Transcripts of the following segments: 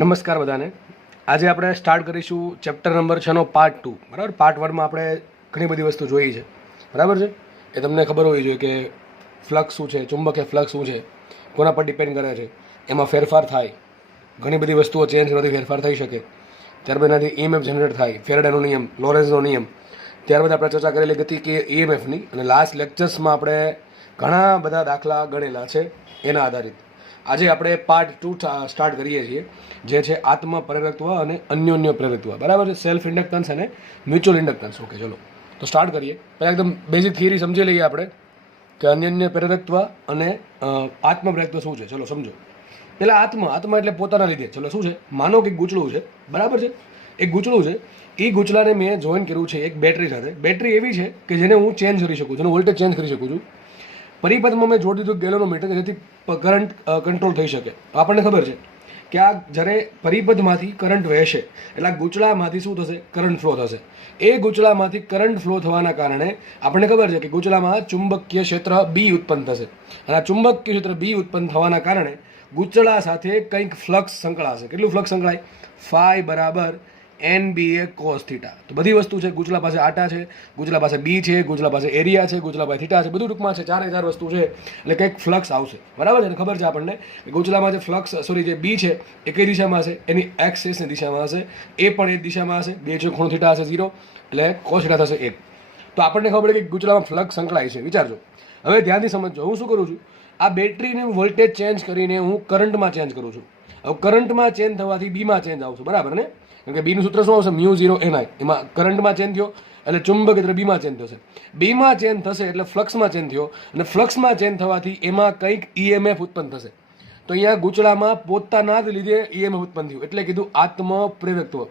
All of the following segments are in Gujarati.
નમસ્કાર બધાને. આજે આપણે સ્ટાર્ટ કરીશું ચેપ્ટર નંબર 6 પાર્ટ 2. બરાબર. પાર્ટ 1માં આપણે ઘણી બધી વસ્તુ જોઈ છે. બરાબર છે. એ તમને ખબર હોવી જોઈએ કે ફ્લક્સ શું છે, ચુંબકીય ફ્લક્સ શું છે, કોના પર ડિપેન્ડ કરે છે, એમાં ફેરફાર થાય, ઘણી બધી વસ્તુઓ ચેન્જ કરવાથી ફેરફાર થઈ શકે, ત્યારબાદ એનાથી ઈએમએફ જનરેટ થાય, ફેરાડેનો નિયમ, લોરેન્ઝનો નિયમ, ત્યારબાદ આપણે ચર્ચા કરેલી હતી કે ઈએમએફની, અને લાસ્ટ લેક્ચર્સમાં આપણે ઘણા બધા દાખલા ગણેલા છે એના આધારિત. આજે આપણે પાર્ટ 2 સ્ટાર્ટ કરીએ છીએ, જે છે આત્મ પ્રેરકત્વ અને અન્યોન્ય પ્રેરકત્વ. બરાબર છે. સેલ્ફ ઇન્ડક્ટન્સ અને મ્યુચ્યુઅલ ઇન્ડક્ટન્સ. ઓકે, ચલો તો સ્ટાર્ટ કરીએ. પહેલાં એકદમ બેઝિક થિયરી સમજી લઈએ આપણે કે અન્યોન્ય પ્રેરકત્વ અને આત્મ પ્રેરકત્વ શું છે. ચલો સમજો. પહેલાં આત્મા એટલે પોતાના લીધે. ચલો શું છે, માનો કે ગૂંચળું છે. બરાબર છે. એક ગૂંચળું છે, એ ગૂંચળાને મેં જોઈન કર્યું છે એક બેટરી સાથે. બેટરી એવી છે કે જેને હું ચેન્જ કરી શકું, જેનો વોલ્ટેજ ચેન્જ કરી શકું છું. પરિપથમાં મેં જોડી દીધું ગેલોનોમીટર કે જેથી કરંટ કંટ્રોલ થઈ શકે. આપણને ખબર છે કે આ જ્યારે પરિપથમાંથી કરંટ વહેશે એટલે આ ગૂંચળામાંથી શું થશે, કરંટ ફ્લો થશે. એ ગૂંચળામાંથી કરંટ ફ્લો થવાના કારણે આપણને ખબર છે કે ગૂંચળામાં ચુંબકીય ક્ષેત્ર બી ઉત્પન્ન થશે, અને આ ચુંબકીય ક્ષેત્ર બી ઉત્પન્ન થવાના કારણે ગૂંચળા સાથે કંઈક ફ્લક્સ સંકળાશે. કેટલું ફ્લક્સ સંકળાય? ફાઈ બરાબર NBA cos થીટા. તો બધી વસ્તુ છે. ગૂંચળા પાસે આટા છે, ગૂંચળા પાસે બી છે, ગૂંચળા પાસે એરિયા છે, ગૂંચળા પાસે થીટા છે, બધું ટૂંકમાં છે. ચાર વસ્તુ છે એટલે કંઈક ફ્લક્સ આવશે. બરાબર છે. ખબર છે આપણને ગૂંચળામાં જે ફ્લક્સ જે બી છે એ કઈ દિશામાં હશે? એની એક્સિસની દિશામાં હશે. એ પણ એ દિશામાં હશે. બે છે ખૂણો થીટા હશે 0 એટલે cos થીટા થશે 1. તો આપણને ખબર છે કે ગૂંચળામાં ફ્લક્સ સંકળાય છે. વિચારજો. હવે ધ્યાનથી સમજજો. હું શું કરું છું? આ બેટરીનું વોલ્ટેજ ચેન્જ કરીને હું કરંટમાં ચેન્જ કરું છું. હવે કરંટમાં ચેન્જ થવાથી બીમાં ચેન્જ આવશે. બરાબર ને? કેમ કે બીનું સૂત્ર શું આવશે? μ0 ni. એમાં કરંટમાં ચેન્જ થયો એટલે ચુંબક એટલે બીમાં ચેન્જ થશે. બીમાં ચેન્જ થશે એટલે ફ્લક્સમાં ચેન્જ થયો, અને ફ્લક્સમાં ચેન્જ થવાથી એમાં કંઈક ઈએમએફ ઉત્પન્ન થશે. તો અહીંયા ગૂંચળામાં પોતાના જ લીધે ઈએમએફ ઉત્પન્ન થયું, એટલે કીધું આત્મ પ્રેરકત્વ.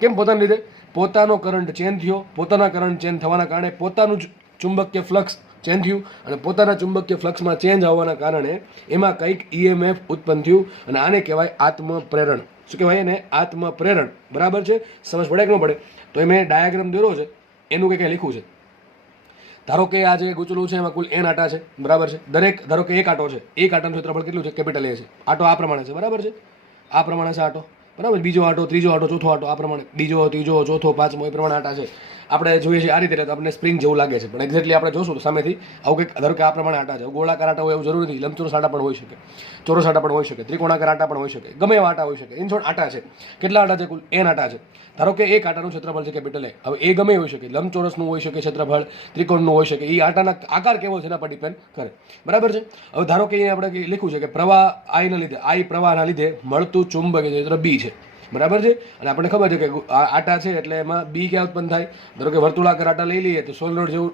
કેમ પોતાના લીધે? પોતાનો કરંટ ચેન્જ થયો, પોતાના કરંટ ચેન્જ થવાના કારણે પોતાનું જ ચુંબકીય ફ્લક્સ ચેન્જ થયું, અને પોતાના ચુંબકીય ફ્લક્સમાં ચેન્જ આવવાના કારણે એમાં કંઈક ઈએમએફ ઉત્પન્ન થયું, અને આને કહેવાય આત્મ પ્રેરણ. શું કહેવાય એને? આત્મ પ્રેરણ. બરાબર છે. સમજ પડે કે ન પડે? તો એ મેં ડાયાગ્રામ દોર્યો છે, એનું કંઈક લખ્યું છે. ધારો કે આ જે ગૂંચળું છે એમાં કુલ n આટા છે. બરાબર છે. દરેક ધારો કે એક આટો છે, એક આટાનું ક્ષેત્રફળ કેટલું છે? કેપિટલ A છે. આટો આ પ્રમાણે છે. બરાબર છે. આ પ્રમાણે છે આટો. બરાબર. બીજો આટો, ત્રીજો આટો, ચોથો આટો, આ પ્રમાણે બીજો, ત્રીજો, ચોથો, પાંચમો, એ પ્રમાણે આટા છે. આપણે જોઈએ છીએ આ રીતે, એટલે આપણને સ્પ્રિંગ જેવું લાગે છે, પણ એક્ઝેક્ટલી આપણે જોશું તો સામેથી આવું કંઈક ધારો કે આ પ્રમાણે આટા છે. ગોળાકાર આટા હોય એવું જરૂરી નથી. લંબચોરસ આટા પણ હોઈ શકે, ચોરસ આટા પણ હોઈ શકે, ત્રિકોણાકાર આટા પણ હોઈ શકે, ગમે એવા આટા હોઈ શકે. ઇન શોર્ટ આટા છે. કેટલા આટા છે? કુલ n આટા છે. ધારો કે એક આટાનું ક્ષેત્રફળ છે કેપિટલ A. હવે એ ગમે હોઈ શકે, લંબચોરસનું હોઈ શકે ક્ષેત્રફળ, ત્રિકોણનું હોઈ શકે. એ આટાના આકાર કેવો છે એના પર ડિપેન્ડ કરે. બરાબર છે. હવે ધારો કે અહીંયા આપણે લખ્યું છે કે પ્રવાહ આઈના લીધે, આઈ પ્રવાહના લીધે મળતું ચુંબકીય ક્ષેત્ર બી છે. બરાબર છે. અને આપણને ખબર છે કે આટા છે એટલે એમાં બી ક્યાં ઉત્પન્ન થાય? ધારો કે વર્તુળાકાર આટા લઈ લઈએ તો સોલેનોઇડ જેવું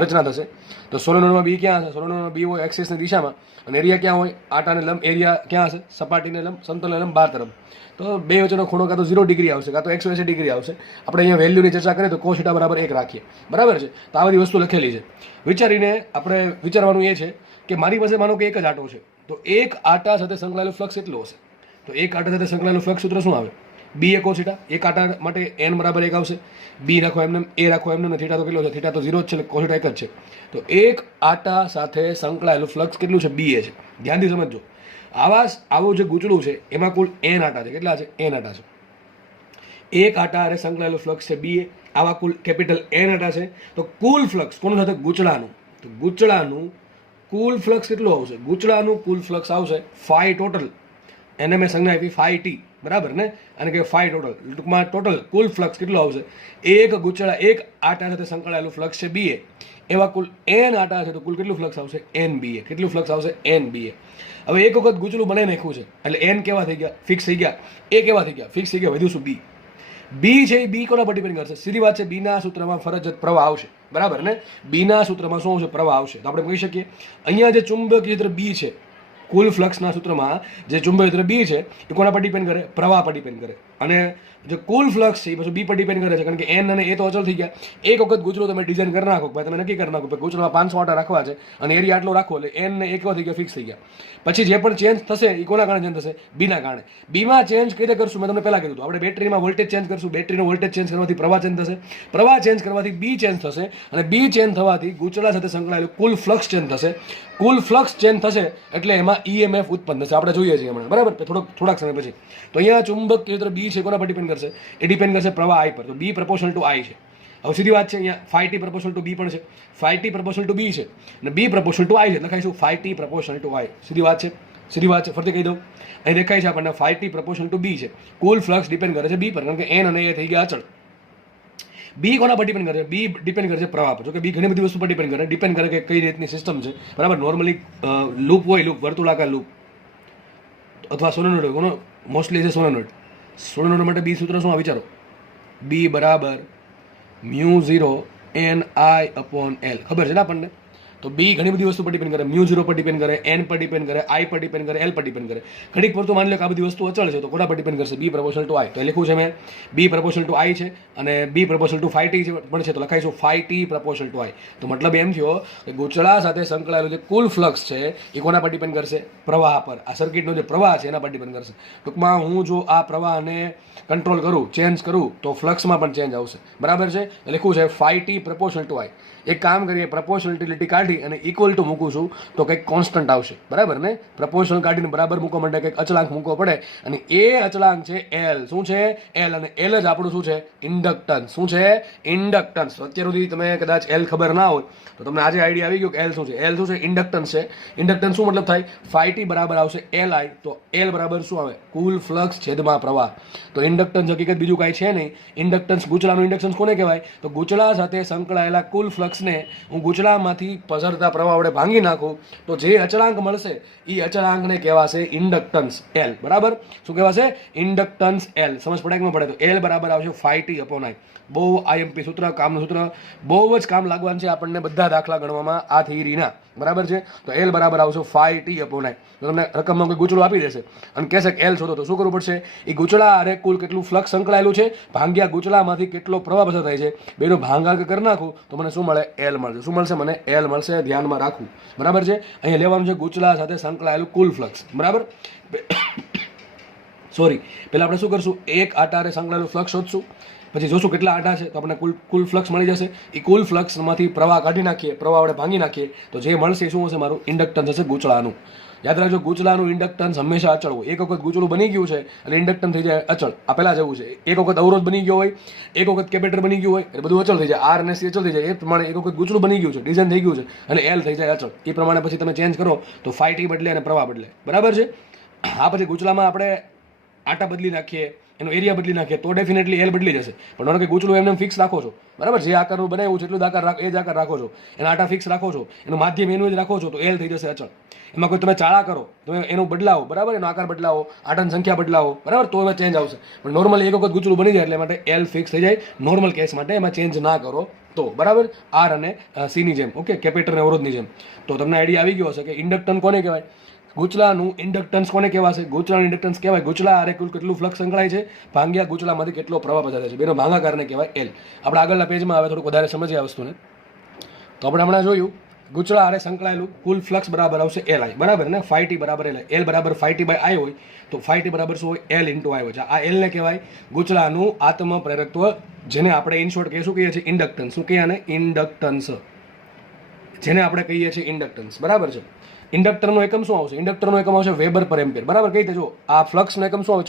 રચના થશે. તો સોલેનોઇડમાં બી ક્યાં હશે? સોલેનોઇડમાં બી હોય એક્સિસની દિશામાં, અને એરિયા ક્યાં હોય? આટાને લંબ એરિયા ક્યાં હશે? સપાટીને લંબ, સમતલને લંબ 12 તરફ. તો બે વચ્ચેનો ખૂણો કાં તો 0 ડિગ્રી આવશે, કાં તો 180 ડિગ્રી આવશે. આપણે અહીંયા વેલ્યુની ચર્ચા કરીએ તો cos θ બરાબર 1 રાખીએ. બરાબર છે. તો આ બધી વસ્તુ લખેલી છે. વિચારીને આપણે વિચારવાનું એ છે કે મારી પાસે માનો કે એક જ આટો છે, તો એક આટા સાથે સંકળાયેલું ફ્લક્સ એટલું હશે. તો એક આટા સાથે સંકળાયેલું ફ્લક્સ સૂત્ર શું આવે? બી એ cos θ. એક આટા માટે n બરાબર 1 આવશે. બી રાખો એમને, એ રાખો એમને, ને થીટા તો કેટલો છે? થીટા તો 0 જ છે, એટલે cos θ 1 જ છે. તો એક આટા સાથે સંકળાયેલું ફ્લક્સ કેટલું છે? બી એ છે. ધ્યાનથી સમજજો. આવું જે ગૂંચળું છે એમાં કુલ n આટા છે. કેટલા છે? n આટા છે. એક આટા હારે સંકળાયેલું ફ્લક્સ છે બી એ. આવા કુલ કેપિટલ n આટા છે. તો કુલ ફ્લક્સ કોનું સાથે? ગૂંચળાનું. તો ગૂંચળાનું કુલ ફ્લક્સ કેટલું આવશે? ગૂંચળાનું કુલ ફ્લક્સ આવશે ફાઈ ટોટલ. એને મેં સંજ્ઞા આપી ફાઈ ટી. બરાબર ને? અને કે ફાઈ ટોટલ. ટૂંકમાં ટોટલ કુલ ફ્લક્સ કેટલું આવશે? એક ગૂંચળા, એક આટા સાથે સંકળાયેલું ફ્લક્સ છે બી એ. એવા કુલ n આટા છે તો કુલ કેટલું ફ્લક્સ આવશે? NBA. કેટલું ફ્લક્સ આવશે? NBA. હવે એક વખત ગૂંચળું બનાવી નાખ્યું છે એટલે n કેવા થઈ ગયા? ફિક્સ થઈ ગયા. એ કેવા થઈ ગયા? ફિક્સ થઈ ગયા. વધ્યું શું? બી. બી છે એ બી કોના પર ડિપેન્ડ કરશે? સીધી વાત છે, બીના સૂત્રમાં ફરજિયાત પ્રવાહ આવશે. બરાબર ને? બીના સૂત્રમાં શું આવશે? પ્રવાહ આવશે. તો આપણે કહી શકીએ અહીંયા જે ચુંબકીય ક્ષેત્ર બી છે, કુલ ફ્લક્સના સૂત્રમાં જે ચુંબકીય ક્ષેત્ર બી છે એ કોના પર ડિપેન્ડ કરે? પ્રવાહ પર ડિપેન્ડ કરે. અને જે કુલ ફ્લક્સ છે એ પછી બી પર ડિપેન્ડ કરે છે, કારણ કે n અને એ તો અચલ થઈ ગયા. એક વખત ગૂંચળું તમે ડિઝાઇન કરી નાખો, ભાઈ તમે નક્કી કરી નાખો કે ગૂંચળામાં 500 આટા રાખવા છે અને એરિયા આટલો રાખો, એટલે n ને એક વાર થઈ ગયા, ફિક્સ થઈ ગયા. પછી જે પણ ચેન્જ થશે એ કોના કારણે ચેન્જ થશે? બીના કારણે. બીમાં ચેન્જ કઈ રીતે કરશું? મેં તમને પહેલા કીધું હતું. આપણે બેટરીમાં વોલ્ટેજ ચેન્જ કરશું. બેટરીનો વોલ્ટેજ ચેન્જ કરવાથી પ્રવાહ ચેન્જ થશે. પ્રવાહ ચેન્જ કરવાથી બી ચેન્જ થશે, અને બી ચેન્જ થવાથી ગૂંચળા સાથે સંકળાયેલું કુલ ફ્લક્સ ચેન્જ થશે. કુલ ફ્લક્સ ચેન્જ થશે એટલે એમાં EMF ઉત્પન્ન થશે, આપણે જોઈએ છીએ હમણાં, બરાબર, થોડાક સમય પછી. તો અહીંયા ચુંબકીય ક્ષેત્ર બી છે, કોના પર ડિપેન્ડ કરશે? એ ડિપેન્ડ કરશે પ્રવાહ I પર. તો બી પ્રપોર્શનલ ટુ I છે. હવે સીધી વાત છે, અહીંયા φt પ્રપોર્શનલ ટુ બી પણ છે, φt પ્રપોર્શનલ ટુ બી છે અને બી પ્રપોર્શનલ ટુ I છે. લખાઈશું φt પ્રપોર્શનલ ટુ I. સીધી વાત છે, ફરતી કહી દઉં. અહીં દેખાય છે આપણને φt પ્રપોર્શનલ ટુ બી છે. કુલ ફ્લક્સ ડિપેન્ડ કરે છે બી પર, કારણ કે n અને a થઈ ગયા અચળ. બી કોના પર ડિપેન્ડ કરે છે? બી ડિપેન્ડ કરે છે પ્રવાહ પર. જો કે બી ઘણી બધી વસ્તુ પર ડિપેન્ડ કરે કે કઈ રીતની સિસ્ટમ છે, બરાબર. નોર્મલી લૂપ હોય, લૂપ વર્તુળાકાર લૂપ અથવા સોલેનોઇડ હોય, કોનો મોસ્ટલી છે સોલેનોઇડ માટે બી સૂત્ર શું વિચારો? બી બરાબર μ0 NI/L. ખબર છે ને આપણને? તો બી ઘણી બધી વસ્તુ પર ડિપેન્ડ કરે, μ0 પર ડિપેન્ડ કરે, n પર ડિપેન્ડ કરે, I પર ડિપેન્ડ કરે, L પર ડિપેન્ડ કરે. ઘડીક પર તો માની લો કે આ બધી વસ્તુ અચળ છે, તો કોના પર ડિપેન્ડ કરશે? બી પ્રપોર્શનલ ટુ I. તો એ લખ્યું છે મેં બી પ્રપોર્શનલ ટુ I છે અને બી પ્રપોર્શનલ ટુ φt પણ છે, તો લખાઈશું φt પ્રપોર્શનલ ટુ I. તો મતલબ એમ થયો કે ગૂંચળા સાથે સંકળાયેલું જે કુલ ફ્લક્સ છે એ કોના પર ડિપેન્ડ કરશે? પ્રવાહ પર. આ સર્કિટનો જે પ્રવાહ છે એના પર ડિપેન્ડ કરશે. ટૂંકમાં હું જો આ પ્રવાહને કંટ્રોલ કરું, ચેન્જ કરું, તો ફ્લક્સમાં પણ ચેન્જ આવશે, બરાબર છે. લખ્યું છે φt પ્રપોર્શનલ ટુ I. એક કામ કરીએ, પ્રપોર્શનલિટી કાઢી અને ઇક્વલ ટુ મૂકું છું તો કંઈક કોન્સ્ટન્ટ આવશે, બરાબર ને? પ્રપોર્શનલ કાઢીને બરાબર મૂકવા માટે કંઈક અચળાંક મૂકવો પડે અને એ અચળાંક છે L. શું છે? L. અને L જ આપણું શું છે? ઇન્ડક્ટન્સ. શું છે? ઇન્ડક્ટન્સ. અત્યાર સુધી તમે કદાચ L ખબર ના હોય તો તમને આજે આઈડિયા આવી ગયો કે L શું છે. L શું છે? ઇન્ડક્ટન્સ છે. ઇન્ડક્ટન્સ શું મતલબ થાય? φt બરાબર આવશે Li. તો L બરાબર શું આવે? કુલ ફ્લક્સ છેદમાં પ્રવાહ. તો ઇન્ડક્ટન્સ હકીકત બીજું કાંઈ છે નહીં. ઇન્ડક્ટન્સ, ગૂંચળાનું ઇન્ડક્ટન્સ કોને કહેવાય? તો ગૂંચળા સાથે સંકળાયેલા કુલ ફ્લક્સને હું ગૂંચળામાંથી પસરતા પ્રવાહ વડે ભાંગી નાખું તો જે અચળાંક મળશે એ અચળાંકને કહેવાશે ઇન્ડક્ટન્સ L. બરાબર? શું કહેવાશે? Inductance L. સમજ પડે કે ન પડે? તો L બરાબર આવશે φt/I. બહુ IMP સૂત્ર, કામનું સૂત્ર, બહુ જ કામ લાગવાનું છે આપણને બધા દાખલા ગણવામાં આ થિયરીના, બરાબર છે. તો L બરાબર આવશે φt/I. તો તમને રકમમાં કોઈ ગૂંચળું આપી દેશે અને કહેશે કે L શોધો, તો શું કરવું પડશે? એ ગૂંચળા અરે કુલ કેટલું ફ્લક્સ સંકળાયેલું છે ભાંગ્યા ગૂંચળામાંથી કેટલો પ્રવાહ પસાર થાય છે, બેનો ભાગાકાર કરી નાખું તો મને શું મળે? L મળશે. શું મળશે? મને L મળશે. ધ્યાનમાં રાખવું, બરાબર છે. અહીંયા લેવાનું છે ગૂંચળા સાથે સંકળાયેલું કુલ ફ્લક્સ, બરાબર. સોરી, પહેલાં આપણે શું કરશું? એક આટારે સંકળાયેલું ફ્લક્સ શોધશું, પછી જોશું કેટલા આટા છે તો આપણે કુલ ફ્લક્સ મળી જશે. એ કુલ ફ્લક્સમાંથી પ્રવાહ કાઢી નાખીએ, પ્રવાહ વડે ભાંગી નાખીએ તો જે મળશે શું હશે? મારું ઇન્ડક્ટન્સ હશે ગૂંચળાનું. યાદ રાખજો, ગૂંચળાનું ઇન્ડક્ટન્સ હંમેશા અચળ હોય. એક વખત ગૂંચળું બની ગયું છે એટલે ઇન્ડક્ટન્સ થઈ જાય અચળ. આ પહેલાં જેવું છે. એક વખત અવરોધ બની ગયો હોય, એક વખત કેપેસિટર બની ગયું હોય એટલે બધું અચળ થઈ જાય. R અને C અચળ થઈ જાય. એ પ્રમાણે એક વખત ગૂંચળું બની ગયું છે, ડિઝાઇન થઈ ગયું છે અને L થઈ જાય અચળ. એ પ્રમાણે પછી તમે ચેન્જ કરો તો φt બદલે અને પ્રવાહ બદલે, બરાબર છે. આ પછી ગૂંચળામાં આપણે આટા બદલી નાખીએ, એનો એરિયા બદલી નાખીએ તો ડેફિનેટલી L બદલી જશે. પણ ધારો કે ગૂંચળું એમને ફિક્સ રાખો છો, બરાબર, જે આકારનું બનાવ્યું છે એટલું જ આકાર એ જ આકાર રાખો છો, એના આટા ફિક્સ રાખો છો, એનું માધ્યમ એનું જ રાખો છો તો L થઈ જશે અચળ. એમાં કોઈ તમે ચાળા કરો, તમે એનું બદલાવો, બરાબર, એનો આકાર બદલાવો, આટાની સંખ્યા બદલાવો, બરાબર, તો એમાં ચેન્જ આવશે. પણ નોર્મલી એક વખત ગૂંચળું બની જાય એટલે માટે L ફિક્સ થઈ જાય. નોર્મલ કેસ માટે એમાં ચેન્જ ના કરો તો, બરાબર. R અને C ની જેમ, ઓકે, કેપેસિટર અને અવરોધની જેમ. તો તમને આઈડિયા આવી ગયો હશે કે ઇન્ડક્ટન્સ કોને કહેવાય? ગૂંચળાનું ઇન્ડક્ટન્સ કોને કહેવાશે? ગૂંચળાનું ઇન્ડક્ટન્સ કહેવાય ગૂંચળા અરે કુલ કેટલું ફ્લક્સ સંકળાય છે ભાંગ્યા ગૂંચળામાંથી કેટલો પ્રવાહ પસાર થાય છે, બેનો ભાગાકારને કહેવાય L. આપણે આગળના પેજમાં હવે થોડુંક વધારે સમજીએ આ વસ્તુને. તો આપણે હમણાં જોયું ગૂંચળા આરે સંકળાયેલું કુલ ફ્લક્સ બરાબર આવશે Li, બરાબર ને? φt બરાબર Li. L બરાબર φt/I હોય તો φt બરાબર શું હોય? L × I હોય. આ L ને કહેવાય ગૂંચળાનું આત્મ પ્રેરકત્વ, જેને આપણે ઇન શોર્ટ શું કહીએ છીએ? ઇન્ડક્ટન્સ. શું કહીએ આને? ઇન્ડક્ટન્સ. જેને આપણે કહીએ છીએ ઇન્ડક્ટન્સ, બરાબર છે. ઇન્ડક્ટરનો એકમ શું આવશે? ઇન્ડક્ટરનો એકમ આવશે વેબર પર એમ્પિયર, બરાબર. કઈ રીતે? જો આ ફ્લક્સનો એકમ શું આવે?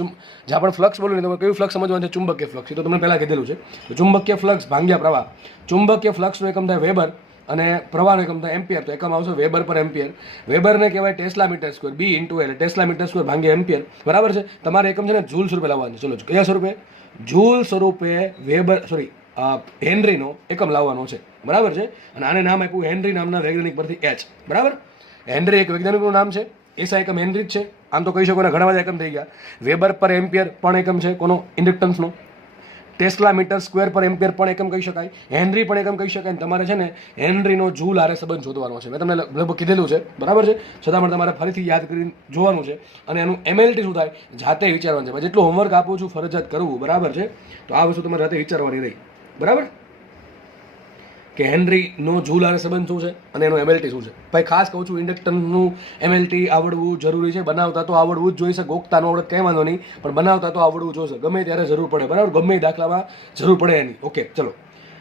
જે આપણે ફ્લક્સ બોલું ને, કયું ફ્લક્સ સમજવાનું છે? ચુંબકીય ફ્લક્સ. એ તો તમને પહેલાં કીધેલું છે. તો ચુંબકીય ફ્લક્સ ભાંગ્યા પ્રવાહ. ચુંબકીય ફ્લક્સનો એકમ થાય વેબર અને પ્રવાહનો એકમ થાય એમ્પિયર. તો એકમ આવશે વેબર પર એમ્પિયર. વેબરને કહેવાય tesla metre square. B × L, tesla metre square ભાંગ્યા એમ્પિયર, બરાબર છે. તમારે એકમ છે ને જૂલ સ્વરૂપે લાવવાનું છે. ચલો, કયા સ્વરૂપે? જૂલ સ્વરૂપે વેબર, સોરી, હેનરીનો એકમ લાવવાનો છે, બરાબર છે. અને આને નામ આપ્યું હેનરી નામના વૈજ્ઞાનિક પરથી H, બરાબર. હેનરી એક વૈજ્ઞાનિકનું નામ છે. એસા એકમ હેનરી જ છે. આમ તો કહી શકો ને ઘણા બધા એકમ થઈ ગયા. વેબર પર એમ્પિયર પણ એકમ છે કોનો? ઇન્ડક્ટન્સનો. ટેસ્લા મીટર સ્ક્વેર પર એમ્પિયર પણ એકમ કહી શકાય. હેનરી પણ એકમ કહી શકાય. તમારે છે ને હેનરીનો જૂલ આરે સંબંધ શોધવાનો છે. મેં તમને લગભગ કીધેલું છે, બરાબર છે. છતાં પણ તમારે ફરીથી યાદ કરીને જોવાનું છે અને એનું MLT શું થાય જાતે વિચારવાનું છે. જેટલું હોમવર્ક આપું છું ફરજિયાત કરવું, બરાબર છે. તો આ વસ્તુ તમારે જાતે વિચારવાની રહી, બરાબર, કે હેનરીનો જૂલ આરે સંબંધ શું છે અને એનું MLT શું છે. ભાઈ ખાસ કહું છું, ઇન્ડક્ટન્સનું MLT આવડવું જરૂરી છે. બનાવતા તો આવડવું જ જોઈશે. ગોખતા ન આવડત કંઈ વાંધો નહીં, પણ બનાવતા તો આવડવું જોઈશે. ગમે ત્યારે જરૂર પડે, બરાબર, ગમે દાખલામાં જરૂર પડે એની. ઓકે, ચલો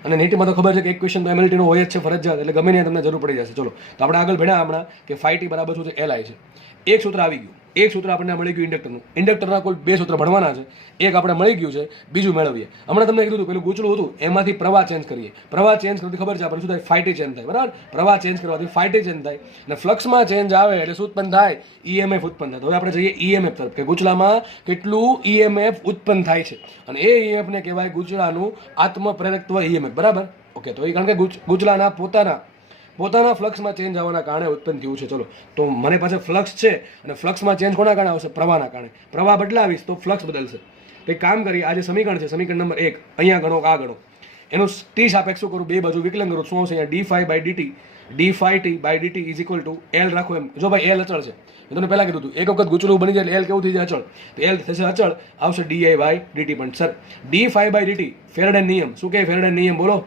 અને નીટમાં તો ખબર છે કે એક ક્વેશ્ચન તો એમએલટીનો હોય જ છે ફરજિયાત, એટલે ગમે ત્યાં તમને જરૂર પડી જશે. ચલો તો આપણે આગળ ભણ્યા હમણાં કે phi t બરાબર શું છે LI છે. એક સૂત્ર આવી ગયું, એક સૂત્ર આપણને મળી ગયું ઇન્ડક્ટરનું. ઇન્ડક્ટરના કુલ 2 સૂત્ર ભણવાના છે, એક આપણે મળી ગયું છે, બીજું મેળવીએ. હમણાં તમને કીધું હતું પેલું ગૂંચળું હતું એમાંથી પ્રવાહ ચેન્જ કરીએ. પ્રવાહ ચેન્જ કરવાથી ખબર છે આપણે શું થાય, phi t ચેન્જ થાય, બરાબર. પ્રવાહ ચેન્જ કરવાથી phi t ચેન્જ થાય અને ફ્લક્સમાં ચેન્જ આવે એટલે શું ઉત્પન્ન થાય, EMF ઉત્પન્ન થાય. તો હવે આપણે જઈએ EMF તરફ કે ગૂંચળામાં કેટલું EMF ઉત્પન્ન થાય છે અને એ EMF ને કહેવાય ગૂંચળાનું આત્મપ્રેરકત્વ EMF, બરાબર. ઓકે, તો એ કારણ કે ગૂંચળાના પોતાના ફ્લક્સમાં ચેન્જ આવવાના કારણે ઉત્પન્ન થયું છે. ચલો તો મને પાસે ફ્લક્સ છે અને ફ્લક્સમાં ચેન્જ કોના કારણે આવશે, પ્રવાહના કારણે. પ્રવાહ બદલાવીશ તો ફ્લક્સ બદલશે. તો એક કામ કરીએ, આ જે સમીકરણ છે, સમીકરણ નંબર 1 અહીંયા ગણો, આ ગણો, એનું ટી સાપેક્ષ શું કરું, બે બાજુ વિકલન કરું. શું આવશે અહીંયા, d phi t by dt is equal two L રાખો એમ. જો ભાઈ L અચળ છે, મેં તમને પહેલા કીધું હતું, એક વખત ગૂંચળું બની જાય એટલે L કેવું થઈ જાય, અચળ. તો L થશે અચળ, આવશે di by dt. પણ sir d phi by dt Faraday નિયમ શું કહે, ફેરાડે નિયમ બોલો,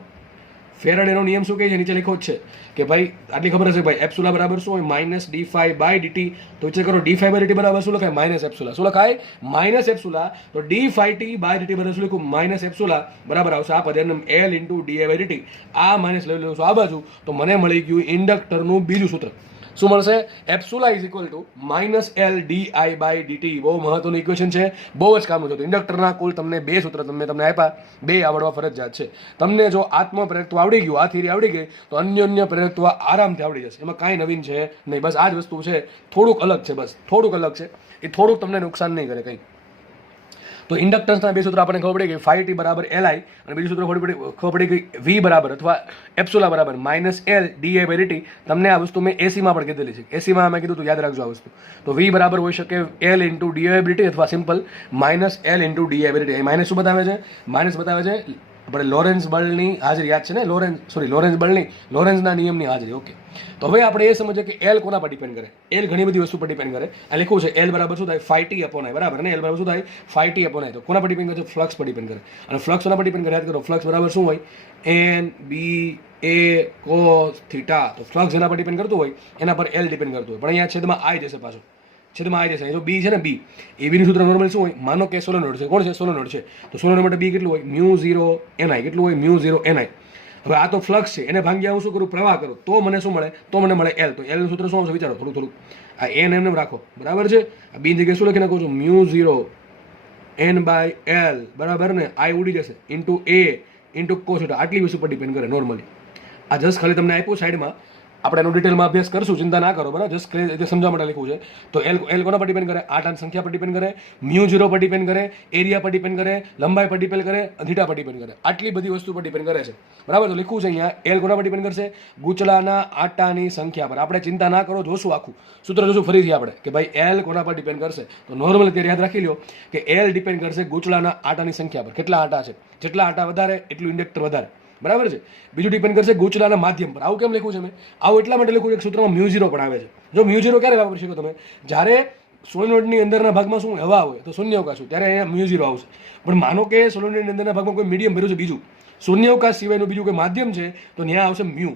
ફેરાડેનો નિયમ શું કહે છે, નીચે લખ્યો જ છે કે ભાઈ આટલી ખબર હશે ભાઈ, એપ્સુલા બરાબર શું હોય, minus d phi by dt. તો વિચાર કરો, d phi by dt બરાબર શું લખાય, માઇનસ એપ્સુલા. શું લખાય, માઇનસ એપ્સુલા. તો d phi t by dt બરાબર શું લખું, માઇનસ એપ્સુલા, બરાબર આવશે આ પદ એમ L into di by dt. આ માઇનસ લઈ લઉં છું આ બાજુ, તો મને મળી ગયું ઇન્ડક્ટરનું બીજું સૂત્ર. શું મળશે, epsilon is equal to minus L di by dt. બહુ મહત્વનું ઇક્વેશન છે, બહુ જ કામનું છે. ઇન્ડક્ટરના કુલ તમને 2 સૂત્ર તમને આપ્યા, 2 આવડવા ફરજિયાત છે. તમને જો આત્મપ્રેરકત્વ આવડી ગયું, આ થિયરી આવડી ગઈ, તો અન્યોન્ય પ્રેરકત્વ આરામથી આવડી જશે. એમાં કાંઈ નવીન છે નહીં, બસ આ જ વસ્તુ છે, થોડુંક અલગ છે, બસ થોડુંક અલગ છે. એ થોડુંક તમને નુકસાન નહીં કરે કંઈ. તો ઇન્ડક્ટન્સના 2 સૂત્ર આપણને ખબર પડી ગઈ, phi t બરાબર LI, અને બીજું સૂત્ર ખબર પડી ગઈ V બરાબર અથવા એપ્સુલા બરાબર minus L di by dt. તમને આ વસ્તુ મેં એસીમાં પણ કીધેલી છે, એસીમાં મેં કીધું તો યાદ રાખજો આ વસ્તુ. તો V બરાબર હોઈ શકે L into di by dt અથવા simple minus L into di by dt. A minus શું બતાવે છે, માઇનસ બતાવે છે આપણે લોરેન્સ બળની હાજરી, યાદ છે ને, લોરેન્સના નિયમની હાજરી. ઓકે, તો હવે આપણે એ સમજીએ કે L કોના પર ડિપેન્ડ કરે. L ઘણી બધી વસ્તુ પર ડિપેન્ડ કરે. આ લખ્યું છે L બરાબર શું થાય, phi t upon I, બરાબર ને. L બરાબર શું થાય, phi t upon I. તો કોના પર ડિપેન્ડ કરે છે, ફ્લક્સ પર ડિપેન્ડ કરે. અને ફ્લક્સ કોના પર ડિપેન્ડ કરે, યાદ કરો, ફ્લક્સ બરાબર શું હોય, n b a cos theta. તો ફ્લક્સ જેના પર ડિપેન્ડ કરતું હોય એના પર L ડિપેન્ડ કરતું હોય, પણ અહીંયા છેદમાં I જશે, પાછો છેદમાં I જશે. જો B છે ને, B એ બીનું સૂત્ર નોર્મલ શું હોય, માનો કે સોલેનોઇડ છે. કોણ છે, સોલેનોઇડ છે. તો સોલેનોઇડ માટે B કેટલું હોય, μ0 ni. કેટલું હોય, μ0 ni. હવે આ તો ફ્લક્સ છે, એને ભાંગ્યા હું શું કરું, પ્રવાહ કરું, તો મને શું મળે, તો મને મળે L. તો L નું સૂત્ર શું આવશે, વિચારો થોડું. આ n એમને રાખો, બરાબર છે. આ B જગ્યાએ શું લખી નાખું છું, μ0 n by L, બરાબર ને. I ઉડી જશે, into A into cos theta. આટલી વસ્તુ પર ડિપેન્ડ કરે નોર્મલી. આ જસ્ટ ખાલી તમને આપ્યું સાઈડમાં, આપણે એનો ડિટેલમાં અભ્યાસ કરશું, ચિંતા ના કરો, બરાબર. જસ્ટ સમજવા માટે લખ્યું છે. તો L કોના પર ડિપેન્ડ કરે, આટાની સંખ્યા પર ડિપેન્ડ કરે, μ0 પર ડિપેન્ડ કરે, એરિયા પર ડિપેન્ડ કરે, લંબાઈ પર ડિપેન્ડ કરે, થીટા પર ડિપેન્ડ કરે. આટલી બધી વસ્તુ પર ડિપેન્ડ કરે છે, બરાબર. તો લખ્યું છે અહીંયા L કોના પર ડિપેન્ડ કરશે, ગૂંચળાના આટાની સંખ્યા પર. આપણે ચિંતા ના કરો, જોશું આખું સૂત્ર જોશું ફરીથી આપણે કે ભાઈ L કોના પર ડિપેન્ડ કરશે. તો નોર્મલ અત્યારે યાદ રાખી લો કે L ડિપેન્ડ કરશે ગૂંચળાના આટાની સંખ્યા પર. કેટલા આટા છે, જેટલા આટા વધારે એટલું ઇન્ડક્ટર વધારે, બરાબર છે. બીજું ડિપેન્ડ કરશે ગૂંચળાના માધ્યમ પર. આવું કેમ લખ્યું છે મેં, આવું એટલા માટે લખ્યું છે કે સૂત્રમાં μ0 પણ આવે છે. જો μ0 ક્યારે વાપરી શકો તમે, જ્યારે સોલેનોઇડની અંદરના ભાગમાં શું હવા હોય, તો શૂન્યાવકાશ હોય, ત્યારે અહીંયા μ0 આવશે. પણ માનો કે સોલેનોઇડની અંદરના ભાગમાં કોઈ મીડિયમ ભર્યું છે, બીજું શૂન્યાવકાશ સિવાયનું બીજું કોઈ માધ્યમ છે, તો ત્યાં આવશે μ,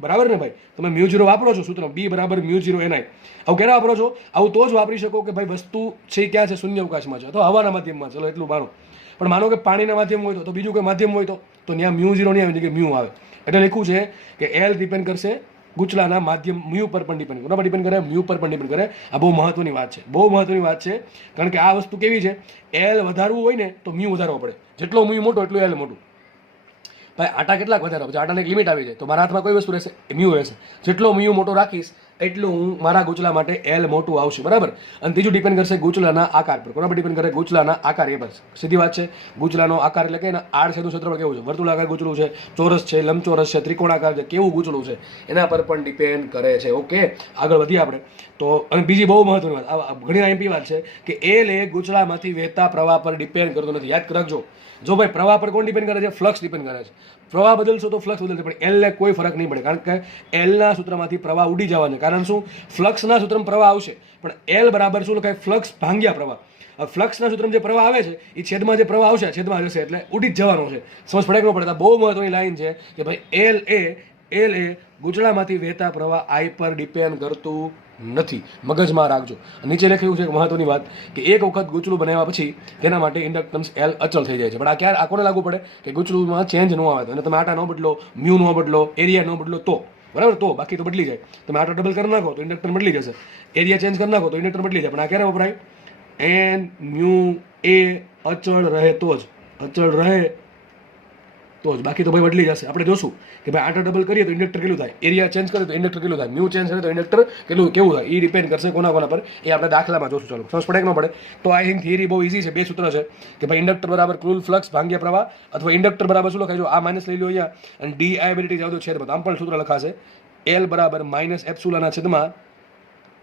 બરાબર ને ભાઈ. તમે μ0 વાપરો છો સૂત્ર, B બરાબર μ0 ni. આવું ક્યારે વાપરો છો, આવું તો જ વાપરી શકો કે ભાઈ વસ્તુ છે ક્યાં છે, શૂન્યાવકાશમાં છે અથવા હવાના માધ્યમમાં. ચલો એટલું માનો. પણ માનો કે પાણીના માધ્યમ હોય તો બીજું કોઈ માધ્યમ હોય તો ત્યાં μ0 નહીં આવે, કે μ આવે. એટલે લખ્યું છે કે L ડિપેન્ડ કરશે ગૂંચળાના માધ્યમ μ પર પણ ડિપેન્ડ કરે. કોના પર ડિપેન્ડ કરે, μ પર પણ ડિપેન્ડ કરે. આ બહુ મહત્વની વાત છે, બહુ મહત્વની વાત છે. કારણ કે આ વસ્તુ કેવી છે, L વધારવું હોય ને તો μ વધારવો પડે. જેટલો μ મોટો એટલું L મોટું. ભાઈ આટા કેટલાક વધારવા, આટાને એક લિમિટ આવી જાય, તો મારા હાથમાં કોઈ વસ્તુ રહેશે, μ રહેશે. જેટલો μ મોટો રાખીશ એટલું હું મારા ગૂંચળા માટે L મોટું આવશે, બરાબર. અને ત્રીજું ડિપેન્ડ કરશે ગૂંચળાના આકાર પર. કોના પર ડિપેન્ડ કરે, ગૂંચળાના આકાર. એ બસ સીધી વાત છે. ગૂંચળાનો આકાર એટલે કે આડછેદનું ક્ષેત્રફળ કેવું છે, વર્તુળાકાર ગૂંચળું છે, ચોરસ છે, લંબચોરસ છે, ત્રિકોણાકાર છે, કેવું ગૂંચળું છે, એના પર પણ ડિપેન્ડ કરે છે. ઓકે, આગળ વધીએ આપણે. તો અને બીજી બહુ મહત્વની વાત, ઘણી આઈએમપી વાત છે કે L એ ગૂંચળામાંથી વહેતા પ્રવાહ પર ડિપેન્ડ કરતો નથી. યાદ રાખજો. જો ભાઈ પ્રવાહ પર કોણ ડિપેન્ડ કરે છે, ફ્લક્સ ડિપેન્ડ કરે છે. પ્રવાહ બદલશો તો ફ્લક્સ બદલશે, પણ L ને કોઈ ફરક નહીં પડે, કારણ કે L ના સૂત્રમાંથી પ્રવાહ ઉડી જવાનો. કારણ શું, ફ્લક્સના સૂત્રમાં પ્રવાહ આવશે, પણ L બરાબર શું લખાય, ફ્લક્સ ભાંગ્યા પ્રવાહ. ફ્લક્સના સૂત્રમાં જે પ્રવાહ આવે છે એ છેદમાં જે પ્રવાહ આવશે, છેદમાં જશે, એટલે ઉડી જ જવાનો છે. સમજ પડે કે ન પડે. બહુ મહત્વની લાઈન છે કે ભાઈ L એ ગૂંચળામાંથી વહેતા પ્રવાહ I પર ડિપેન્ડ કરતું નથી. મગજમાં રાખજો. નીચે લખ્યું છે એક મહત્વની વાત કે એક વખત ગૂંચળું બનાવ્યા પછી તેના માટે ઇન્ડક્ટન્સ એલ અચલ થઈ જાય છે. પણ આ ક્યારે આ કોને લાગુ પડે કે ગૂંચળુંમાં ચેન્જ ન આવે તો, અને તમે આટા ન બદલો, મ્યુ ન બદલો, એરિયા ન બદલો તો, બરાબર, તો બાકી તો બદલી જાય. તમે આટા ડબલ કરી નાખો તો ઇન્ડક્ટર બદલી જશે, એરિયા ચેન્જ કરી નાખો તો ઇન્ડક્ટર બદલી જાય. પણ આ ક્યારે વપરાય? એન મ્યુ એ અચળ રહે તો જ, અચળ રહે તો જ, બાકી તો ભાઈ બદલી જશે. આપણે જોશું કે ભાઈ આટા ડબલ કરીએ તો ઇન્ડક્ટર કેટલું થાય, એરિયા ચેન્જ કરીએ તો ઇન્ડક્ટર કેટલું થાય, મ્યુ ચેન્જ કરે તો ઇન્ડક્ટર કેવું થાય, એ ડિપેન્ડ કરશે કોના પર, એ આપણે દાખલામાં જોશું. ચાલો સમજ પડે કે ન પડે? તો આઈ થિંક થિયરી બહુ ઇઝી છે. બે સૂત્ર છે કે ભાઈ ઇન્ડક્ટર બરાબર કુલ ફ્લક્સ ભાગ્યા પ્રવાહ, અથવા ઇન્ડક્ટર બરાબર શું લખાય? જો આ માઇનસ લઈ લો અહીંયા, અને ડીઆઈ બાય ડીટી જાવ તો છેદમાં, આમ પણ સૂત્ર લખાશે એલ બરાબર માઇનસ એપ્સિલોનના છેદમાં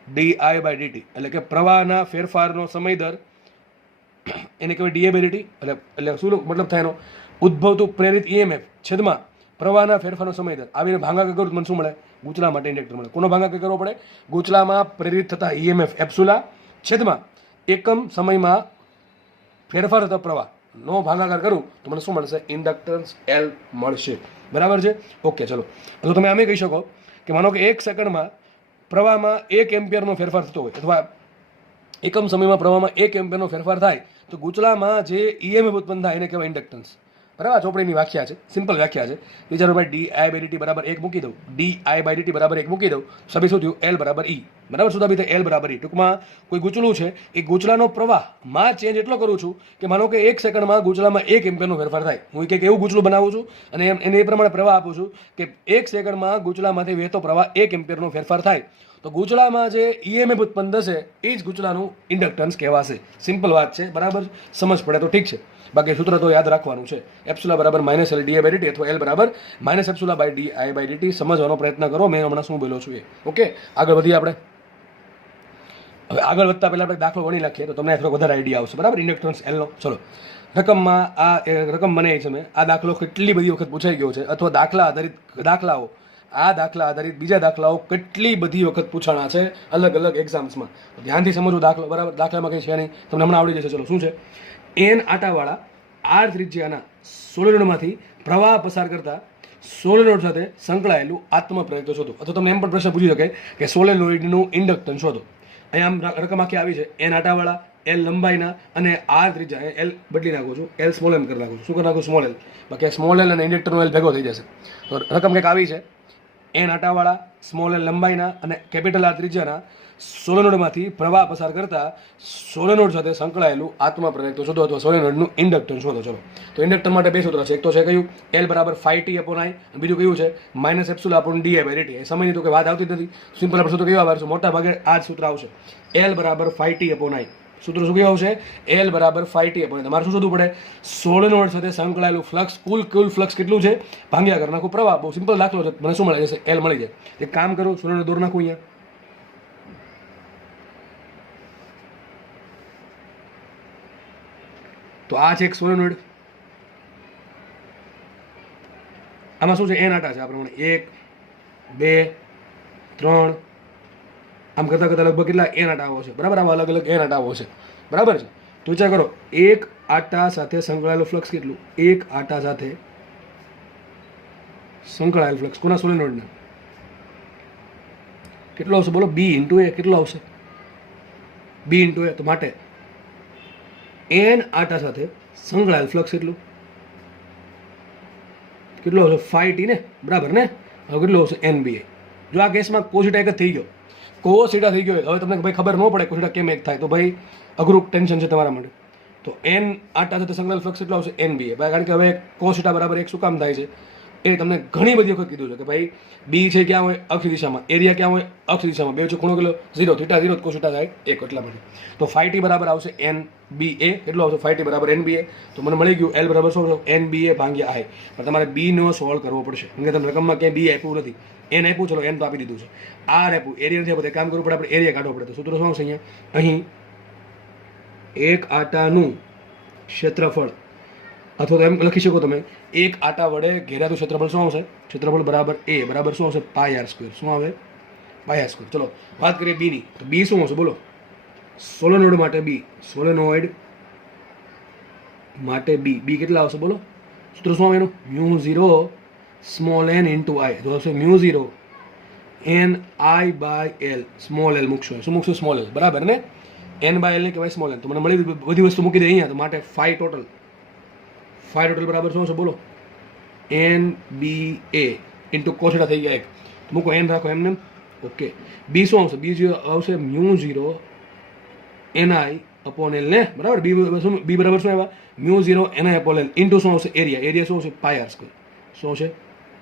ડીઆઈ બાય ડીટી, એટલે કે પ્રવાહના ફેરફારનો સમય દર, એને કહેવાય ડીઆઈ બાય ડીટી. એટલે શું મતલબ થાય એનો? ઉદ્ભવતું પ્રેરિત ઈએમએફ છેદમાં પ્રવાહના ફેરફારનો સમય દર. આવીને ભાગાકાર કરું તો મને શું મળે? ગૂંચળા માટે ઇન્ડક્ટર મળે. કોનો ભાગાકાર કરવો પડે? ગૂંચળામાં પ્રેરિત થતા ઈએમએફ એપ્સુલા છેદમાં એકમ સમયમાં ફેરફાર થતા પ્રવાહ નો ભાગાકાર કરું તો મને શું મળશે? ઇન્ડક્ટન્સ એલ મળશે. બરાબર છે? ઓકે, ચલો. તો તમે આમે કહી શકો કે માનો કે 1 સેકન્ડમાં પ્રવાહમાં 1 એમ્પિયરનો ફેરફાર થતો હોય, અથવા એકમ સમયમાં પ્રવાહમાં 1 એમ્પિયરનો ફેરફાર થાય તો ગૂંચળામાં જે ઈએમએફ ઉત્પન્ન થાય એને કહેવાય ઇન્ડક્ટન્સ. બરાબર? ચોપડીની વ્યાખ્યા છે, સિમ્પલ વ્યાખ્યા છે. વિચારો ભાઈ ડીઆઈ બાય ડીટી બરાબર 1 મૂકી દઉં, ડીઆઈ બાય ડીટી બરાબર 1 મૂકી દઉં, સભી શું થયું? એલ બરાબર ઈ. બરાબર? શું સાબિત થાય? એલ બરાબર ઈ. ટૂંકમાં કોઈ ગૂંચળું છે, એ ગૂંચળાનો પ્રવાહમાં ચેન્જ એટલો કરું છું કે માનો કે 1 સેકન્ડમાં ગૂંચળામાં 1 એમ્પિયરનો ફેરફાર થાય. હું કંઈક એવું ગૂંચળું બનાવું છું અને એને એ પ્રમાણે પ્રવાહ આપું છું કે 1 સેકન્ડમાં ગૂંચળામાંથી વહેતો પ્રવાહ 1 એમ્પિયરનો ફેરફાર થાય તો ગૂંચળામાં જે ઈએમએફ ઉત્પન્ન થશે એ જ ગૂંચળાનું ઇન્ડક્ટન્સ કહેવાશે. સિમ્પલ વાત છે. બરાબર? સમજ પડે તો ઠીક છે, બાકી સૂત્ર તો યાદ રાખવાનું છે. એપ્સિલા બરાબર minus L DI by DT, અથવા એલ બરાબર minus epsilon by DI by DT. સમજવાનો પ્રયત્ન કરો મેં હમણાં શું બોલ્યો છું એ. ઓકે, આગળ વધીએ આપણે. હવે આગળ વધતા પહેલાં આપણે દાખલો ગણી નાખીએ તો તમને થોડો વધારે આઈડિયા આવશે. બરાબર? ઇન્ડક્ટન્સ એલનો. ચલો, રકમમાં આ રકમ બનાવી છે મેં. આ દાખલો કેટલી બધી વખત પૂછાઈ ગયો છે, અથવા દાખલા આધારિત દાખલાઓ, આ દાખલા આધારિત બીજા દાખલાઓ કેટલી બધી વખત પૂછાણા છે અલગ અલગ એક્ઝામ્સમાં. ધ્યાનથી સમજો દાખલો. બરાબર? દાખલામાં કંઈ છે નહીં, તમને હમણાં આવડી જશે. ચલો, શું છે? એન આટાવાળા આર ત્રિજ્યાના સોલેનોઇડમાંથી પ્રવાહ પસાર કરતા સોલેનોઇડ સાથે સંકળાયેલું આત્મપ્રેરક શોધો. અથવા તમને એમ પણ પ્રશ્ન પૂછી શકે કે સોલેનોઇડનું ઇન્ડક્ટન્સ શોધો. અહીંયા આમ રકમ આખી આવી છે. એન આટાવાળા, એલ લંબાઈના, અને આર ત્રિજ્યા, એલ બદલી નાખું છું, એલ સ્મોલ એમ કરી નાખું છું. શું કરી નાખું? Small L. બાકી સ્મોલ એલ અને ઇન્ડક્ટરનો એલ ભેગો થઈ જશે. તો રકમ કંઈક આવી છે. એન આટાવાળા, સ્મોલ એલ લંબાઈના અને કેપિટલ આર ત્રિજ્યાના સોલેનોઇડમાંથી પ્રવાહ પસાર કરતા સોલેનોઇડ સાથે સંકળાયેલું આત્મપ્રેરક શોધો, અથવા સોલેનોઇડનું ઇન્ડક્ટન્સ શોધો. ચલો, તો ઇન્ડક્ટર માટે બે સૂત્ર છે. એક તો છે કયું? એલ બરાબર 5t અપોન આઈ, અને બીજું કયું છે? Minus epsilon upon DI by DT. સમયની તો કોઈ વાત આવતી નથી. સિમ્પલ આપણે સૂત્ર કેવા આવશે? મોટા ભાગે આ જ સૂત્ર આવશે. એલ બરાબર 5t અપોન આઈ. સૂત્ર શું કેવું આવશે? એલ બરાબર 5t અપોન આઈ. તમારે શું શોધવું પડે? સોલેનોઇડ સાથે સંકળાયેલું ફ્લક્સ, કુલ ફ્લક્સ કેટલું છે ભાગ્યા કરી નાખું પ્રવાહ. બહુ સિમ્પલ દાખલો છે. મને શું મળે જશે? એલ મળી જાય. એક કામ કરું, સોલેનોઇડ દોર નાખું અહીંયા. તો આ છે એક સોલેનોઇડ. આમાં શું છે? એન આટા છે આ પ્રમાણે 1 2 3, આમ કરતા કરતા લગભગ કેટલા એન આટાઓ છે. બરાબર? આવા અલગ અલગ એન આટાઓ છે. બરાબર છે? તો વિચાર કરો, એક આટા સાથે સંકળાયેલું ફ્લક્સ કેટલું? એક આટા સાથે સંકળાયેલ ફ્લક્સ કોના? સોલેનોઇડના. કેટલો આવશે બોલો? બી ઇન્ટુ એ. કેટલો આવશે? બી ઇન્ટુ એ. તો માટે એન આટા સાથે સંકળાયેલ ફ્લક્સ એટલું કેટલું આવશે? 5t ને. બરાબર ને? હવે કેટલું આવશે? NBA. જો આ કેસમાં કોસીટા એક જ થઈ ગયો, કોસીટા થઈ ગયો. હવે તમને ભાઈ ખબર ન પડે કોસીટા કેમ એક થાય તો ભાઈ અઘરું ટેન્શન છે તમારા માટે. તો એન આટા સાથે સંકળાયેલ ફ્લક્સ એટલો આવશે? NBA. કારણ કે હવે કોસીટા બરાબર એક શું કામ થાય છે એ તમને ઘણી બધી વખત કીધું છે કે ભાઈ બી છે ક્યાં હોય? અક્ષ દિશામાં. એરિયા ક્યાં હોય? અક્ષ દિશામાં. બે વચ્ચે ખૂણો કેટલો? 0. થીટા 0, કોસીટા થાય 1. એટલા માટે તો 5t બરાબર આવશે NBA. કેટલો આવશે? 5t બરાબર NBA. તો મને મળી ગયું એલ બરાબર શું? NBA ભાગ્યા આઈ. પણ તમારે બી નો સોલ્વ કરવો પડશે, કેમ કે તમે રકમમાં ક્યાંય બી આપ્યું નથી. એન આપ્યું, ચલો એન તો આપી દીધું છે. આર આપ્યું, એરિયા નથી આપ્યું. કામ કરવું પડે, આપણે એરિયા કાઢવો પડે. તો સૂત્ર શું આવશે અહીંયા? અહીં એક આટાનું ક્ષેત્રફળ, અથવા તો એમ લખી શકો તમે, એક આટા વડે ઘેરાતું ક્ષેત્રફળ શું આવશે? ક્ષેત્રફળ બરાબર એ બરાબર શું આવશે? Pi R square. શું આવે? Pi R square. ચલો વાત કરીએ બીની. તો બી શું આવશે બોલો? સોલેનોઇડ માટે બી. સોલેનોઇડ માટે બી. બી કેટલા આવશે બોલો? સૂત્ર શું આવે એનું? Mu 0 small N into I. તો આવશે mu 0 N I by L, small L મૂકશો. શું મૂકશું? Small L. બરાબર ને? એન બાય એલ ને કહેવાય સ્મોલ એલ. તો મને મળી બધી વસ્તુ મૂકી દે અહીંયા. તો માટે ફાઈ ટોટલ બરાબર શું છે બોલો? એન બી એ ઇન્ટુ કોસેટા થઈ ગયા 1. મૂકો એન રાખો એમને. ઓકે. બી શું આવશે? બી આવશે μ0 ni અપોન એલ ને. બરાબર? બી બરાબર શું આવ્યા? μ0 ni અપોન એલ ઇન્ટુ શું આવશે? એરિયા શું આવશે? Pi R square. શું આવશે?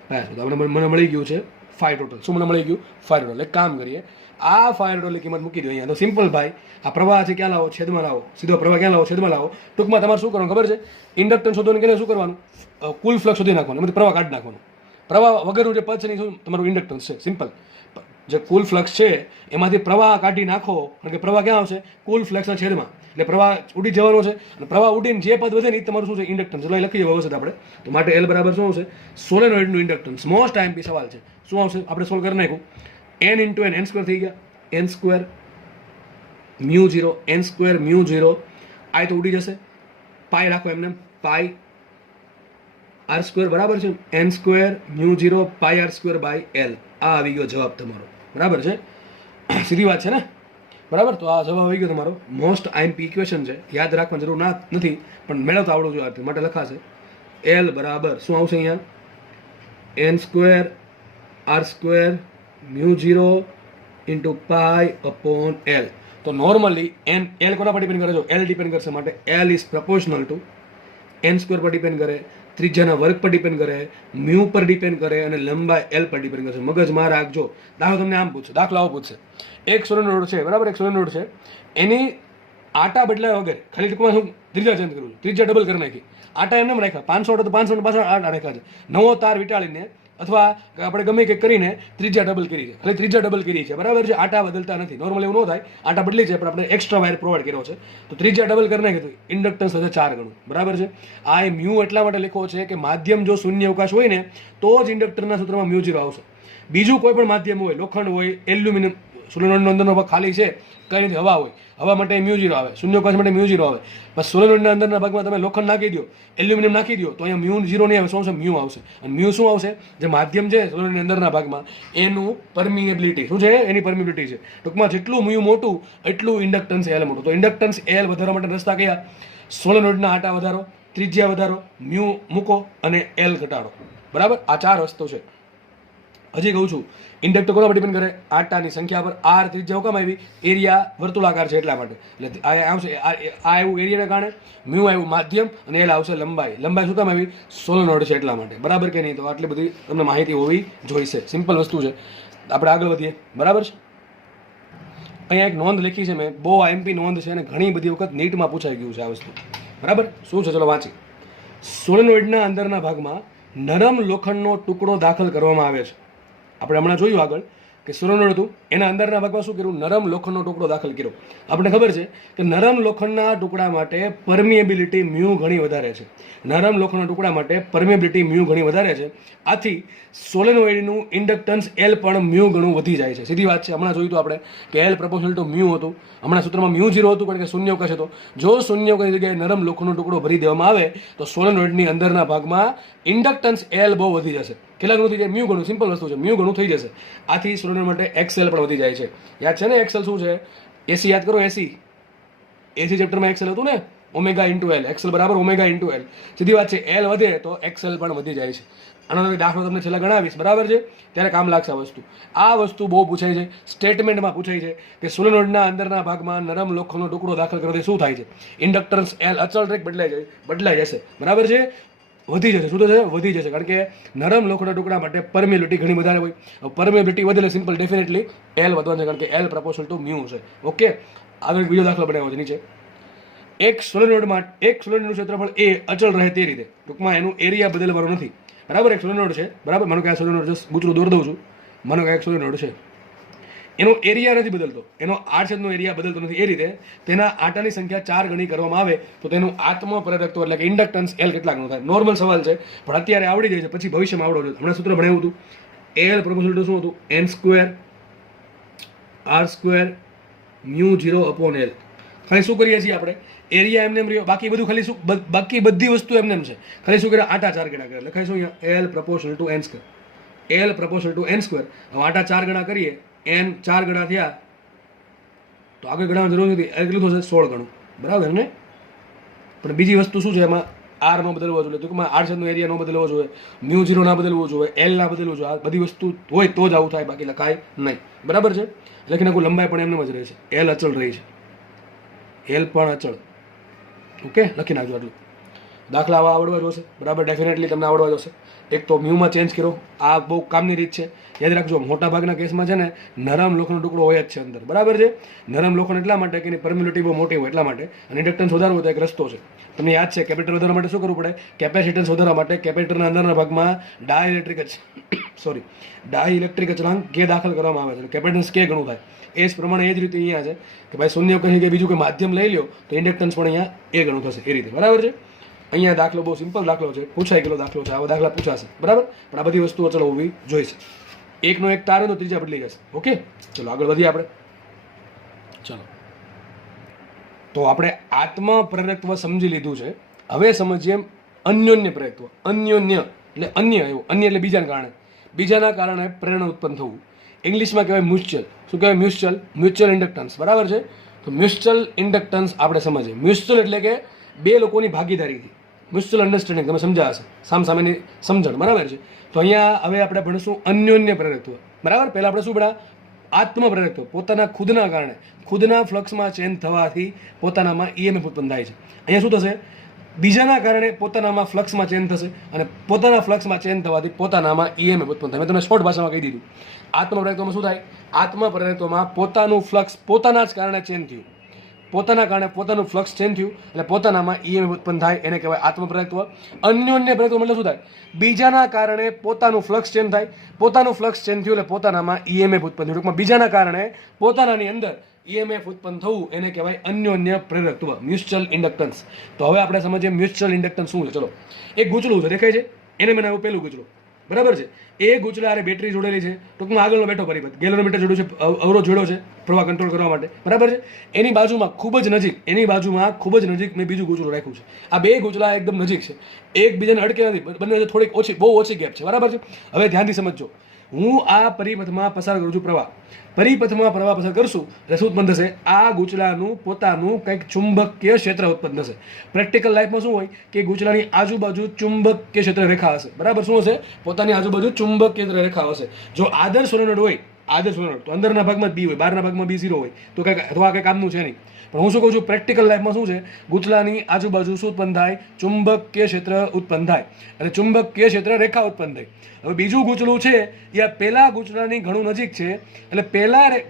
Pi R square. મને મળી ગયું છે ફાઈ ટોટલ. શું મને મળી ગયું? Phi total. એક કામ કરીએ, આ ફાઈ ટોટલની કિંમત મૂકી દો અહીંયા. તો સિમ્પલ ભાઈ, આ પ્રવાહ છે ક્યાં લાવો? છેદમાં લાવો. સીધો પ્રવાહ ક્યાં લાવો? છેદમાં લાવો. ટૂંકમાં તમારે શું કરવાનું ખબર છે? ઇન્ડક્ટન્સ શોધવાનું કે શું કરવાનું? કુલ ફ્લક્સ શોધી નાખવાનું, એમાંથી પ્રવાહ કાઢી નાખવાનું. પ્રવાહ વગરનું જે પદ છે શું તમારું ઇન્ડક્ટન્સ છે. સિમ્પલ. જે કુલ ફ્લક્સ છે એમાંથી પ્રવાહ કાઢી નાખો, કારણ કે પ્રવાહ ક્યાં આવશે? કુલ ફ્લક્સના છેદમાં. એટલે પ્રવાહ ઉડી જવાનો છે, અને પ્રવાહ ઉડીને જે પદ વધે ને એ તમારું શું છે? ઇન્ડક્ટન્સ. એટલે લખી વ્યવસ્થિત આપણે. તો માટે એલ બરાબર શું આવશે? સોલેનોઇડનું ઇન્ડક્ટન્સ. મોસ્ટ આઈએમપી સવાલ છે. શું આવશે? આપણે સોલ્વ કરી નાખ્યું. એન ઇન્ટુ એન સ્ક્વેર થઈ ગયા. એન સ્ક્વેર μ0, એન સ્ક્વેર μ0, આઈ તો ઉડી જશે. પાઈ રાખો એમને. પાઈ આર સ્ક્વેર બરાબર છે. N square μ0 pi R square by L. આ આવી ગયો જવાબ તમારો. બરાબર છે? સીધી વાત છે ને? બરાબર. તો આ જવાબ આવી ગયો તમારો. મોસ્ટ આઈએમપી ઇક્વેશન છે, યાદ રાખવાની જરૂર નથી, પણ મેળવતા આવડવું જોઈએ માટે લખાશે. એલ બરાબર શું આવશે અહીંયા? N square R square μ0 into pi upon L. તો નોર્મલી એલ કોના પર ડિપેન્ડ કરે? જો એલ ડિપેન્ડ કરશે માટે L is proportional to N square પર ડિપેન્ડ કરે, ત્રિજ્યાના વર્ગ પર ડિપેન્ડ કરે, મ્યુ પર ડિપેન્ડ કરે, અને લંબાઈ એલ પર ડિપેન્ડ કરશે. મગજમાં રાખજો. દાખલો તમને આમ પૂછશે, દાખલાઓ પૂછશે. એક સોલેનોઇડ છે, બરાબર? એક સોલેનોઇડ છે, એની આટા બદલાયા વગર, ખાલી ટૂંકમાં શું ત્રિજ્યા ચેન્જ કરું છું, ત્રિજ્યા ડબલ કરી નાખી. આટા એમને રાખ્યા 500 તો 500 પાછળ આટા રાખ્યા છે. નવો તાર વીટાળીને અથવા આપણે ગમે કંઈક કરીને ત્રિજ્યા ડબલ કરી છે. ખાલી ત્રિજ્યા ડબલ કરી છે. બરાબર છે? આટા બદલતા નથી. નોર્મલ એવું ન થાય. આટા બદલી છે પણ આપણે એક્સ્ટ્રા વાયર પ્રોવાઈડ કર્યો છે. તો ત્રિજ્યા ડબલ કરી નાખી તો ઇન્ડક્ટન્સ થશે 4 ગણું. બરાબર છે? આ મ્યુ એટલા માટે લખ્યો છે કે માધ્યમ જો શૂન્ય અવકાશ હોય ને તો જ ઇન્ડક્ટરના સૂત્રમાં μ0 આવશે. બીજું કોઈ પણ માધ્યમ હોય, લોખંડ હોય, એલ્યુમિનિયમ, સોલેનોઇડનો અંદરનો ભાગ ખાલી છે, કંઈ નથી, હવા હોય, હવા માટે μ0 આવે, શૂન્યાવકાશ માટે μ0 આવે. બસ સોલેનોઇડના અંદરના ભાગમાં તમે લોખંડ નાખી દો, એલ્યુમિનિયમ નાખી દો, તો અહીંયા μ0 નહીં આવે. શું આવશે? મ્યુ આવશે. અને મ્યુ શું આવશે? જે માધ્યમ છે સોલેનોઇડની અંદરના ભાગમાં, એનું પરમિએબિલિટી શું છે? એની પરમિએબિલિટી છે. ટૂંકમાં જેટલું મ્યુ મોટું એટલું ઇન્ડક્ટન્સ એલ મોટું. તો ઇન્ડક્ટન્સ એલ વધારવા માટે રસ્તા કયા? સોલેનોઇડના આટા વધારો, ત્રિજ્યા વધારો, મ્યુ મૂકો અને એલ ઘટાડો. બરાબર? આ 4 વસ્તુ છે. હજી કહું છું, ઇન્ડક્ટર કોના પર ડિપેન્ડ કરે? આટાની સંખ્યા પર. આર ત્રિજ્યા હુકમ આવી? એરિયા વર્તુળાકાર છે એટલા માટે. એટલે આ આવશે, આ આવ્યું એરિયાના કારણે, મ્યુ આવ્યું માધ્યમ, અને એલ આવશે લંબાઈ. લંબાઈ શું કામ આવી? સોલેનોઇડ છે એટલા માટે. બરાબર કે નહીં? તો આટલી બધી તમને માહિતી હોવી જોઈશે. સિમ્પલ વસ્તુ છે. આપણે આગળ વધીએ. બરાબર છે? અહીંયા એક નોંધ લખી છે મેં, બહુ આઈએમપી નોંધ છે, અને ઘણી બધી વખત નીટમાં પૂછાઈ ગયું છે આ વસ્તુ. બરાબર? શું છે? ચલો વાંચી. સોલેનોઇડના અંદરના ભાગમાં નરમ લોખંડનો ટુકડો દાખલ કરવામાં આવે છે. આપણે હમણાં જોયું આગળ કે સોલેનોઇડ હતું, એના અંદરના ભાગમાં શું કર્યું? નરમ લોખંડનો ટુકડો દાખલ કર્યો. આપણે ખબર છે કે નરમ લોખંડના ટુકડા માટે પરમિએબિલિટી મ્યુ ઘણી વધારે છે. નરમ લોખંડના ટુકડા માટે પરમિએબિલિટી મ્યુ ઘણી વધારે છે. આથી સોલેનોઇડનું ઇન્ડક્ટન્સ એલ પણ મ્યુ ઘણું વધી જાય છે. સીધી વાત છે. હમણાં જોયું હતું આપણે કે એલ પ્રપોર્શનલ ટુ મ્યુ હતું. હમણાં સૂત્રમાં μ0 હતું કારણ કે શૂન્યાવકાશ હતો. જો શૂન્યાવકાશની જગ્યાએ નરમ લોખંડનો ટુકડો ભરી દેવામાં આવે તો સોલેનોઇડની અંદરના ભાગમાં ઇન્ડક્ટન્સ એલ બહુ વધી જશે. કેટલા ગણું થઈ જાય? મ્યુ ગણું. સિમ્પલ વસ્તુ છે, મ્યુ ગણું થઈ જશે. આથી સોલેનોઇડ માટે એક્સએલ પણ વધી જાય છે. યાદ છે ને એક્સએલ શું છે? એસી યાદ કરો. એસી ચેપ્ટરમાં એક્સએલ હતું ને, ઓમેગા ઇન્ટુ એલ. એક્સએલ બરાબર ઓમેગા ઇન્ટુ એલ. સીધી વાત છે. એલ વધે તો એક્સએલ પણ વધી જાય છે. આનો દાખલો તમને છેલ્લા ગણાવીશ. બરાબર છે? ત્યારે કામ લાગશે આ વસ્તુ. આ વસ્તુ બહુ પૂછાય છે, સ્ટેટમેન્ટમાં પૂછાય છે કે સોલેનોઇડના અંદરના ભાગમાં નરમ લોખંડનો ટુકડો દાખલ કરવાથી શું થાય છે? ઇન્ડક્ટન્સ એલ અચળ રેટ બદલાઈ જશે. બરાબર છે? વધી જશે. શું થશે? વધી જશે. કારણ કે નરમ લોખંડના ટુકડા માટે પરમિએબિલિટી ઘણી વધારે હોય. પરમિએબિલિટી વધે એટલે સિમ્પલ ડેફિનેટલી એલ વધવાનું છે, કારણ કે એલ પ્રપોર્શનલ ટુ મ્યુ છે. ઓકે? આગળ બીજો દાખલો બનાવ્યો છે નીચે. એક સોલેનોઇડનું ક્ષેત્રફળ એ અચળ રહે તે રીતે. ટૂંકમાં એનું એરિયા બદલવાનું નથી. બરાબર? એક સોલેનોઇડ છે. બરાબર? માનો કે આ સોલેનોઇડ છે, ગૂંચળું દોર દઉં છું. માનો કે એક સોલેનોઇડ છે, એનો એરિયા નથી બદલતો, એનો આડછેદનો એરિયા બદલતો નથી. એ રીતે તેના આટાની સંખ્યા 4 ગણી કરવામાં આવે તો તેનું આત્મપ્રેરકત્વ એટલે કે ઇન્ડક્ટન્સ એલ કેટલાનું થાય? નોર્મલ સવાલ છે, પણ અત્યારે આવડી જાય છે, પછી ભવિષ્યમાં આવડો છે. હમણાં સૂત્ર ભણાવ્યું હતું. એલ પ્રપોર્શનલ ટુ શું હતું? N square R square μ0 upon L. ખાલી શું કરીએ છીએ આપણે? એરિયા એમને એમ રહ્યો, બાકી બધું ખાલી શું, બાકી બધી વસ્તુ એમને એમ છે. ખાલી શું કર્યા? આટા 4 ગણા કર્યા. લખાય શું અહીંયા? L proportional to N square. L proportional to N square. હવે આટા 4 ગણા કરીએ, એન 4 ગણા થયા તો આગળ ગણાવવાની જરૂર નથી. કેટલું થશે? 16 ગણું. બરાબર ને? પણ બીજી વસ્તુ શું છે એમાં? આર નો બદલવો જોઈએ, ટૂંકમાં આર છેદનો એરિયા નો બદલવો જોઈએ, મ્યુ 0 ના બદલવું જોઈએ, એલ ના બદલવું જોઈએ. આ બધી વસ્તુ હોય તો જ આવું થાય, બાકી લખાય નહીં. બરાબર છે? લખી નાખું. લંબાઈ પણ એમને જ રહે છે, એલ અચળ રહી છે, એલ પણ અચળ. ઓકે, લખી નાખજો આટલું. દાખલા આવા આવડવા જોશે. બરાબર, ડેફિનેટલી તમને આવડવા જોશે. એક તો મ્યુમાં ચેન્જ કર્યો, આ બહુ કામની રીત છે. યાદ રાખજો, મોટા ભાગના કેસમાં છે ને નરમ લોખંડનો ટુકડો હોય જ છે અંદર. બરાબર છે? નરમ લોખંડ એટલા માટે કે એની પરમ્યુનિટી બહુ મોટી હોય એટલા માટે, અને ઇન્ડક્ટન્સ વધારવું તો એક રસ્તો છે. તમને યાદ છે કેપેસિટર વધારવા માટે શું કરવું પડે? કેપેસિટન્સ વધારવા માટે કેપેસિટરના અંદરના ભાગમાં ડાઇલેક્ટ્રિક અચળાંક કે દાખલ કરવામાં આવે છે. કેપેસિટન્સ કે ઘણું થાય. એ જ પ્રમાણે એ જ રીતે અહીંયા છે કે ભાઈ શૂન્ય કહી કે બીજું કોઈ માધ્યમ લઈ લો તો ઇન્ડક્ટન્સ પણ અહીંયા એ ઘણું થશે. એ રીતે. બરાબર છે? અહીંયા દાખલો બહુ સિમ્પલ દાખલો છે, પૂછાઈ ગયેલો દાખલો છે. આવા દાખલા પૂછાશે. બરાબર, પણ આ બધી વસ્તુઓ ચલો હોવી જોઈશે. એકનો એક તારે તો ત્રીજા બદલી જશે. ઓકે, ચલો આગળ વધીએ આપણે. ચલો, તો આપણે આત્મ પ્રેરકત્વ સમજી લીધું છે. હવે સમજીએ અન્યોન્ય પ્રેરકત્વ. અન્યોન્ય એટલે અન્ય, એવું અન્ય એટલે બીજાના કારણે પ્રેરણા ઉત્પન્ન થવું. ઇંગ્લિશમાં કહેવાય મ્યુચ્યુઅલ. શું કહેવાય? Mutual inductance. બરાબર છે? તો મ્યુચ્યુઅલ ઇન્ડક્ટન્સ આપણે સમજીએ. મ્યુચ્યુઅલ એટલે કે બે લોકોની ભાગીદારીથી, મ્યુચ્યુઅલ અન્ડરસ્ટેન્ડિંગ. તમે સમજ્યા હશે, સામેની સમજણ. બરાબર છે? તો અહીંયા હવે આપણે ભણીશું અન્યોન્ય પ્રેરકત્વ. બરાબર, પહેલા આપણે શું ભણ્યા? આત્મ પ્રેરકત્વ. પોતાના ખુદના કારણે, ખુદના ફ્લક્સમાં ચેન્જ થવાથી પોતાનામાં ઈએમએફ ઉત્પન્ન થાય છે. અહીંયા શું થશે? બીજાના કારણે પોતાનામાં ફ્લક્સમાં ચેન્જ થશે, અને પોતાના ફ્લક્સમાં ચેન્જ થવાથી પોતાનામાં ઈએમએફ ઉત્પન્ન થાય. મેં તમને શોર્ટ ભાષામાં કહી દીધું. આત્મ પ્રેરકત્વમાં શું થાય? આત્મ પ્રેરકત્વમાં પોતાનું ફ્લક્સ પોતાના જ કારણે ચેન્જ થયું, પોતાના કારણે પોતાનું ફ્લક્સ ચેન્જ થયું એટલે પોતાનામાં ઈએમએફ ઉત્પન્ન થાય, એને કહેવાય આત્મ પ્રેરકત્વ. અન્યોન્ય પ્રેરકત્વ એટલે શું થાય? બીજાના કારણે પોતાનું ફ્લક્સ ચેન્જ થાય, પોતાનું ફ્લક્સ ચેન્જ થયું એટલે પોતાનામાં ઈએમએફ ઉત્પન્ન થયું. ટૂંકમાં બીજાના કારણે પોતાનાની અંદર ઈએમએફ ઉત્પન્ન થવું એને કહેવાય અન્યોન્ય પ્રેરકત્વ, મ્યુચ્યુઅલ ઇન્ડક્ટન્સ. તો હવે આપણે સમજીએ મ્યુચ્યુઅલ ઇન્ડક્ટન્સ શું છે. ચલો, એક ગૂંચળું છે, દેખાય છે? એને બનાવ્યું પહેલું ગૂંચળું. બરાબર છે? એ ગૂંચળા બેટરી જોડેલી છે, ટૂંકમાં આગળનો બેઠો પરિપથ ગેલોમીટર જોડ્યું છે, અવરોધ જોડ્યો છે પ્રવાહ કંટ્રોલ કરવા માટે. બરાબર છે? એની બાજુમાં ખૂબ જ નજીક મેં બીજું ગૂંચળું રાખ્યું છે. આ બે ગૂંચળા એકદમ નજીક છે, એકબીજાને અડકે નથી, બંને થોડીક બહુ ઓછી ગેપ છે. બરાબર છે? હવે ધ્યાનથી સમજજો. હું આ પરિપથમાં પસાર કરું છું પરિપથમાં પ્રવાહ પસાર કરશું એટલે શું ઉત્પન્ન થશે? આ ગૂંચળાનું પોતાનું કંઈક ચુંબકીય ક્ષેત્ર ઉત્પન્ન થશે. પ્રેક્ટિકલ લાઈફમાં શું હોય કે ગૂંચળાની આજુબાજુ ચુંબકીય ક્ષેત્ર રેખા હશે. બરાબર? શું હશે? પોતાની આજુબાજુ ચુંબકીય રેખા હશે. જો આદર્શ સોલેનોઇડ હોય, તો અંદરના ભાગમાં બી હોય, બહારના ભાગમાં બી 0 હોય, તો આ કંઈ કામનું છે નહીં. પણ હું શું કહું છું, પ્રેક્ટિકલ લાઈફમાં શું છે? ગૂંચળાની આજુબાજુ શું ઉત્પન્ન થાય? ચુંબકીય ક્ષેત્ર ઉત્પન્ન થાય, અને ચુંબકીય ક્ષેત્ર રેખા ઉત્પન્ન થાય. હવે બીજું ગૂંચળું છે એ પહેલા ગૂંચળાની ઘણું નજીક છે, એટલે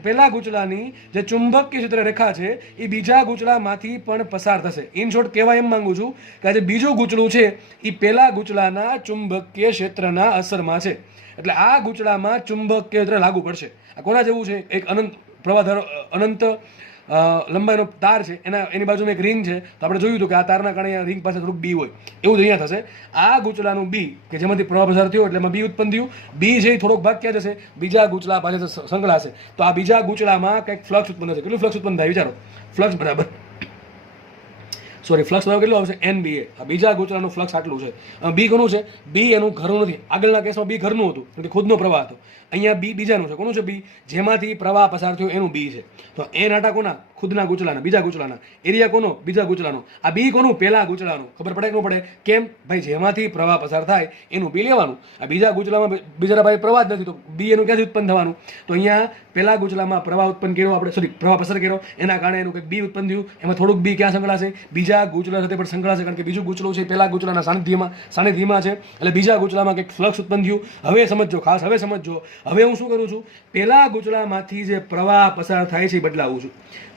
પહેલા ગૂંચળાની જે ચુંબકીય ક્ષેત્ર રેખા છે એ બીજા ગૂંચળામાંથી પણ પસાર થશે. ઇન શોર્ટ કહેવા એમ માંગુ છું કે આ જે બીજું ગૂંચળું છે એ પહેલા ગૂંચળાના ચુંબકીય ક્ષેત્રના અસરમાં છે, એટલે આ ગૂંચળામાં ચુંબકીય ક્ષેત્ર લાગુ પડશે. આ કોના જેવું છે? એક અનંત અનંત લંબાઈનો તાર છે, એની બાજુમાં એક રિંગ છે. તો આપણે જોયું હતું કે આ તારના કારણે રિંગ પાસે થોડુંક બી હોય, એવું જ અહીંયા થશે. આ ગૂંચળાનું બી કે જેમાંથી પ્રવાહ પસાર થયો એટલે એમાં બી ઉત્પન્ન થયું. બી છે એ થોડોક ભાગ ક્યાં જશે? બીજા ગૂંચળા પાસે સંકળાશે. તો આ બીજા ગૂંચળામાં કંઈક ફ્લક્સ ઉત્પન્ન થશે. કેટલું ફ્લક્સ ઉત્પન્ન થાય વિચારો? ફ્લક્સ બરાબર કેટલો આવશે? NBA. આ બીજા ગૂંચળાનું ફ્લક્સ આટલું છે. બી કોનું છે? બી એનું ઘરનું નથી. આગળના કેસમાં બી ઘરનું હતું, એટલે ખુદનો પ્રવાહ હતો. અહીંયા બી બીજાનું છે. કોનું છે? બી જેમાંથી પ્રવાહ પસાર થયો એનું બી છે. તો એ નાટા કોના? ખુદના ગૂંચળાના, બીજા ગૂંચળાના. એરિયા કોનો? બીજા ગૂંચળાનો. આ બી કોનું? પહેલા ગૂંચળાનું. ખબર પડે કે ન પડે? કેમ? ભાઈ જેમાંથી પ્રવાહ પસાર થાય એનું બી લેવાનું. આ બીજા ગૂંચળામાં બીજા ભાઈ પ્રવાહ જ નથી, તો બી એનું ક્યાંથી ઉત્પન્ન થવાનું? તો અહીંયા પહેલા ગૂંચળામાં પ્રવાહ ઉત્પન્ન કર્યો આપણે, પ્રવાહ પસાર કર્યો, એના કારણે એનું કંઈક બી ઉત્પન્ન થયું. એમાં થોડુંક બી ક્યાં સંકળાશે? બીજા ગૂંચળા સાથે પણ સંકળાશે, કારણ કે બીજું ગૂંચળું છે પહેલા ગૂંચળાના સાનિધ્યમાં છે, એટલે બીજા ગૂંચળામાં કંઈક ફ્લક્સ ઉત્પન્ન થયું. હવે સમજો, ખાસ હવે સમજો. હવે હું શું કરું છું? પહેલા ગૂંચળામાંથી જે પ્રવાહ પસાર થાય છે એ બદલાવું છું.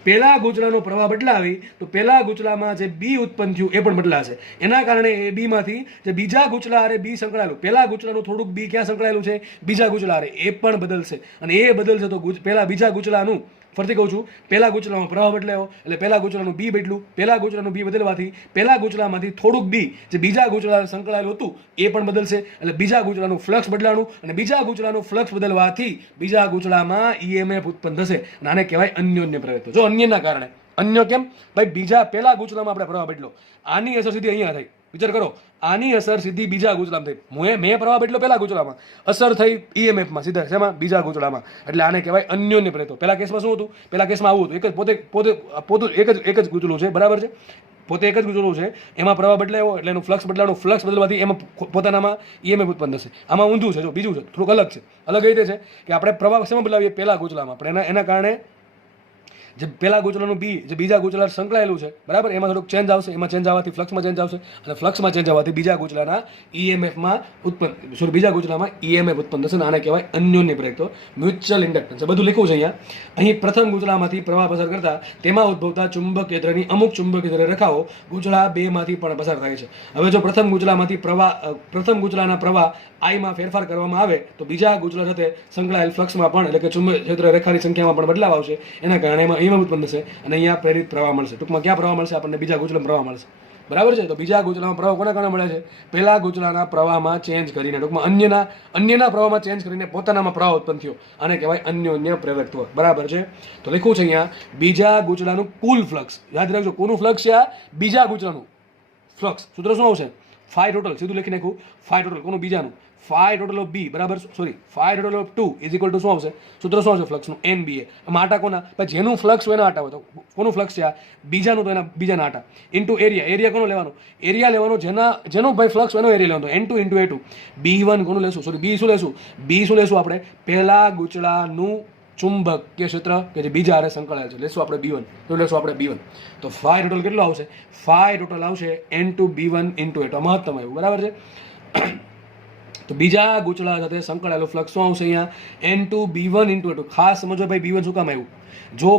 પહેલા ગૂંચળાનો પ્રવાહ બદલાવી તો પહેલા ગૂંચળામાં જે બી ઉત્પન્ન થયું એ પણ બદલાશે. એના કારણે એ બીમાંથી જે બીજા ગૂંચળા હારે બી સંકળાયેલું, પહેલા ગૂંચળાનું થોડુંક બી ક્યાં સંકળાયેલું છે? બીજા ગૂંચળા હારે, એ પણ બદલશે. અને એ બદલશે તો પહેલા બીજા ગૂંચળાનું, ફરીથી કહું છું, પહેલા ગૂંચળામાં પ્રવાહ બદલાયો એટલે પહેલા ગૂંચળાનું બી બદલ્યું. પહેલા ગૂંચળાનું બી બદલવાથી પહેલા ગૂંચળામાંથી થોડુંક બી જે બીજા ગૂંચળા સંકળાયેલું હતું એ પણ બદલશે, એટલે બીજા ગૂંચળાનું ફ્લક્સ બદલાનું, અને બીજા ગૂંચળાનું ફ્લક્સ બદલવાથી બીજા ગૂંચળામાં ઈએમએફ ઉત્પન્ન થશે. અને આને કહેવાય અન્યોન્ય પ્રેરકત્વ. જો અન્યના કારણે, અન્ય કેમ? ભાઈ બીજા પહેલા ગૂંચળામાં આપણે પ્રવાહ બદલો, આની અસર સીધી અહીંયા થઈ, વિચાર કરો, આની અસર સીધી બીજા ગૂંચળામાં થઈ. મેં પ્રવાહ બદલ્યો પહેલા ગૂંચળામાં, અસર થઈ ઈએમએફમાં સીધા શેમાં બીજા ગૂંચળામાં. એટલે આને કહેવાય અન્યોન્ય પ્રેરકત્વ. પહેલા કેસમાં શું હતું? પહેલા કેસમાં આવું હતું, એક જ પોતે એક જ ગૂંચળું છે, બરાબર છે, પોતે એક જ ગૂંચળું છે, એમાં પ્રવાહ બદલાયો એટલે એનું ફ્લક્સ બદલાવાનું, ફ્લક્સ બદલવાથી એમાં પોતાનામાં ઈએમએફ ઉત્પન્ન થશે. આમાં ઊંધું છે, જો બીજું છે, થોડુંક અલગ છે. અલગ એ રીતે છે કે આપણે પ્રવાહ શેમાં બદલાવીએ? પહેલા ગૂંચળામાં. પણ એના કારણે જે પહેલા ગૂંચળાનું બી જે બીજા ગૂંચળા સંકળાયેલું છે, બરાબર, એમાં થોડુંક ચેન્જ આવશે. એમાં ચેન્જ આવવાથી ફ્લક્સમાં ચેન્જ આવશે, અને ફ્લક્સમાં ચેન્જ આવવાથી બીજા ગૂંચળાના ઈએમએફમાં બીજા ગૂંચળામાં ઈએમએફ ઉત્પન્ન થશે. આને કહેવાય અન્યોન્ય પ્રેરકત્વ, મ્યુચ્યુઅલ ઇન્ડક્ટન્સ. બધું લખ્યું છે અહીંયા. અહીં પ્રથમ ગૂંચળામાંથી પ્રવાહ પસાર કરતા તેમાં ઉદ્ભવતા ચુંબકીય ક્ષેત્રની અમુક ચુંબકીય રેખાઓ ગૂંચળા 2 માંથી પણ પસાર થાય છે. હવે જો પ્રથમ ગૂંચળાના પ્રવાહ આઈમાં ફેરફાર કરવામાં આવે તો બીજા ગૂંચળા સાથે સંકળાયેલ ફ્લક્સમાં પણ, એટલે કે ચુંબકીય ક્ષેત્ર રેખાની સંખ્યામાં પણ બદલાવ આવશે. એના કારણે એમાં ઈએમએફ ઉત્પન્ન થશે અને અહીંયા પ્રેરિત પ્રવાહ મળશે. ટૂંકમાં ક્યાં પ્રવાહ મળશે? આપણને બીજા ગૂંચળામાં પ્રવાહ મળશે, બરાબર છે. તો બીજા ગૂંચળામાં પ્રવાહ કોના કારણે મળે છે? પહેલા ગૂંચળાના પ્રવાહમાં ચેન્જ કરીને, ટૂંકમાં અન્યના પ્રવાહમાં ચેન્જ કરીને પોતાનામાં પ્રવાહ ઉત્પન્ન થયો. આને કહેવાય અન્યોન્ય પ્રેરકત્વ, બરાબર છે. તો લખ્યું છે અહીંયા બીજા ગૂંચળાનું કુલ ફ્લક્સ. યાદ રાખજો, કોનું ફ્લક્સ છે? આ બીજા ગૂંચળાનું ફ્લક્સ. સૂત્ર શું આવશે? Phi total. સીધું લખી નાખ્યું, ફાઈ ટોટલ. કોનું? બીજાનું. ફાઈ ટોટલ ઓફ બી, બરાબર, sorry, phi total of 2 is equal to શું આવશે? સૂત્ર શું આવશે ફ્લક્સનું? એન બી એ. આમાં આટા કોના? પછી જેનું ફ્લક્સ હોય એના આટા હોય. તો કોનું ફ્લક્સ છે? આ બીજાનું, તો એના બીજાના આટા ઇન્ટુ એરિયા. એરિયા કોનો લેવાનો? એરિયા લેવાનો જેનો ભાઈ ફ્લક્સ હોય એનો એરિયા લેવાનો. N2 into A2. B1 કોનું લેશું? સોરી, બી શું લેશું? બી શું લેશું આપણે? પહેલા ગૂંચળાનું ચુંબકીય ક્ષેત્ર કે જે બીજા હારે સંકળાયેલ છે, લેશું આપણે B1. તો લેશું આપણે B1. તો ફાઈ ટોટલ કેટલો આવશે? ફાઈ ટોટલ આવશે N2 B1 ઇન્ટુ A2. મહત્તમ આવ્યું, બરાબર છે. તો બીજા ગૂંચળા સાથે સંકળાયેલો ફ્લક્સ શું આવશે? અહીંયા N2 B1 ઇન્ટુ A2. ખાસ સમજો ભાઈ, B1 શું કામ આવ્યું? જો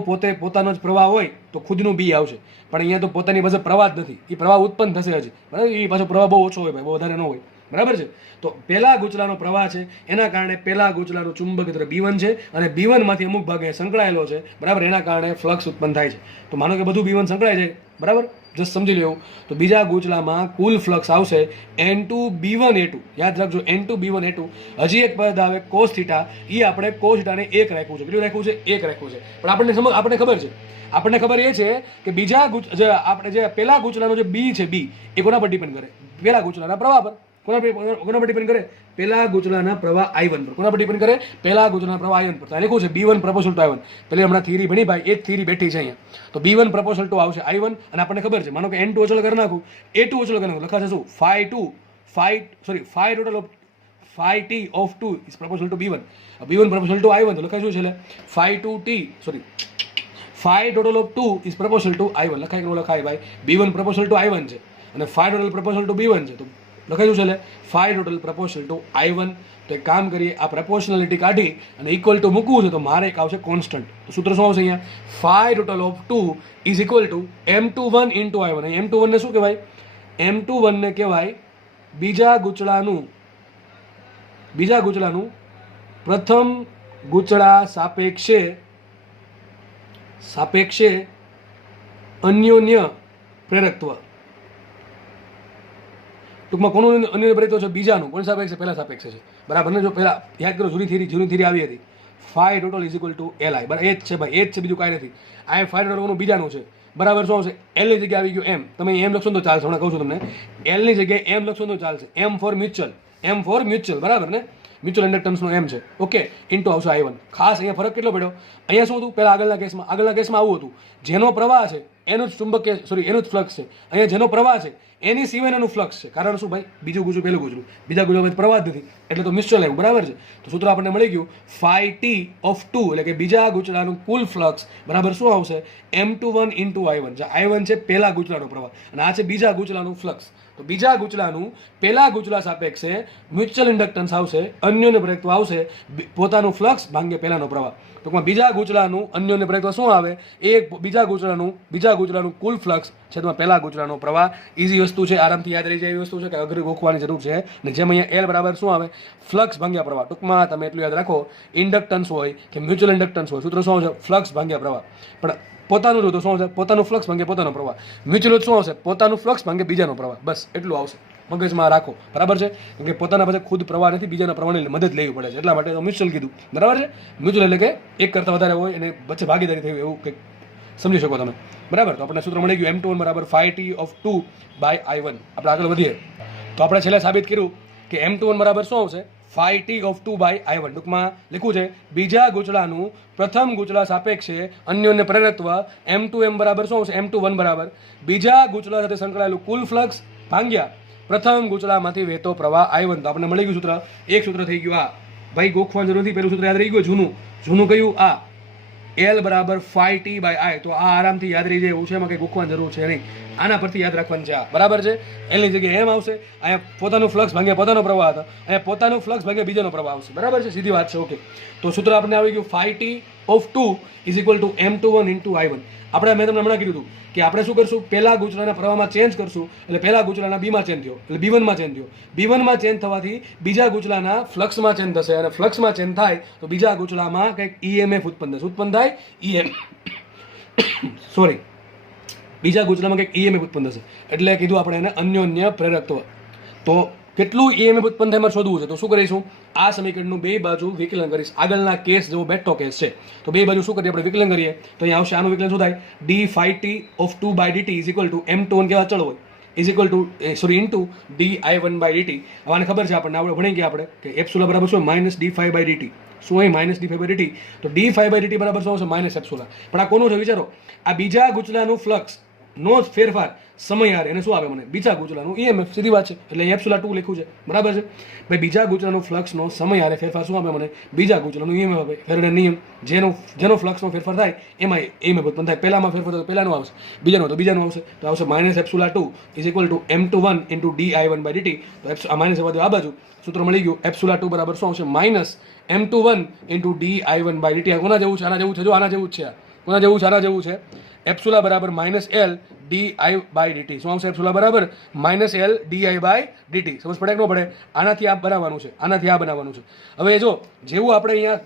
પોતાનો જ પ્રવાહ હોય તો ખુદનું બી આવશે, પણ અહીંયા તો પોતાની પાસે પ્રવાહ જ નથી. એ પ્રવાહ ઉત્પન્ન થશે હજી, બરાબર. એ પાછો પ્રવાહ બહુ ઓછો હોય ભાઈ, બહુ વધારે ન હોય, બરાબર છે. તો પહેલા ગૂંચળાનો પ્રવાહ છે, એના કારણે પહેલા ગૂંચળાનું ચુંબકીય ક્ષેત્ર B1 છે, અને B1 માંથી અમુક ભાગે સંકળાયેલો છે, બરાબર. એના કારણે ફ્લક્સ ઉત્પન્ન થાય છે. તો માનો કે બધું B1 સંકળાય છે, બરાબર, જસ્ટ સમજી લેવું. તો બીજા ગૂંચળામાં કુલ ફ્લક્સ આવશે N2 B1 A2. યાદ રાખજો, N2 B1 A2. હજી એક પદ આવે cos થીટા. એ આપણે cos થીટાને 1 રાખ્યું છે. કેટલું રાખ્યું છે? 1 રાખ્યું છે. પણ આપણને ખબર છે, આપણને ખબર એ છે કે બીજા આપણે જે પહેલા ગૂંચળાનો જે બી છે, બી એ કોના પર ડિપેન્ડ કરે? પહેલા ગૂંચળાના પ્રવાહ પર. કોના પર ડિપેન્ડ કરે? પહેલા ગૂંચળાના પ્રવાહ I1 પર. કોના પર ડિપેન્ડ કરે? પહેલા ગૂંચળાના પ્રવાહ I1 પર. તો લખ્યું છે B1 પ્રપોઝલ ટુ I1. પેલી હમણાં થિયરી ભણી ભાઈ, એક થિયરી બેઠી છે અહીંયા. તો B1 પ્રપોઝલ ટુ આવશે I1, અને આપણને ખબર છે, માનો કે N2 અચળ કરી નાખું, A2 અચળ કરી નાખું, લખાશે શું? Phi total of phi T of 2 is proposal to B1. B1 proposal to I1 તો લખાય શું છે? Phi total of 2 is proposal to I1. લખાય કે ન લખાય ભાઈ? B1 પ્રપોઝલ ટુ I1 છે, અને phi total proposal to B1 છે, તો લખાય શું છે? Phi total proposal to I1. તો એક કામ કરીએ, આ પ્રપોર્શનાલિટી કાઢી અને ઇક્વલ ટુ મૂકવું છે, તો મારે એક આવશે કોન્સ્ટન્ટ. સૂત્ર શું આવશે અહીંયા? Phi total of 2 is equal to M21 into I1. અહીં M21 ને શું કહેવાય? M21 ને કહેવાય બીજા ગૂંચળાનું પ્રથમ ગૂંચળા સાપેક્ષે અન્યોન્ય પ્રેરકત્વ. ટૂંકમાં કોનું અન્યોન્ય પ્રેરકત્વ છે? બીજાનું. કોની સાપેક્ષે? પહેલા સાપેક્ષે છે, બરાબર ને. જો પહેલા યાદ કરો, જૂની થિયરી આવી હતી, phi total is equal to LI, બરાબર. એ જ છે ભાઈ, એ જ છે, બીજું કાંઈ નથી. આ ફાઈ ટોટલ કોનું? બીજાનું છે, બરાબર. શું આવશે? L ની જગ્યાએ આવી ગયું M. તમે M લખશો તો ચાલશે, હમણાં કહું છું તમને. L ની જગ્યાએ M લખશો તો ચાલશે. M ફોર મ્યુચ્યુઅલ, બરાબર ને. મ્યુચ્યુઅલ ઇન્ડક્ટન્સનો M છે, ઓકે. ઇન્ટુ આવશે I1. ખાસ અહીંયા ફરક કેટલો પડ્યો? અહીંયા શું હતું? પહેલા આગળના કેસમાં આવું હતું, જેનો પ્રવાહ છે એનું જ એનું જ ફ્લક્સ છે. અહીંયા જેનો પ્રવાહ છે એની સિવાયનું ફ્લક્સ છે. કારણ શું ભાઈ? બીજું ગૂંચળું, પહેલું ગૂંચળું. બીજા ગૂંચળામાં પ્રવાહ જ નથી, એટલે તો મ્યુચ્યુઅલ આવ્યું, બરાબર છે. તો સૂત્ર આપણને મળી ગયું ફાઈ ટી ઓફ 2, એટલે કે બીજા ગૂંચળાનું કુલ ફ્લક્સ, બરાબર, શું આવશે? M21 into I1. જે I1 છે પહેલા ગૂંચળાનો પ્રવાહ, અને આ છે બીજા ગૂંચળાનું ફ્લક્સ. તો બીજા ગૂંચળાનું પહેલા ગૂંચળા સાપેક્ષે મ્યુચ્યુઅલ ઇન્ડક્ટન્સ આવશે, અન્યોન્ય પ્રેરકત્વ આવશે, પોતાનું ફ્લક્સ ભાંગે પહેલાનો પ્રવાહ. ટૂંકમાં બીજા ગૂંચળાનું અન્યોન્ય પ્રેરકત્વ શું આવે? બીજા ગૂંચળાનું કુલ ફ્લક્સ છેદમાં પહેલા ગૂંચળાનો પ્રવાહ. ઈઝી વસ્તુ છે, આરામથી યાદ રહી જાય એવી વસ્તુ છે, કે અઘરી ગોખવાની જરૂર છે. અને જેમ અહીંયા L બરાબર શું આવે? ફ્લક્સ ભાંગ્યા પ્રવાહ. ટૂંકમાં તમે એટલું યાદ રાખો, ઇન્ડક્ટન્સ હોય કે મ્યુચ્યુઅલ ઇન્ડક્ટન્સ હોય, સૂત્ર શું આવશે? ફ્લક્સ ભાંગ્યા પ્રવાહ. પણ પોતાનું જો તો શું આવશે? પોતાનું ફ્લક્સ ભાંગે પોતાનો પ્રવાહ. મ્યુચ્યુઅલ શું આવશે? પોતાનું ફ્લક્સ ભાંગે બીજાનો પ્રવાહ. બસ એટલું આવશે, મગજમાં રાખો, બરાબર છે. કેમ કે પોતાના પાસે ખુદ પ્રવાહ નથી, બીજાના પ્રવાહની મદદ લેવી પડે છે, એટલા માટે તો મ્યુચ્યુઅલ કીધું, બરાબર છે. મ્યુચ્યુઅલ એટલે કે એક કરતાં વધારે હોય અને વચ્ચે ભાગીદારી થઈ એવું કંઈક સમજી શકો તમે, બરાબર. તો આપણે સૂત્ર મળી ગયું M21 બરાબર 5T(2)/I1. આપણે આગળ વધીએ તો આપણે છેલ્લે સાબિત કર્યું કે M21 બરાબર શું આવશે? 5T(2)/I1. ટૂંકમાં લખ્યું છે બીજા ગૂંચળાનું પ્રથમ ગૂંચળા સાપેક્ષે અન્યોન્ય પ્રેરકત્વ M2M બરાબર શું આવશે? M21 બરાબર બીજા ગૂંચળા સાથે સંકળાયેલું કુલ ફ્લક્સ ભાગ્યા પ્રથમ ગૂંચળામાંથી વહેતો પ્રવાહ I1. તો આપણે મળી ગયું સૂત્ર. એક સૂત્ર થઈ ગયું આ. ભાઈ ગોખવાની જરૂર નથી, પહેલું સૂત્ર યાદ રહી ગયું. જૂનું કયું? આ L બરાબર 5T/I. તો આ આરામથી યાદ રહી જાય એવું છે, એમાં કંઈ ગોખવાની જરૂર છે નહીં. આના પરથી યાદ રાખવાનું છે આ, બરાબર છે. એની જગ્યાએ એમ આવશે. અહીંયા પોતાનું ફ્લક્સ ભાગ્યા પોતાનો પ્રવાહ હતો, અહીંયા પોતાનું ફ્લક્સ ભાગ્યા બીજાનો પ્રવાહ આવશે, બરાબર છે. સીધી વાત છે. ઓકે, તો સૂત્ર આપણે આવી ગયું 5T(2) = M21 × I1. આપણે મેં તમને હમણાં કીધું હતું કે આપણે શું કરશું? પહેલા ગૂંચળાના પ્રવાહમાં ચેન્જ કરશું, એટલે પહેલા ગૂંચળાના બીમાં ચેન્જ થયો, એટલે B1માં ચેન્જ થયો. B1માં ચેન્જ થવાથી બીજા ગૂંચળાના ફ્લક્સમાં ચેન્જ થશે, અને ફ્લક્સમાં ચેન્જ થાય તો બીજા ગૂંચળામાં કંઈક EMF ઉત્પન્ન થાય. સોરી, બીજા ગૂંચળામાં કંઈક EMF ઉત્પન્ન થશે, એટલે કીધું આપણે એને અન્યોન્ય પ્રેરકત્વ. તો કેટલું EMF ઉત્પન્ન થાય એમાં શોધવું છે. તો શું કરીશું? આ સમીકરણનું બે બાજુ વિકલન કરીશ. આગળના કેસ જેવો બેઠો કેસ છે, તો બે બાજુ શું કરીએ આપણે? વિકલન કરીએ. તો અહીંયા આવશે, આનું વિકલન શું થાય? d5T(2)/dt = M21 કેવા ચલ હોય ઇન્ટુ dI1/dt. હવે આને ખબર છે આપણને, આપણે ભણી ગયા આપણે કે એપ્સિલોન બરાબર શું? -d5/dt. શું હોય? -d5/dt. તો d5/dt બરાબર શું આવશે? Minus epsilon. પણ આ કોનું છે વિચારો? આ બીજા ગૂંચળાનું ફ્લક્સ નો ફેરફાર સમય યાર એને શું આવે મને? બીજા ગૂંચળાનું EMF. સીધી વાત છે. એટલે એપ્સિલોન 2 લખ્યું છે, બરાબર છે. ભાઈ બીજા ગૂંચળાનું ફ્લક્સનો સમય યાર ફેરફાર શું આપે મને? બીજા ગૂંચળાનું EMF આપે. ફેરાડેનો નિયમ, જેનો ફ્લક્સનો ફેરફાર થાય એમાં EMF ઉત્પન્ન થાય. પહેલામાં ફેરફાર થાય તો પહેલાનું આવશે, બીજાનું તો બીજાનું આવશે. તો આવશે -ε2 = M21 × dI1/dt. તો આ માઇનસ આ બાજુ સૂત્ર મળી ગયું. ε2 બરાબર શું આવશે? -M21 × dI1/dt. આ કોના જેવું છે? આના જેવું છે. જો આના જેવું જ છે. કોના જેવું છે? આના જેવું છે. એપ્સિલોન બરાબર -L dI/dt. શું આવશે? એપ્સિલોન બરાબર -L dI/dt. સમજ પડે કે ન પડે? આનાથી આ બનાવવાનું છે, આનાથી આ બનાવવાનું છે. હવે જો જેવું આપણે અહીંયા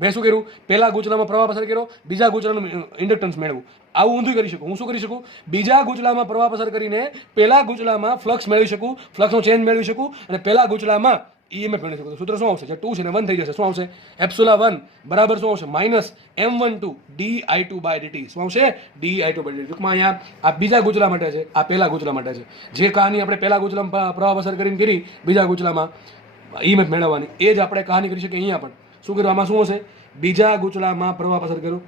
મેં શું કર્યું? પહેલા ગૂંચળામાં પ્રવાહ પસાર કર્યો, બીજા ગૂંચળાનું ઇન્ડક્ટન્સ મેળવું. આવું ઊંધું કરી શકું. હું શું કરી શકું? બીજા ગૂંચળામાં પ્રવાહ પસાર કરીને પહેલા ગૂંચળામાં ફ્લક્સ મેળવી શકું, ફ્લક્સનો ચેન્જ મેળવી શકું, અને પહેલા ગૂંચળામાં EMF મેળવી શકું. સૂત્ર શું આવશે? જે 2 છે ને 1 થઈ જશે. શું આવશે? એપ્સિલોન 1 બરાબર શું આવશે? -M12 dI2/dt. શું આવશે? dI2/dt. ટૂંકમાં અહીંયા આ બીજા ગૂંચળા માટે છે, આ પહેલા ગૂંચળા માટે છે. જે કહાની આપણે પહેલા ગૂંચળામાં પ્રવાહ પસાર કરીને કરી, બીજા ગૂંચળામાં EMF મેળવવાની, એ જ આપણે કહાની કરી શકીએ અહીંયા પણ. શું કર્યું? આમાં શું હશે? બીજા ગૂંચળામાં પ્રવાહ પસાર કર્યું,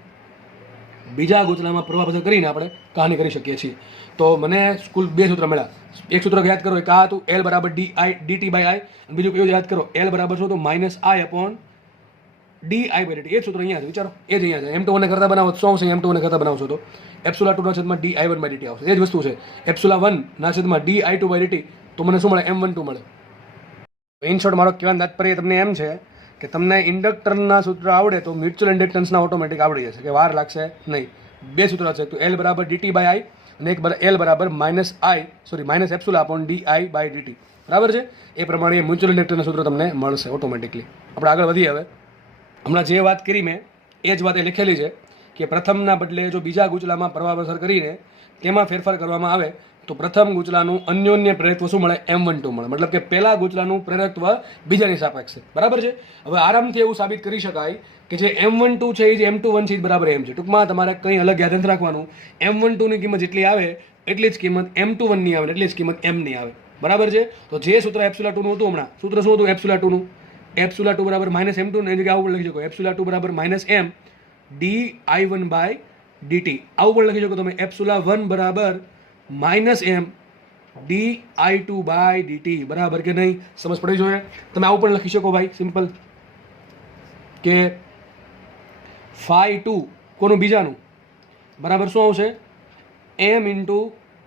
બીજા ગૂંચળામાં પ્રવાહ પસાર કરીને આપણે કહાની કરી શકીએ છીએ. તો મને કુલ બે સૂત્ર મળ્યા. એક સૂત્ર યાદ કરો, એક આ હતું L બરાબર dt/I, અને બીજું કયું યાદ કરો? L બરાબર શું હતું? -I/dI/dt. એ જ સૂત્ર અહીંયા છે. વિચારો, એ જ અહીંયા છે. M21 કરતા બનાવો શું આવશે? M21 કરતા બનાવશો તો એપ્સિલોન 2 dI1/dt આવશે. એ જ વસ્તુ છે. Epsilon 1 dI2/dt. તો મને શું મળે? M12 મળે. ઇન શોર્ટ મારો કહેવાનો તાત્પર્ય તમને એમ છે કે તમને ઇન્ડક્ટરના સૂત્ર આવડે તો મ્યુચ્યુઅલ ઇન્ડક્ટન્સના ઓટોમેટિક આવડી જશે, કે વાર લાગશે નહીં. બે સૂત્ર છે, તો L બરાબર dt/I અને એક L બરાબર -εpsilon dI/dt. બરાબર છે. એ પ્રમાણે મ્યુચ્યુઅલ ઇન્ડક્ટરના સૂત્ર તમને મળશે ઓટોમેટિકલી. આપણે આગળ વધીએ. હવે હમણાં જે વાત કરી મેં એ જ વાત એ લખેલી છે કે પ્રથમના બદલે જો બીજા ગૂંચળામાં પ્રવાહ પસાર કરીને તેમાં ફેરફાર કરવામાં આવે તો પ્રથમ ગૂંચળાનું અન્યોન્ય પ્રેરકત્વ શું મળે? M12 મળે. મતલબ કે પહેલા ગૂંચળાનું પ્રેરકત્વ બીજાની સાપેક્ષે. બરાબર છે. હવે આરામથી એવું સાબિત કરી શકાય કે જે M12 છે એ જે M21 છે એ બરાબર M છે. ટૂંકમાં તમારે કંઈ અલગ યાદ નથી રાખવાનું. M12 ની કિંમત જેટલી આવે એટલી જ કિંમત M21 ની આવે, એટલી જ કિંમત M ની આવે. બરાબર છે. તો જે સૂત્ર એપ્સિલોન 2 નું હતું હમણાં, સૂત્ર શું હતું એપ્સિલોન 2 નું? એપ્સિલોન 2 બરાબર -M2 ની જગ્યાએ આવું લખી શકો. એપ્સિલોન 2 બરાબર -M dI1/dt. આવું પણ લખી શકો તમે. એપ્સિલોન 1 બરાબર -M dI2/dt. બરાબર કે નહીં? સમજ પડી જોઈએ. તમે આવું પણ લખી શકો ભાઈ, સિમ્પલ, કે φ2 કોનું? બીજાનું. બરાબર શું આવશે? M ×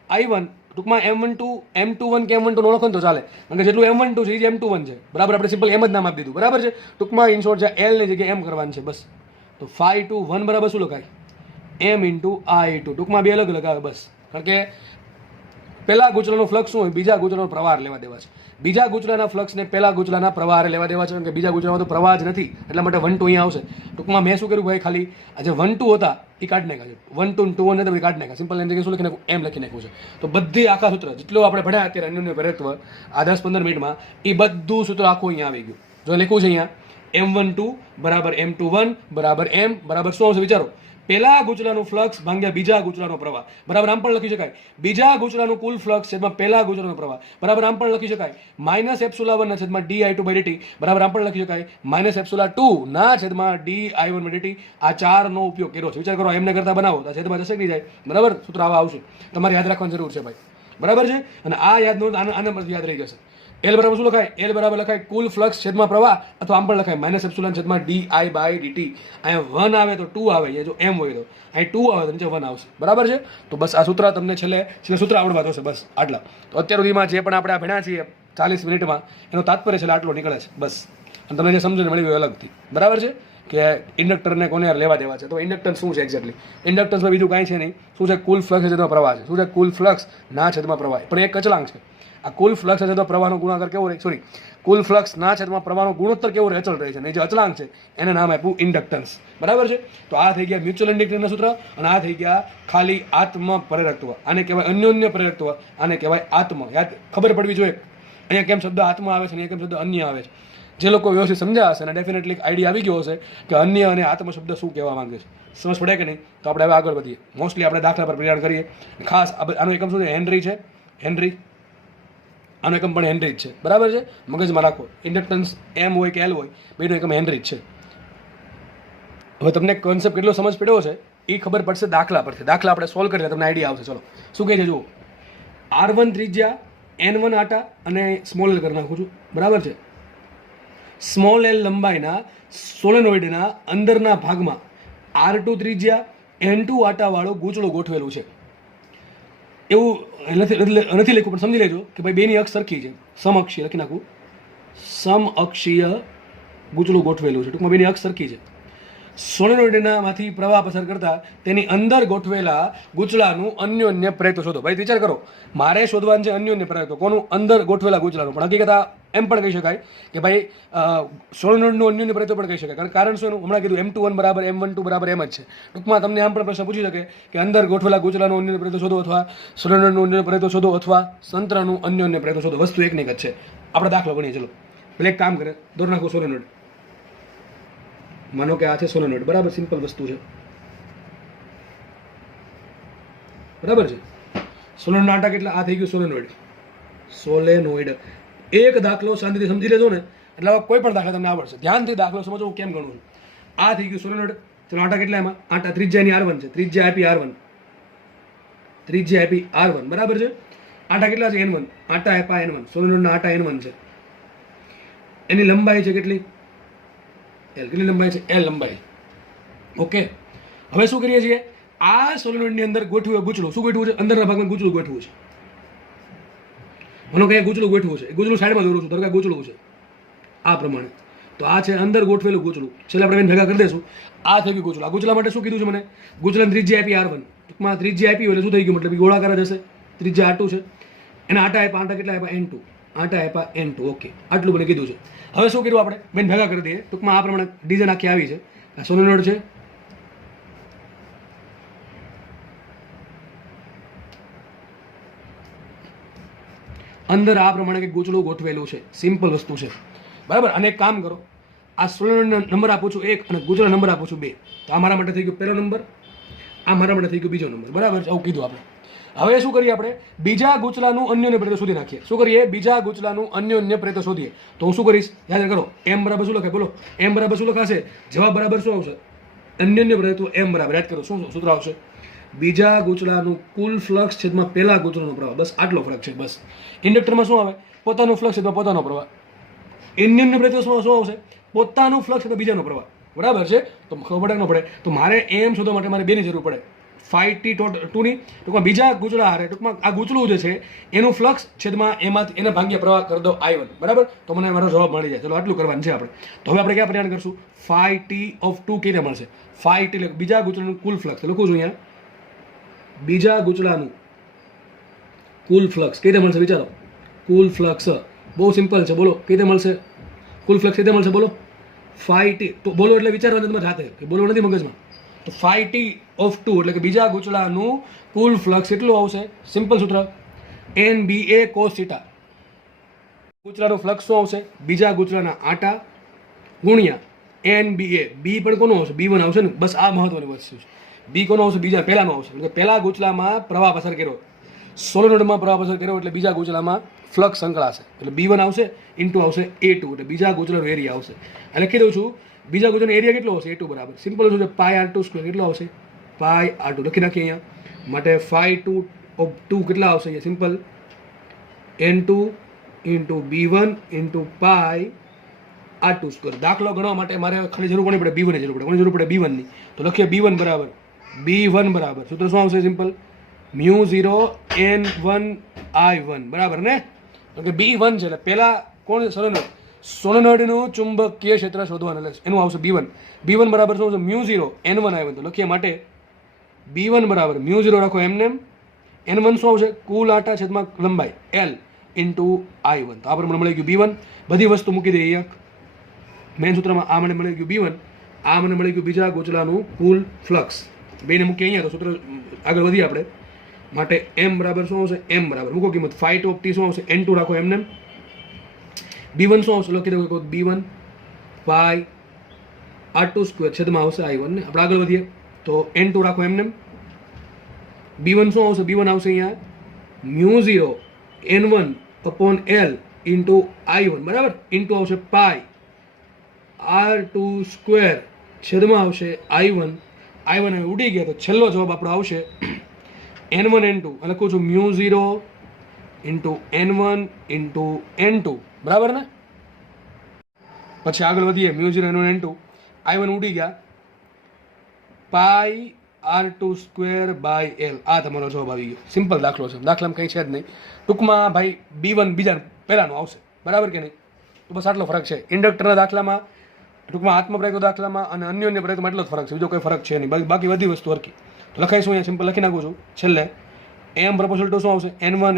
I1. ટૂંકમાં M21 કે M12 ઓળખો તો ચાલે, કારણ કે જેટલું M12 છે એ જ M21 છે. બરાબર, આપણે સિમ્પલ એમ જ નામ આપી દીધું. બરાબર છે. ટૂંકમાં ઇન શોર્ટ L ની જગ્યાએ M કરવાની છે બસ. તો φ21 બરાબર શું લખાય? M × I2. ટૂંકમાં બે અલગ અલગ આવે બસ, કારણ કે પહેલા ગૂંચળાનો ફ્લક્સ શું હોય? બીજા ગૂંચળાનો પ્રવાહ લેવા દેવા છે. બીજા ગૂંચળાના ફ્લક્સને પહેલા ગૂંચળાના પ્રવાહ લેવા દેવા છે, કારણ કે બીજા ગૂંચળામાં તો પ્રવાહ જ નથી, એટલા માટે 1 2 અહીંયા આવશે. ટૂંકમાં મેં શું કર્યું ભાઈ? ખાલી આ જે 1 2 હતા એ કાઢી નાખ્યા છે. 1 2 2 1 હતા એ કાઢી નાખ્યા. સિમ્પલ એની જગ્યાએ શું લખી નાખ્યું? M લખી નાખ્યું છે. તો બધી આખા સૂત્ર જેટલો આપણે ભણ્યા અત્યારે અન્યોન્ય પ્રેરકત્વ આ 10-15 મિનિટમાં, એ બધું સૂત્ર આખું અહીંયા આવી ગયું. જો લખ્યું છે અહીંયા M12 બરાબર M21 બરાબર M બરાબર શું આવશે? વિચારો, પહેલા ગૂંચળાનું ફ્લક્સ ભાગ્યા બીજા ગૂંચળાનો પ્રવાહ, બરાબર આમ પણ લખી શકાય બીજા ગૂંચળાનું કુલ ફ્લક્સ છેદમાં પહેલા ગૂંચળાનો પ્રવાહ, બરાબર આમ પણ લખી શકાય માઇનસ એપ્સિલોન 1 ના છેદમાં di2 બાય dt, બરાબર આમ પણ લખી શકાય માઇનસ એપ્સિલોન 2 ના છેદમાં di1 બાય dt. આ ચારનો ઉપયોગ કર્યો છે. વિચાર કરો એમને કરતા બનાવો તો છેદમાં જશે નહીં જાય, બરાબર સૂત્ર આવા આવશે. તમારે યાદ રાખવાની જરૂર છે ભાઈ, બરાબર છે. અને આ યાદ નો આના પર યાદ રહી જશે. એલ બરાબર શું લખાય? એલ બરાબર લખાય કુલ ફ્લક્સ છેદમાં પ્રવાહ, અથવા આમ પણ લખાય માઇનસ એપ્સિલોન છેદમાં di બાય dt. અહીંયા 1 આવે તો 2 આવે, જો એમ હોય તો અહીં 2 આવે તો નીચે 1 આવશે, બરાબર છે. તો બસ આ સૂત્ર તમને છેલ્લે સૂત્ર આવડવા જોશે, બસ આટલા. તો અત્યાર સુધીમાં જે પણ આપણે આ ભણ્યા છીએ 40 મિનિટમાં એનો તાત્પર્ય છેલ્લે આટલો નીકળે છે બસ. અને તમને જે સમજણ મળી હોય અલગથી, બરાબર છે કે ઇન્ડક્ટરને કોને લેવા દેવા છે. તો ઇન્ડક્ટન્સ શું છે એક્ઝેક્ટલી? ઇન્ડક્ટન્સમાં બીજું કાંઈ છે નહીં. શું છે? કુલ ફ્લક્સ છેદમાં પ્રવાહ છે. શું છે? કુલ ફ્લક્સ ના છેદમાં પ્રવાહ, પણ એક અચળાંક છે. આ કુલ ફ્લક્સ છેદમાં પ્રવાહનો ગુણાકાર કેવો રહે? સોરી, કુલ ફ્લક્સ ના છેદમાં પ્રવાહનો ગુણોત્તર કેવો રહે? અચળ રહે છે. અને જે અચળાંક છે એને નામ આપ્યું ઇન્ડક્ટન્સ, બરાબર છે. તો આ થઈ ગયા મ્યુચ્યુઅલ ઇન્ડક્ટન્સના સૂત્ર, અને આ થઈ ગયા ખાલી આત્મ પ્રેરકત્વ. આને કહેવાય અન્યોન્ય પ્રેરકત્વ, આને કહેવાય આત્મ. યાદ ખબર પડવી જોઈએ અહીંયા કેમ શબ્દ આત્મ આવે છે અને કેમ શબ્દ અન્ય આવે છે. જે લોકો વ્યવસ્થિત સમજ્યા હશે અને ડેફિનેટલી આઈડિયા આવી ગયો હશે કે અન્ય અને આત્મ શબ્દ શું કહેવા માંગે છે, સમજ પડે કે નહીં? તો આપણે હવે આગળ વધીએ. મોસ્ટલી આપણે દાખલા પર પ્રયાણ કરીએ. ખાસ આનો એકમ શું છે? હેનરી છે. હેનરી, આનો એકમ પણ હેનરી જ છે, બરાબર છે. મગજમાં રાખો, ઇન્ડક્ટન્સ એમ હોય કે એલ હોય, બેનો એકમ હેનરી જ છે. હવે તમને કોન્સેપ્ટ કેટલો સમજ પડ્યો છે એ ખબર પડશે દાખલા પરથી. દાખલા આપણે સોલ્વ કરીએ તમને આઈડિયા આવશે. ચલો શું કહે છે જુઓ. R1 ત્રિજ્યા, N1 આટા અને સ્મોલ એલ કરી નાખું છું, બરાબર છે. સ્મોલ એલ લંબાઈના સોલેનોઇડના અંદરના ભાગમાં R2 ત્રિજ્યા, N2 આટાવાળું ગૂંચળું ગોઠવેલું છે. એવું નથી લખ્યું પણ સમજી લેજો કે ભાઈ બેની અક્ષ સરખી છે, સમઅક્ષીય લખી નાખું, સમઅક્ષીય ગૂંચળું ગોઠવેલું છે. ટૂંકમાં બેની અક્ષ સરખી છે. સોલેનોઇડનામાંથી પ્રવાહ પસાર કરતા તેની અંદર ગોઠવેલા ગૂંચળાનું અન્યોન્ય પ્રેરકત્વ શોધો. ભાઈ વિચાર કરો, મારે શોધવાનું છે અન્યોન્ય પ્રેરકત્વ કોનું? અંદર ગોઠવેલા ગૂંચળાનું. પણ હકીકત એમ પણ કહી શકાય કે ભાઈ સોલેનોઇડનું અન્યોન્ય પ્રેરકત્વ પણ કહી શકાય. કારણ શું? એનું હમણાં કીધું M21 બરાબર M12 બરાબર એમ જ છે. ટૂંકમાં તમને આમ પણ પ્રશ્ન પૂછી શકે કે અંદર ગોઠવેલા ગૂંચળાનું અન્યોન્ય પ્રેરકત્વ શોધો, અથવા સોલેનોઇડનું અન્યોન્ય પ્રેરકત્વ શોધો, અથવા સંતરાનું અન્યોન્ય પ્રેરકત્વ શોધો. વસ્તુ એકની જ છે. આપણે દાખલો ગણીએ. ચલો પેલે એક કામ કરે, દોર નાખો સોલેનોઇડ. માનો કે આ છે સોલેનોઇડ, બરાબર. સિમ્પલ વસ્તુ છે, બરાબર છે. સોલેનોઇડ આટા કેટલા? આ થઈ ગયું સોલેનોઇડ. સોલેનોઇડ એક દાખલો શાંતિથી સમજી લેજો ને એટલે કોઈ પણ દાખલા તમને આવડશે. ધ્યાનથી દાખલો સમજો હું કેમ ગણું છું. આ થઈ ગયું સોલેનોઇડ. ચલો આટા કેટલા? એમાં આટા ત્રિજ્યાની R1 છે, ત્રિજ્યા આપી R1, ત્રિજ્યા આપી R1, બરાબર છે. આટા કેટલા છે? N1, આટા આપ્યા N1. સોલેનોઇડના આટા N1 છે. એની લંબાઈ છે કેટલી? L. કેટલી લંબાઈ છે? L લંબાઈ. ઓકે, હવે શું કરીએ છીએ? આ સોલેનોઇડની અંદર ગોઠવ્યું ગૂંચળું. શું ગોઠવું છે? અંદરના ભાગમાં ગૂંચળું ગોઠવું છે. મને કઈ ગૂંચળું ગોઠવું છે, એ ગૂંચળું સાઈડમાં દોરું છું, ધારો કે ગૂંચળું છે આ પ્રમાણે. તો આ છે અંદર ગોઠવેલું ગૂંચળું. છેલ્લે આપણે ભેગા કરી દઈશું. આ થઈ ગયું ગૂંચળું. આ ગૂંચળા માટે શું કીધું છે મને? ગૂંચળાની ત્રિજ્યા આપી R1. ટૂંકમાં ત્રિજ્યા આપી એટલે શું થઈ ગયું? મતલબ ગોળાકાર જ હશે. ત્રિજ્યા R2 છે. એના આટા આપ્યા. આટા કેટલા આપ્યા? N2. આટા આપ્યા N2. ઓકે, આટલું મને કીધું છે. હવે શું કર્યું આપણે? બેન ભેગા કરી દઈએ. ટૂંકમાં આ પ્રમાણે ડિઝાઇન આખી આવી છે. આ સોલેનોઇડ છે, અંદર આ પ્રમાણે કંઈક ગૂંચળું ગોઠવેલું છે. સિમ્પલ વસ્તુ છે, બરાબર. અને એક કામ કરો, આ સોલેનોઇડનો નંબર આપું છું 1 અને ગૂંચળા નંબર આપું છું 2. તો આ મારા માટે થઈ ગયો પહેલો નંબર, આ મારા માટે થઈ ગયો બીજો નંબર, બરાબર. આવું કીધું આપણે. હવે શું કરીએ આપણે? બીજા ગૂંચળાનું અન્યોન્ય પ્રેરકત્વ શોધી નાખીએ. શું કરીએ? બીજા ગૂંચળાનું અન્યોન્ય પ્રેરકત્વ શોધીએ. તો હું શું કરીશ? યાદ કરો, M બરાબર શું લખાય? બોલો, M બરાબર શું લખાશે? જવાબ બરાબર શું આવશે? અન્યોન્ય પ્રેરકત્વ M બરાબર. યાદ કરો શું સૂત્ર આવશે? બીજા ગૂંચળાનું કુલ ફ્લક્સ છેદમાં પહેલા ગૂંચળાનો પ્રવાહ. બસ આટલો ફરક છે, બસ. ઇન્ડક્ટરમાં શું આવે? પોતાનું ફ્લક્સ છેદમાં પોતાનો પ્રવાહ. અન્યોન્ય પ્રેરકત્વ શું આવશે? પોતાનું ફ્લક્સ છેદમાં બીજાનો પ્રવાહ, બરાબર છે. તો ખબર પડે ન પડે? તો મારે M શોધવા માટે મારે બેની જરૂર પડે. 5T2 ની. ટૂંકમાં બીજા ગૂંચળા હારે, ટૂંકમાં આ ગૂંચળું જે છે એનું ફ્લક્સ છેદમાં એમાંથી એને ભાગ્ય પ્રવાહ કરી દો I1, બરાબર. તો મને મારો જવાબ મળી જાય. ચલો આટલું કરવાનું છે આપણે. તો હવે આપણે ક્યાં પ્રયાણ કરશું? 5T(2) કઈને મળશે? 5T એટલે બીજા ગૂંચળાનું કુલ ફ્લક્સ. લખું છું અહીંયા, બીજા ગૂંચળાનું કુલ ફ્લક્સ કઈ રીતે મળશે? વિચારો, કુલ ફ્લક્સ બહુ સિમ્પલ છે. બોલો કઈ રીતે મળશે? કુલ ફ્લક્સ કઈ રીતે મળશે? બોલો 5T. તો બોલો એટલે વિચારવાનું તમે જાતે, કે બોલો નથી મગજમાં. તો 5T(2) એટલે કે બીજા ગૂંચળાનું કુલ ફ્લક્સ એટલું આવશે. સિમ્પલ સૂત્ર, NBA cos θ. ગૂંચળાનું ફ્લક્સ શું આવશે? બીજા ગૂંચળાના આટા ગુણ્યા NBA. બી પણ કોનું આવશે? B1 આવશે ને. બસ આ મહત્વની વસ્તુ છે. બી કોનો આવશે? બીજા પહેલાનો આવશે. એટલે પહેલા ગૂંચલામાં પ્રવાહ પસાર કર્યો, સોલેનોઇડમાં પ્રવાહ પસાર કર્યો એટલે બીજા ગૂંચલામાં ફ્લક્સ સંકળાશે. એટલે B1 આવશે ઇન્ટુ આવશે A2, એટલે બીજા ગૂંચલાનો એરિયા આવશે. એટલે લખી દઉં છું, બીજા ગૂંચલાનો એરિયા કેટલો આવશે? A2 બરાબર સિમ્પલ શું છે, પાઈ R2 સ્ક્વેર કેટલો આવશે? પાઈ R2 લખી નાખીએ અહીંયા. માટે φ2 ઓફ 2 કેટલા આવશે? અહીંયા simple N2 into B1 into pi R2 square. દાખલો ગણવા માટે મારે ખાલી જરૂર કોની પડે? B1 ની જરૂર પડે. કોની જરૂર પડે? B1 ની. તો લખીએ B1 બરાબર સૂત્ર શું આવશે? સિમ્પલ μ0 N1 I1 બરાબર ને? તો કે B1 છે એટલે પહેલા કોણ? સોલેનોઇડનું ચુંબકીય ક્ષેત્ર શોધવાનું, એટલે એનું આવશે B1 બરાબર શું આવશે? μ0 N1 I1. તો લખીએ માટે B1 બરાબર μ0 રાખો એમને. N1 શું આવશે? કુલ આટા છેદમાં લંબાઈ L ઇન્ટુ I1. તો આ પ્રમાણે મળી ગયું B1. બધી વસ્તુ મૂકી દઈએ અહીંયા મેઇન સૂત્રમાં. આ મને મળી ગયું B1, આ મને મળી ગયું બીજા ગોચલાનું કુલ ફ્લક્સ. બેને મૂકીએ અહીંયા. તો સૂત્ર આગળ વધીએ આપણે. માટે M બરાબર શું આવશે? M બરાબર મૂકો કિંમત φ2 ઓફ T શું આવશે? N2 રાખો એમને. B1 શું આવશે? લખી દો B1 પાઈ R2 સ્ક્વેર છેદમાં આવશે I1 ને. આપણે આગળ વધીએ તો N2 રાખો એમને. B1 શું આવશે? B1 આવશે અહીંયા μ0 N1 upon L into I1 બરાબર ઇન્ટુ આવશે પાઈ R2 સ્ક્વેર છેદમાં આવશે I1 હવે ઉડી ગયા. તો છેલ્લો જવાબ આપણો આવશે N1 N2. લખું છું μ0 ઇન્ટુ N1 ઇન્ટુ N2 બરાબર ને? પછી આગળ વધીએ μ0 N1 N2. I1 ઉડી ગયા, પાઈ R2 સ્ક્વેર બાય L. આ તમારો જવાબ આવી ગયો. સિમ્પલ દાખલો છે, દાખલામાં કંઈ છે જ નહીં. ટૂંકમાં ભાઈ B1 બીજા પહેલાનો આવશે બરાબર કે નહીં? તો બસ આટલો ફરક છે. ઇન્ડક્ટરના દાખલામાં ટૂંકમાં આત્મપ્રયોગના દાખલામાં અને અન્યોન્ય પ્રયોગમાં એટલો જ ફરક છે, બીજો કોઈ ફરક છે નહીં. બાકી બધી વસ્તુ હરકી. તો લખાઈશું અહીંયા સિમ્પલ લખી નાખું છું છેલ્લે. M પ્રપોઝલ ટુ શું આવશે? N1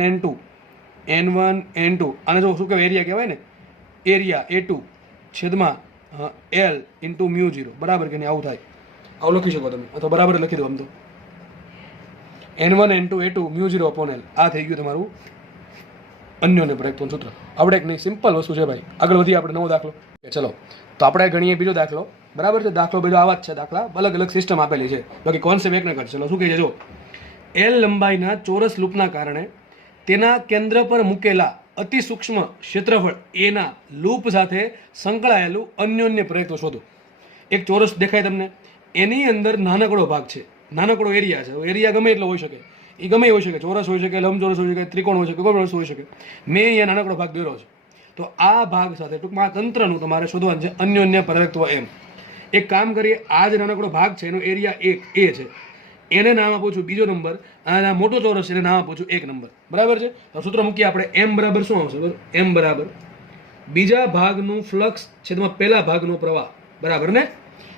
N2. આને જો શું કહેવાય? એરિયા કહેવાય ને. એરિયા A2 છેદમાં L ઇન્ટુ μ0 બરાબર કે નહીં? આવું થાય. આવું લખી શકો તમે, અથવા બરાબર લખી દો આમ તો. N1 N2 A2 μ0 upon L. આ થઈ ગયું તમારું અન્યોન્ય પ્રયોગનું સૂત્ર. આવડે કે નહીં? સિમ્પલ વસ્તુ છે ભાઈ. આગળ વધીએ આપણે નવો દાખલો. ચલો તો આપણે ગણીએ બીજો દાખલો બરાબર છે. દાખલો બીજો આવા જ છે દાખલા, અલગ અલગ સિસ્ટમ આપેલી છે, બાકી કોન્સેપ્ટ એક ન કરશે. ચલો શું કહે છે જો, L લંબાઈના ચોરસ લૂપના કારણે તેના કેન્દ્ર પર મૂકેલા અતિ સૂક્ષ્મ ક્ષેત્રફળ એના લૂપ સાથે સંકળાયેલું અન્યોન્ય પ્રયત્નો શોધો. એક ચોરસ દેખાય તમને, એની અંદર નાનકડો ભાગ છે, નાનકડો એરિયા છે. એરિયા ગમે એટલો હોઈ શકે, એ ગમે હોઈ શકે, ચોરસ હોઈ શકે, લંબચોરસ હોઈ શકે, ત્રિકોણ હોઈ શકે, કોઈ વસ્તુ હોઈ શકે. મેં અહીંયા નાનકડો ભાગ દોર્યો છે. તો આ ભાગ સાથે ટૂંકમાં આ તંત્રનું તમારે શોધવાનું છે અન્યોન્ય પ્રયત્વ એમ. એક કામ કરીએ, આ જે નાનકડો ભાગ છે એનો એરિયા 1 A છે, એને નામ આપું છું બીજો નંબર, અને મોટો ચોરસ છે એને નામ આપું છું 1 નંબર બરાબર છે. તો સૂત્ર મૂકીએ આપણે. M બરાબર શું આવશે? M બરાબર બીજા ભાગનું ફ્લક્સ છેદમાં પહેલા ભાગનો પ્રવાહ બરાબર ને?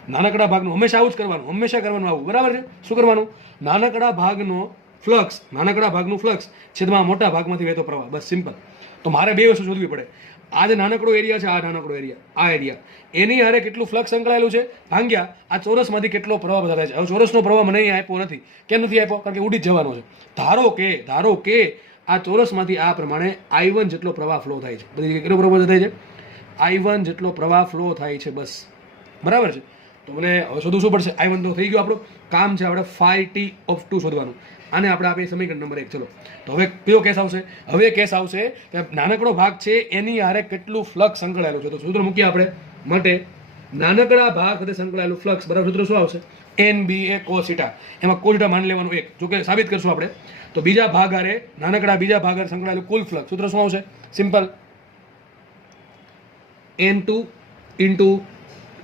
નાનકડા ભાગનું હંમેશા આવું જ કરવાનું, હંમેશા કરવાનું આવું બરાબર છે. શું કરવાનું? નાનકડા ભાગનું ફ્લક્સ છેદમાં મોટા ભાગમાંથી વહેતો પ્રવાહ. બસ સિમ્પલ. તો મારે બે વસ્તુ શોધવી પડે. આ જે નાનકડો એરિયા છે, આ નાનકડો એરિયા એની હારે કેટલું ફ્લક્સ સંકળાયેલું છે ભાંગ્યા આ ચોરસમાંથી કેટલો પ્રવાહ બધા છે. હવે ચોરસનો પ્રવાહ મને અહીં આપ્યો નથી. કેમ નથી આપ્યો? કારણ કે ઉડી જ જવાનો છે. ધારો કે આ ચોરસમાંથી આ પ્રમાણે I1 જેટલો પ્રવાહ ફ્લો થાય છે. બધી કેટલો પ્રવાહ થાય છે? I1 જેટલો પ્રવાહ ફ્લો થાય છે બસ બરાબર છે. તો મને હવે શોધવું શું પડશે? I1 તો થઈ ગયું આપણું કામ છે. આપણે φT ઓફ 2 શોધવાનું. આને આપણે આપીએ સમીકરણ નંબર 1. ચલો તો હવે કયો કેસ આવશે? હવે કેસ આવશે કે નાનકડો ભાગ છે એની હારે કેટલું ફ્લક્સ સંકળાયેલું છે. તો સૂત્ર મૂકીએ આપણે. માટે નાનકડા ભાગ સાથે સંકળાયેલું ફ્લક્સ બરાબર સૂત્ર શું આવશે? NBA cos θ. એમાં cos θ માની લેવાનું 1. જો કે સાબિત કરશું આપણે. તો બીજા ભાગ હારે બીજા ભાગ હારે સંકળાયેલું કુલ ફ્લક્સ સૂત્ર શું આવશે? સિમ્પલ N2 ઇન્ટુ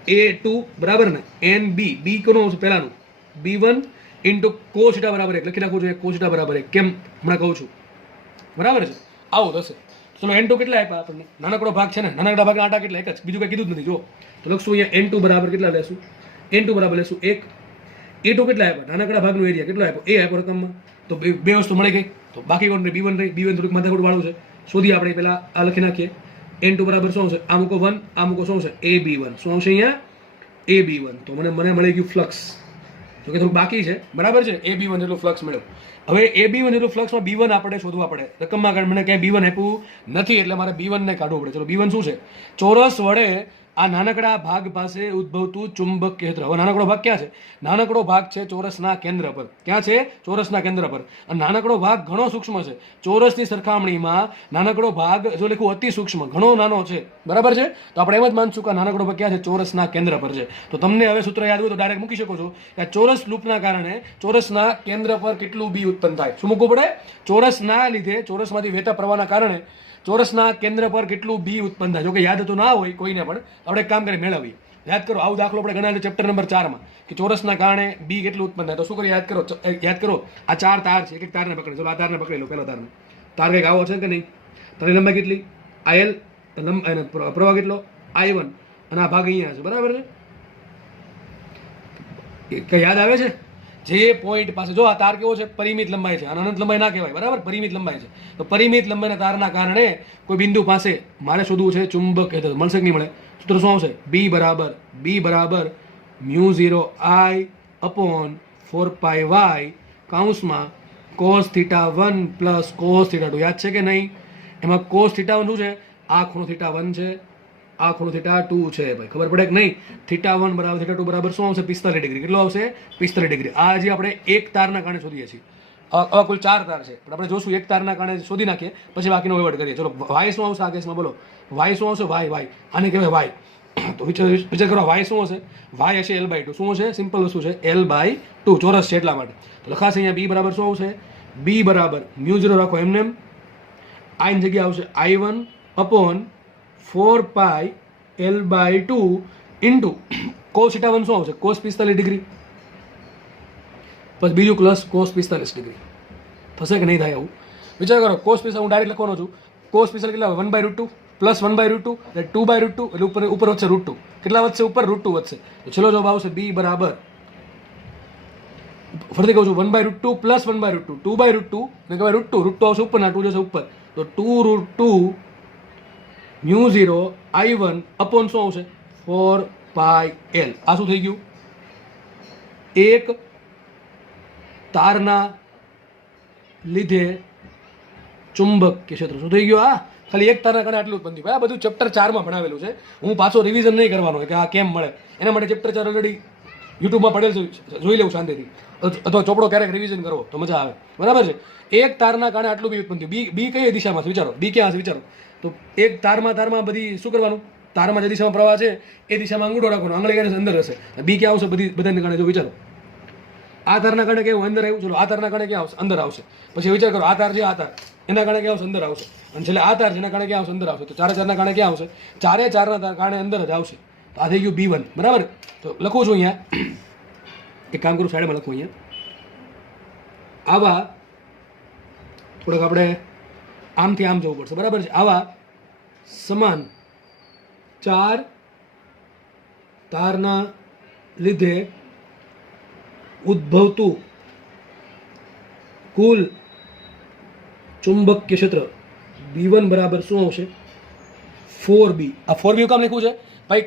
A2 બરાબર ને? NB બી કોનું આવશે? પહેલાનું B1 ઇન્ટુ cos θ બરાબર 1. લખી નાખવું જોઈએ cos θ બરાબર 1. કેમ? હમણાં કહું છું બરાબર છે. આવું થશે. ચલો N2 કેટલા આપ્યા આપણને? નાનકડો ભાગ છે ને, નાનકડા ભાગના આટા કેટલા? એક જ, બીજું કંઈ કીધું જ નથી. જો તો લખશું અહીંયા N2 બરાબર કેટલા લેશું? N2 બરાબર લેશું 1. A2 કેટલા આપ્યા? નાનકડા ભાગનો એરિયા કેટલો આપ્યો? A આપ્યો રકમમાં. તો બે વસ્તુ મળી ગઈ. તો બાકી કોણ રહી? B1 રહી. B1 થોડુંક માથાકૂટ વાળું છે, શોધી આપણે પહેલા આ લખી નાખીએ. N2 બરાબર શું આવશે? આ મૂકો 1, આ મૂકો શું આવશે? AB1. શું આવશે અહીંયા? AB1. તો મને મળી ગયું ફ્લક્સ. જો કે થોડું બાકી છે બરાબર છે. AB1 જેટલું ફ્લક્સ મળ્યો. હવે AB1 જેટલું ફ્લક્સમાં B1 આપણે શોધવા પડે. રકમમાં મને ક્યાંય B1 આપ્યું નથી, એટલે મારે B1 ને કાઢવું પડે. ચલો B1 શું છે? ચોરસ વડે આ નાનકડા ભાગ પાસે ઉદ્ભવતું ચુંબકીય ક્ષેત્ર. હવે નાનકડો ભાગ ક્યાં છે? નાનકડો ભાગ છે ચોરસના કેન્દ્ર પર. ક્યાં છે? ચોરસના કેન્દ્ર પર. અને નાનકડો ભાગ ઘણો સૂક્ષ્મ છે. ચોરસની સરખામણીમાં નાનકડો ભાગ જો લખું અતિ સૂક્ષ્મ, ઘણો નાનો છે. બરાબર છે? તો આપણે એમ જ માનશું કે નાનકડો ભાગ ક્યાં છે? ચોરસના કેન્દ્ર પર છે. તો તમને હવે સૂત્ર યાદ હોય તો ડાયરેક્ટ મૂકી શકો છો કે આ ચોરસ લૂપના કારણે ચોરસના કેન્દ્ર પર કેટલું બી ઉત્પન્ન થાય. શું મૂકવું પડે? ચોરસના લીધે, ચોરસમાંથી વહેતા પ્રવાહના કારણે ચોરસના કેન્દ્ર પર કેટલું બી ઉત્પન્ન થાય. જો કે યાદ તો ના હોય કોઈને પણ, આપણે એક કામ કરી મેળવીએ. યાદ કરો, આવો દાખલો આપણે ગણાવ્યો ચેપ્ટર નંબર 4માં કે ચોરસના કારણે બી કેટલું ઉત્પન્ન થાય. તો શું કરીએ? યાદ કરો આ 4 તાર છે. એક તારને પકડી, ચલો આ તારને પકડી લો. પહેલો તારને, તાર કંઈક આવો છે કે નહીં? તારની લંબાઈ કેટલી? IL, પ્રવાહ કેટલો? I1, અને આ ભાગ અહીંયા છે. બરાબર છે? કઈ યાદ આવે છે? જે પોઈન્ટ પાસે, જો આ તાર કેવો છે? પરિમિત લંબાઈ છે. આને અનંત લંબાઈ ના કહેવાય. બરાબર? પરિમિત લંબાઈ છે. તો પરિમિત લંબાઈના તારના કારણે કોઈ બિંદુ પાસે મારે શોધવું છે ચુંબક ક્ષેત્ર. મળશે કે નહીં મળે? સૂત્ર શું આવશે? B બરાબર μ0 I upon 4πy કૌંસમાં cos θ1 પ્લસ cos θ2. યાદ છે કે નહીં? એમાં cos θ1 શું છે? આ ખૂણો θ1 છે, આ ખૂણો θ2 છે. ભાઈ ખબર પડે કે નહીં? θ1 બરાબર θ2 બરાબર શું આવશે? 45 ડિગ્રી. કેટલો આવશે? 45 ડિગ્રી. આ હજી આપણે એક તારના કારણે શોધીએ છીએ. આવા કુલ 4 તાર છે, પણ આપણે જોશું એક તારના કારણે શોધી નાખીએ, પછી બાકીનો વહીવટ કરીએ. ચલો વાય શું આવશે આ કેસમાં? બોલો વાય શું આવશે? વાય આને કહેવાય વાય. તો વિચાર કરો વાય શું હશે? વાય હશે L/2. શું હશે? સિમ્પલ વસ્તુ છે, L/2. ચોરસ છે એટલા માટે. તો લખાશે અહીંયા B બરાબર શું આવશે? B બરાબર μ0 રાખો એમને એમ. I ની જગ્યા આવશે I1 upon 4π L/2 into cos θ1 શું આવશે? cos 45 ડિગ્રી, પછી બીજું પ્લસ cos 45 ડિગ્રી. થશે કે નહીં થાય આવું? વિચાર કરો. cos 45 હું ડાયરેક્ટ લખવાનો છું. cos 45 કેટલા આવે? 1/√2 પ્લસ 1/√2 એટલે 2/√2 એટલે ઉપર વધશે √2. કેટલા વધશે? ઉપર √2 વધશે. તો છેલ્લો જવાબ આવશે B બરાબર, ફરીથી કહું છું, 1/√2 પ્લસ 1/√2, 2/√2 ને કહેવાય √2 આવશે ઉપર, ના 2 જશે ઉપર. તો 2√2 μ0 I1 અપોન શું આવશે? 4πL. આ શું થઈ ગયું? એક તારના લીધે ચુંબકીય ક્ષેત્ર. શું થઈ ગયું? આ ખાલી એક તારના કારણે આટલું ઉત્પન્ન થયું. આ બધું ચેપ્ટર 4માં ભણાવેલું છે. હું પાછો રિવિઝન નહીં કરવાનો કે આ કેમ મળે. એના માટે ચેપ્ટર 4 ઓલરેડી યુટ્યુબમાં પડેલ છે, જોઈ લેવું શાંતિથી. અથવા ચોપડો ક્યારેક રિવિઝન કરવો તો મજા આવે. બરાબર છે? એક તારના કારણે આટલું બી ઉત્પન્ન થયું. બી કઈ દિશામાં છે? વિચારો. બી ક્યાં છે? વિચારો. તો એક તારમાં બધી શું કરવાનું? તારમાં જે દિશામાં પ્રવાહ છે એ દિશામાં અંગૂઠો રાખવાનો. આંગળી ક્યારે અંદર હશે? બી ક્યાં આવશે? બધાને કારણે જો વિચારો. આ તારના કારણે કેવું અંદર આવ્યું? ચલો આ તારના કારણે ક્યાં આવશે? અંદર આવશે. પછી વિચાર કરો, આ તાર છે, આ તાર એના કારણે ક્યાં આવશે? અંદર આવશે. અને છેલ્લે આ તાર જેના કારણે ક્યાં આવશે? અંદર આવશે. તો 4 4ના કારણે ક્યાં આવશે? 4 4ના કારણે અંદર જ આવશે. તો આ થઈ ગયું B1. બરાબર? તો લખું છું અહીંયા, એક કામ કરું, સાઈડમાં લખું અહીંયા. આવા થોડોક આપણે આમથી આમ જવું પડશે. બરાબર છે? આવા સમાન 4 તારના લીધે ઉદ્ભવતું કુલ ચુંબકીય ક્ષેત્ર B1 બરાબર શું આવશે? 4B. આ 4B કામ લખ્યું છે ભાઈ?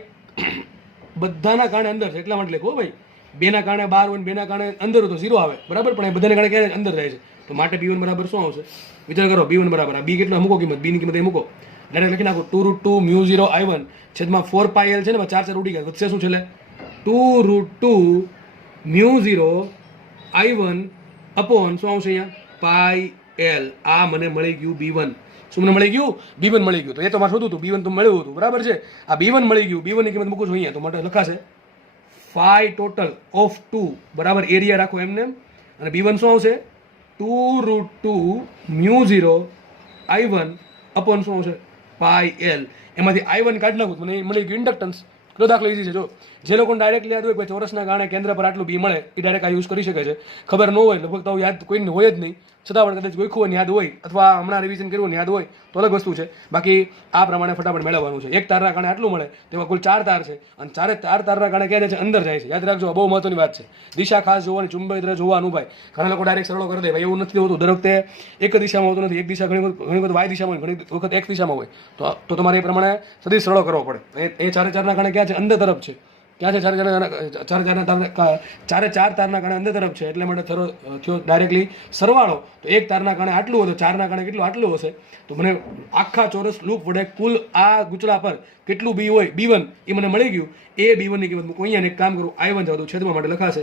બધાના કારણે અંદર છે એટલા માટે લખો ભાઈ. 2ના કારણે 12 હોય, 2ના કારણે અંદર તો 0 આવે. બરાબર? પણ એ બધાને કારણે ક્યારે અંદર જાય છે? તો માટે B1 બરાબર શું આવશે? વિચાર કરો. B1 બરાબર આ B કેટલા મૂકો કિંમત? B ની કિંમત એ મૂકો. ડાયરેક્ટ લખી નાખો 2√2 μ0 I1 છેદમાં 4πL છે ને, 4 4 ઉડી ગયા. વધશે શું છેલ્લે? 2√2 μ0 I1 અપોન શું આવશે અહીંયા? πL. આ મને મળી ગયું B1. શું મને મળી ગયું? B1 મળી ગયું. તો એ તો મારે શોધું હતું. B1 તો મળ્યું હતું. બરાબર છે? આ B1 મળી ગયું. B1 ની કિંમત મૂકું છું અહીંયા. તો માટે લખાશે phi total of 2 બરાબર એરિયા રાખો એમને. અને B1 શું આવશે? 2√2 μ0 I1 અપોન શું આવશે? πL. એમાંથી I1 કાઢી નાખું મને મળી ગયું ઇન્ડક્ટન્સ. કેટલો દાખલો ઈઝી છે. જો જે લોકોને ડાયરેક્ટ યાદ હોય કે ચોરસના કારણે કેન્દ્ર પર આટલું બી મળે, એ ડાયરેક્ટ આ યુઝ કરી શકે છે. ખબર ન હોય લગભગ તો યાદ કોઈને હોય જ નહીં, છતાં પણ કદાચ ગોખ્યું હોય યાદ હોય, અથવા હમણાં રિવિઝન કર્યું યાદ હોય તો અલગ વસ્તુ છે. બાકી આ પ્રમાણે ફટાફટ મેળવવાનું છે. એક તારના કારણે આટલું મળે, તેમાં કુલ 4 તાર છે, અને 4 તારના કારણે ક્યાં જાય છે? અંદર જાય છે. યાદ રાખજો, બહુ મહત્વની વાત છે. દિશા ખાસ જોવાની, ચુંબકીય જોવાનું ભાઈ. ઘણા લોકો ડાયરેક્ટ સરળો કરી દે ભાઈ. એવું નથી હોતું. દર વખતે એક જ દિશામાં હોતું નથી. એક દિશા ઘણી વખત વાય દિશામાં હોય, ઘણી વખત એક દિશામાં હોય. તો તમારે એ પ્રમાણે સદી સરળો કરવો પડે. એ 4 4ના કારણે ક્યાં છે? અંદર તરફ છે. ક્યાં છે? ચારે ચાર તારના કારણે અંદર તરફ છે, એટલે માટે થયો ડાયરેક્ટલી સરવાળો. તો એક તારના કારણે આટલું હોય તો ચારના કારણે કેટલું આટલું હશે. તો મને આખા ચોરસ લૂપ વડે કુલ આ ગૂંચળા પર કેટલું બી હોય B1 એ મને મળી ગયું. એ B1 ની કિંમત મૂકું અહીંયા, એક કામ કરું I1 જવા દઉં, છેદમાં માટે લખાશે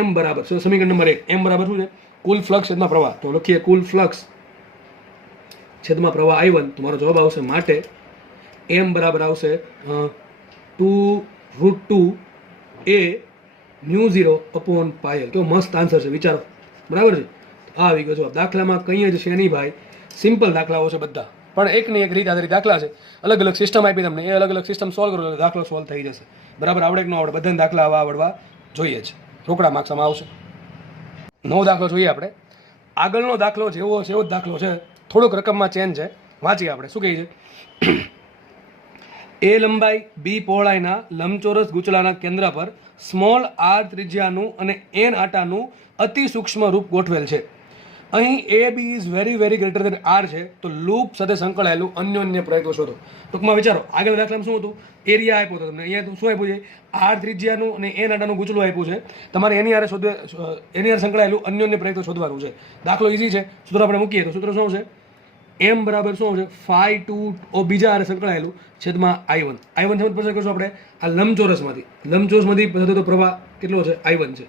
M બરાબર સમીકરણ નંબર 1 M બરાબર શું છે? કુલ ફ્લક્સ છેદમાં પ્રવાહ. તો લખીએ કુલ ફ્લક્સ છેદમાં પ્રવાહ I1. તો મારો જવાબ આવશે માટે M બરાબર આવશે 2√2 A μ0/πl. કેવો મસ્ત આન્સર છે, વિચારો. બરાબર છે? આ આવી ગયો જવાબ. દાખલામાં કંઈ જ છે નહીં ભાઈ, સિમ્પલ દાખલાઓ છે બધા, પણ એકની એક રીત આધારિત દાખલા છે. અલગ અલગ સિસ્ટમ આપી તમને, એ અલગ અલગ સિસ્ટમ સોલ્વ કરો એટલે દાખલો સોલ્વ થઈ જશે. બરાબર? આવડે કે ન આવડે, બધાને દાખલા આવડવા જોઈએ જ. રોકડા માર્ક્સમાં આવશે. નવો દાખલો જોઈએ આપણે. આગળનો દાખલો જેવો છે એવો જ દાખલો છે, થોડુંક રકમમાં ચેન્જ છે. વાંચીએ આપણે શું કહે છે. એ લંબાઈ બી પહોળાઈના લંબચોરસ ગૂંચળાના કેન્દ્ર પર સ્મોલ આર ત્રિજ્યાનું અને એન આટાનું અતિ સૂક્ષ્મ રૂપ ગોઠવેલ છે. અહીં A B is very very greater than R છે. તો લૂપ સાથે સંકળાયેલું અન્યોન્ય પ્રયત્નો શોધો. ટૂંકમાં વિચારો, આગળ દાખલામાં શું હતું? એરિયા આપ્યો હતો તમને. અહીંયા શું આપ્યું છે? આર ત્રિજ્યાનું અને એન આટાનું ગૂંચળું આપ્યું છે. તમારે એની હારે સંકળાયેલું અન્યોન્ય પ્રયત્નો શોધવાનું છે. દાખલો ઇઝી છે. સૂત્ર આપણે મૂકીએ તો સૂત્ર શું છે? M બરાબર શું છે? φ2 બીજા હારે સંકળાયેલું છેદમાં I1. I1 સમજ પડશે કરશું આપણે. આ લંબચોરસમાંથી થતો તો પ્રવાહ કેટલો છે? I1 છે.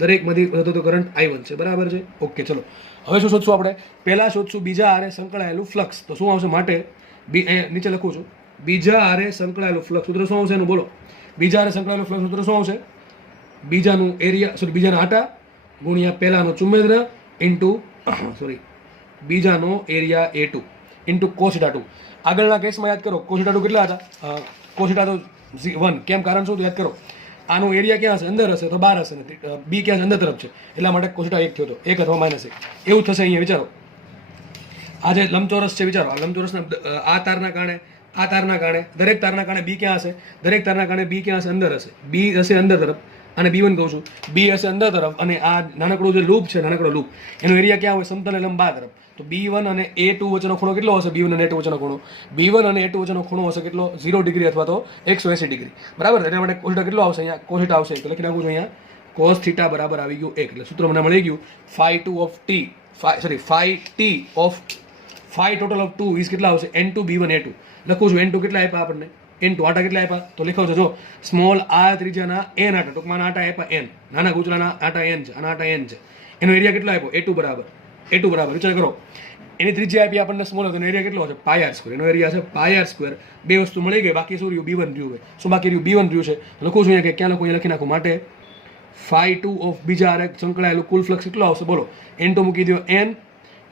દરેકમાંથી થતો તો કરંટ I1 છે. બરાબર છે? ઓકે, ચલો હવે શું શોધશું આપણે? પહેલા શોધશું બીજા હારે સંકળાયેલું ફ્લક્સ. તો શું આવશે? માટે નીચે લખું છું, બીજા હારે સંકળાયેલું ફ્લક્સ. સૂત્ર શું આવશે એનું બોલો? બીજા હારે સંકળાયેલું ફ્લક્સ સૂત્ર શું આવશે? બીજાનું એરિયા બીજાના આટા ગુણ્યા પહેલાનો ચુંબેદ્ર ઇન્ટુ બીજાનો એરિયા A2 ઇન્ટુ cosθ2. આગળના કેસમાં યાદ કરો cosθ2 કેટલા હતા? cosθ તો 1. કેમ? કારણ શું? યાદ કરો, આનો એરિયા ક્યાં હશે? અંદર હશે, તો બહાર હશે ને બી ક્યાં છે? અંદર તરફ છે, એટલા માટે cosθ 1 થયો હતો, 1 અથવા -1. એવું થશે અહીંયા. વિચારો, આ જે લંબચોરસ છે, વિચારો આ લંબચોરસના આ તારના કારણે દરેક તારના કારણે બી ક્યાં હશે? દરેક તારના કારણે બી ક્યાં હશે? અંદર હશે. બી હશે અંદર તરફ, અને B1 કહું છું, બી હશે અંદર તરફ, અને આ નાનકડું જે લૂપ છે, નાનકડો લૂપ, એનો એરિયા ક્યાં હોય? સમતલ લંબ બહાર તરફ. તો B1 અને A2 વચ્ચેનો ખૂણો કેટલો હશે? B1 અને A2 વચ્ચેનો ખૂણો હશે કેટલો? 0 ડિગ્રી અથવા તો 180 ડિગ્રી. બરાબર? એટલા માટે cosθ કેટલો આવશે? અહીંયા cosθ આવશે, તો લખી નાખું છું અહીંયા cosθ બરાબર આવી ગયું 1. એટલે સૂત્ર મને મળી ગયું phi total of 2 is કેટલા આવશે? N2 B1 A2. લખું છું N2 કેટલા આપ્યા આપણને? N2 આટા કેટલા આપ્યા? તો લખાવ છો જો સ્મોલ આર ત્રિજ્યાના n આટા, ટૂંકમાં આટા આપ્યા n, નાના ગૂંચળાના આટા n છે, આના આટા n છે. એનો એરિયા કેટલો આપ્યો? A2 બરાબર વિચાર કરો, એની ત્રિજ્યા આપી આપણને સ્મોલ, એનો એરિયા કેટલો છે? πr². એનો એરિયા છે πr². બે વસ્તુ મળી ગઈ, બાકી શું રહ્યું? B1 રહ્યું. શું બાકી રહ્યું? B1 રહ્યું છે. લખું છું અહીંયા કે ક્યાં લખું? અહીંયા લખી નાખું માટે φ2 ઓફ બીજા હારે સંકળાયેલું કુલ ફ્લક્સ કેટલો આવશે? બોલો. N2 મૂકી દો n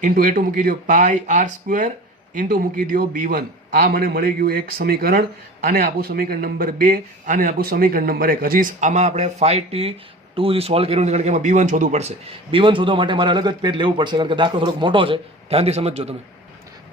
ઇન્ટુ A2 મૂકી દો πr² ઇન્ટુ મૂકી દો B1. આ મને મળી ગયું એક સમીકરણ. આને આપું સમીકરણ નંબર 2, આને આપું સમીકરણ નંબર 1. હજી આમાં આપણે φ2 સોલ્વ કર્યું નથી, કારણ કે એમાં B1 શોધવું પડશે. B1 શોધવા માટે મારે અલગ જ પેજ લેવું પડશે, કારણ કે દાખલો થોડોક મોટો છે. ધ્યાનથી સમજજો તમે.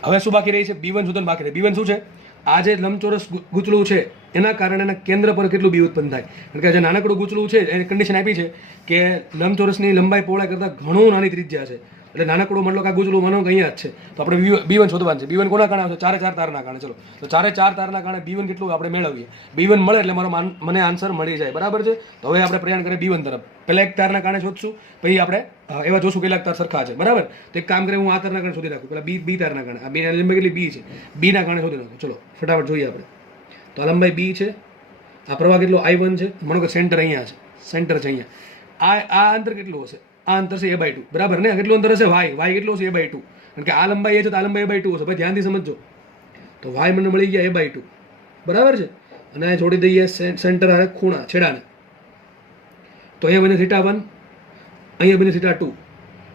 હવે શું બાકી રહી છે? B1 શોધવાનું બાકી રહે. B1 શું છે? આ જે લંબચોરસ ગૂંચળું છે એના કારણે એના કેન્દ્ર પર કેટલું બી ઉત્પન્ન થાય? કારણ કે જે નાનકડું ગૂંચળું છે એની કન્ડિશન આપી છે કે લંબચોરસની લંબાઈ પહોળાઈ કરતાં ઘણું નાની ત્રિજ્યા છે. એટલે નાનકડું મતલબ આ ગૂંચળું માનો કે અહીંયા જ છે. તો આપણે B1 શોધવાનું છે. B1 કોના કારણે આવશે? ચારે ચાર તારના કારણે. ચલો, તો ચારે ચાર તારના કારણે B1 કેટલું આપણે મેળવીએ? B1 મળે એટલે મને આન્સર મળી જાય. બરાબર છે? તો હવે આપણે પ્રયાણ કરીએ B1 તરફ. પહેલા એક તારના કારણે શોધશું, પછી આપણે એવા જોશું કેટલાક તાર સરખા છે. બરાબર? તો એક કામ કરીએ, હું આ તારના કારણે શોધી નાખું. પેલા બી તારના કારણે, આ બીની લંબાઈ કેટલી? બી છે. બીના કારણે શોધી નાખું. ચલો ફટાફટ જોઈએ આપણે. તો આ લંબાઈ બી છે, આ પ્રવાહ કેટલો? I1 છે. માનો કે સેન્ટર અહીંયા છે, સેન્ટર છે અહીંયા. આ અંતર કેટલું હશે? આ અંતર છે A/2. બરાબર ને? કેટલું અંતર હશે? y કેટલું છે? A/2. કારણ કે આ લંબાઈ એ છે તો આ લંબાઈ A/2 હશે. ભાઈ ધ્યાનથી સમજો. તો y મને મળી ગયા A/2. બરાબર છે? અને આ જોડી દઈએ સેન્ટર હારે ખૂણા છેડાને. તો અહીંયા બને θ1, અહીંયા બને θ2.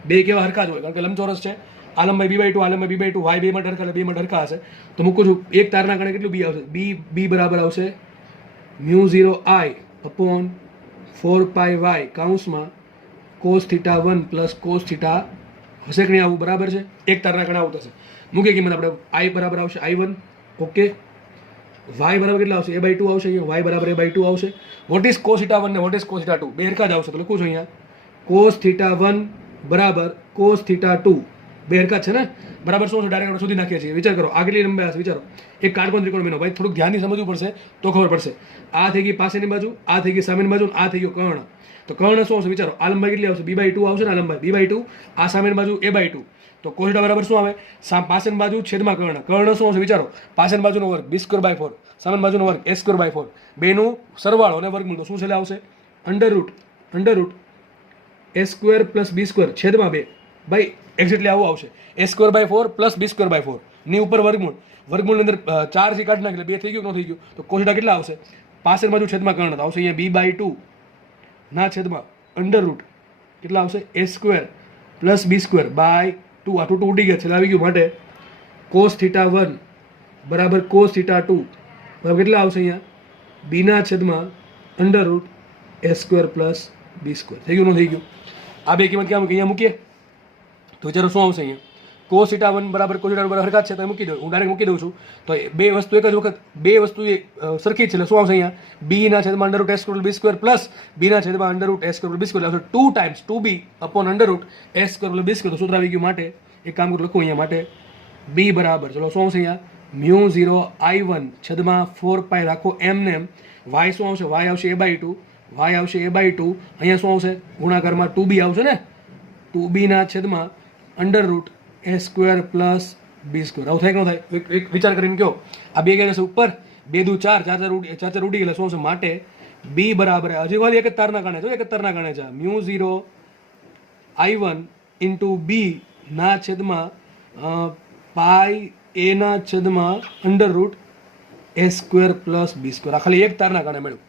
બે કેવા હરખા જ હોય, કારણ કે લંબચોરસ છે. આ લંબાઈ B/2, આ લંબાઈ B/2, y બે માં હરખા, એટલે બે માં હરખા હશે. તો મૂકું છું, એક તારના કારણે કેટલું બી આવશે? બી બરાબર આવશે μ0I/4πy કૌંસમાં cosθ1 પ્લસ cosθ હશે કે નહીં? આવું બરાબર છે? એક તારના કારણે આવું થશે. મૂકીએ કિંમત આપણે. I બરાબર આવશે I1. ઓકે. y બરાબર કેટલા આવશે? A/2 આવશે. અહીંયા y બરાબર A/2 આવશે. વોટ ઇઝ cosθ1 ને વોટ ઇઝ cosθ2? બે હરખા જ આવશે. તો લખું છું અહીંયા cosθ1 બરાબર cosθ2 બે હરકત છે ને બરાબર. શું છે ડાયરેક્ટ આપણે શોધી નાખીએ છીએ. વિચાર કરો આ કેટલી લંબાઈ હશે વિચારો. એક કાટકોણ ત્રિકોણ બન્યો ભાઈ, થોડુંક ધ્યાનથી સમજવું પડશે તો ખબર પડશે. આ થઈ ગઈ પાસેની બાજુ, આ થઈ ગઈ સામેની બાજુ, આ થઈ ગયો કર્ણ. તો કર્ણ શું આવશે વિચારો. આ લંબાઈ કેટલી આવશે b/2 આવશે ને, આ લંબાઈ b/2, આ સામેની બાજુ a/2. તો કોસ બરાબર શું આવે પાસેની બાજુ છેદમાં કર્ણ. કર્ણ શું આવશે વિચારો. પાસેની બાજુનો વર્ગ b²/4, સામેની બાજુનો વર્ગ a²/4, બેનું સરવાળો અને વર્ગમૂળ. તો શું છેલ્લે આવશે અંડર રૂટ a² + b² છેદમાં 2. ભાઈ એક્ઝેક્ટલી આવું આવશે a²/4 + b²/4 ની ઉપર વર્ગમૂળની અંદર 4 થી કાઢી નાખી એટલે 2 થઈ ગયું કે ન થઈ ગયું. તો કોસ કેટલા આવશે પાસેની બાજુ છેદમાં કર્ણ આવશે અહીંયા b/2 ના છેદમાં અંડર રૂટ કેટલા આવશે a² + b²/2. આ 2 ઉડી ગયા છેલ્લે આવી ગયું માટે cos θ1 બરાબર cos θ2 બરાબર કેટલા આવશે અહીંયા b ના છેદમાં અંડર રૂટ a² + b². થઈ ગયું ન થઈ ગયું. આ બે કિંમત ક્યાં મૂકી અહીંયા મૂકીએ તો વિચારો શું આવશે અહીંયા cos θ1 બરાબર cos θ2 બરાબર હરકત છે તો મૂકી દઉં. હું ડાયરેક્ટ મૂકી દઉં છું. તો બે વસ્તુ એક જ વખત બે વસ્તુ સરખી છે એટલે શું આવશે અહીંયા b ના છેદમાં under route a² + b² plus b ના છેદમાં અંડર રૂટ a² + b² આવશે 2 times 2b upon under route a² + b². તો સૂત્ર આવી ગયું માટે એક કામ લખું અહીંયા માટે b બરાબર ચલો શું આવશે અહીંયા μ0I1 છેદમાં 4π રાખો એમને એમ. y શું આવશે y આવશે a/2 y આવશે a/2 અહીંયા શું આવશે ગુણાકારમાં 2b આવશે ને 2b ના છેદમાં અંડર રૂટ a² + b². આવું થાય કે ન થાય એક વિચાર કરીને કહો. આ બે ગયા છે ઉપર 2 દુ 4 4 ઉડી ગયેલા શું આવશે માટે b બરાબર હજી વાલી એક જ તારના કારણે જો એક જ તારના કારણે છે μ0I1 × b ના છેદમાં π a ના છેદમાં અંડર રૂટ a² + b². આ ખાલી એક તારના કારણે મળ્યું.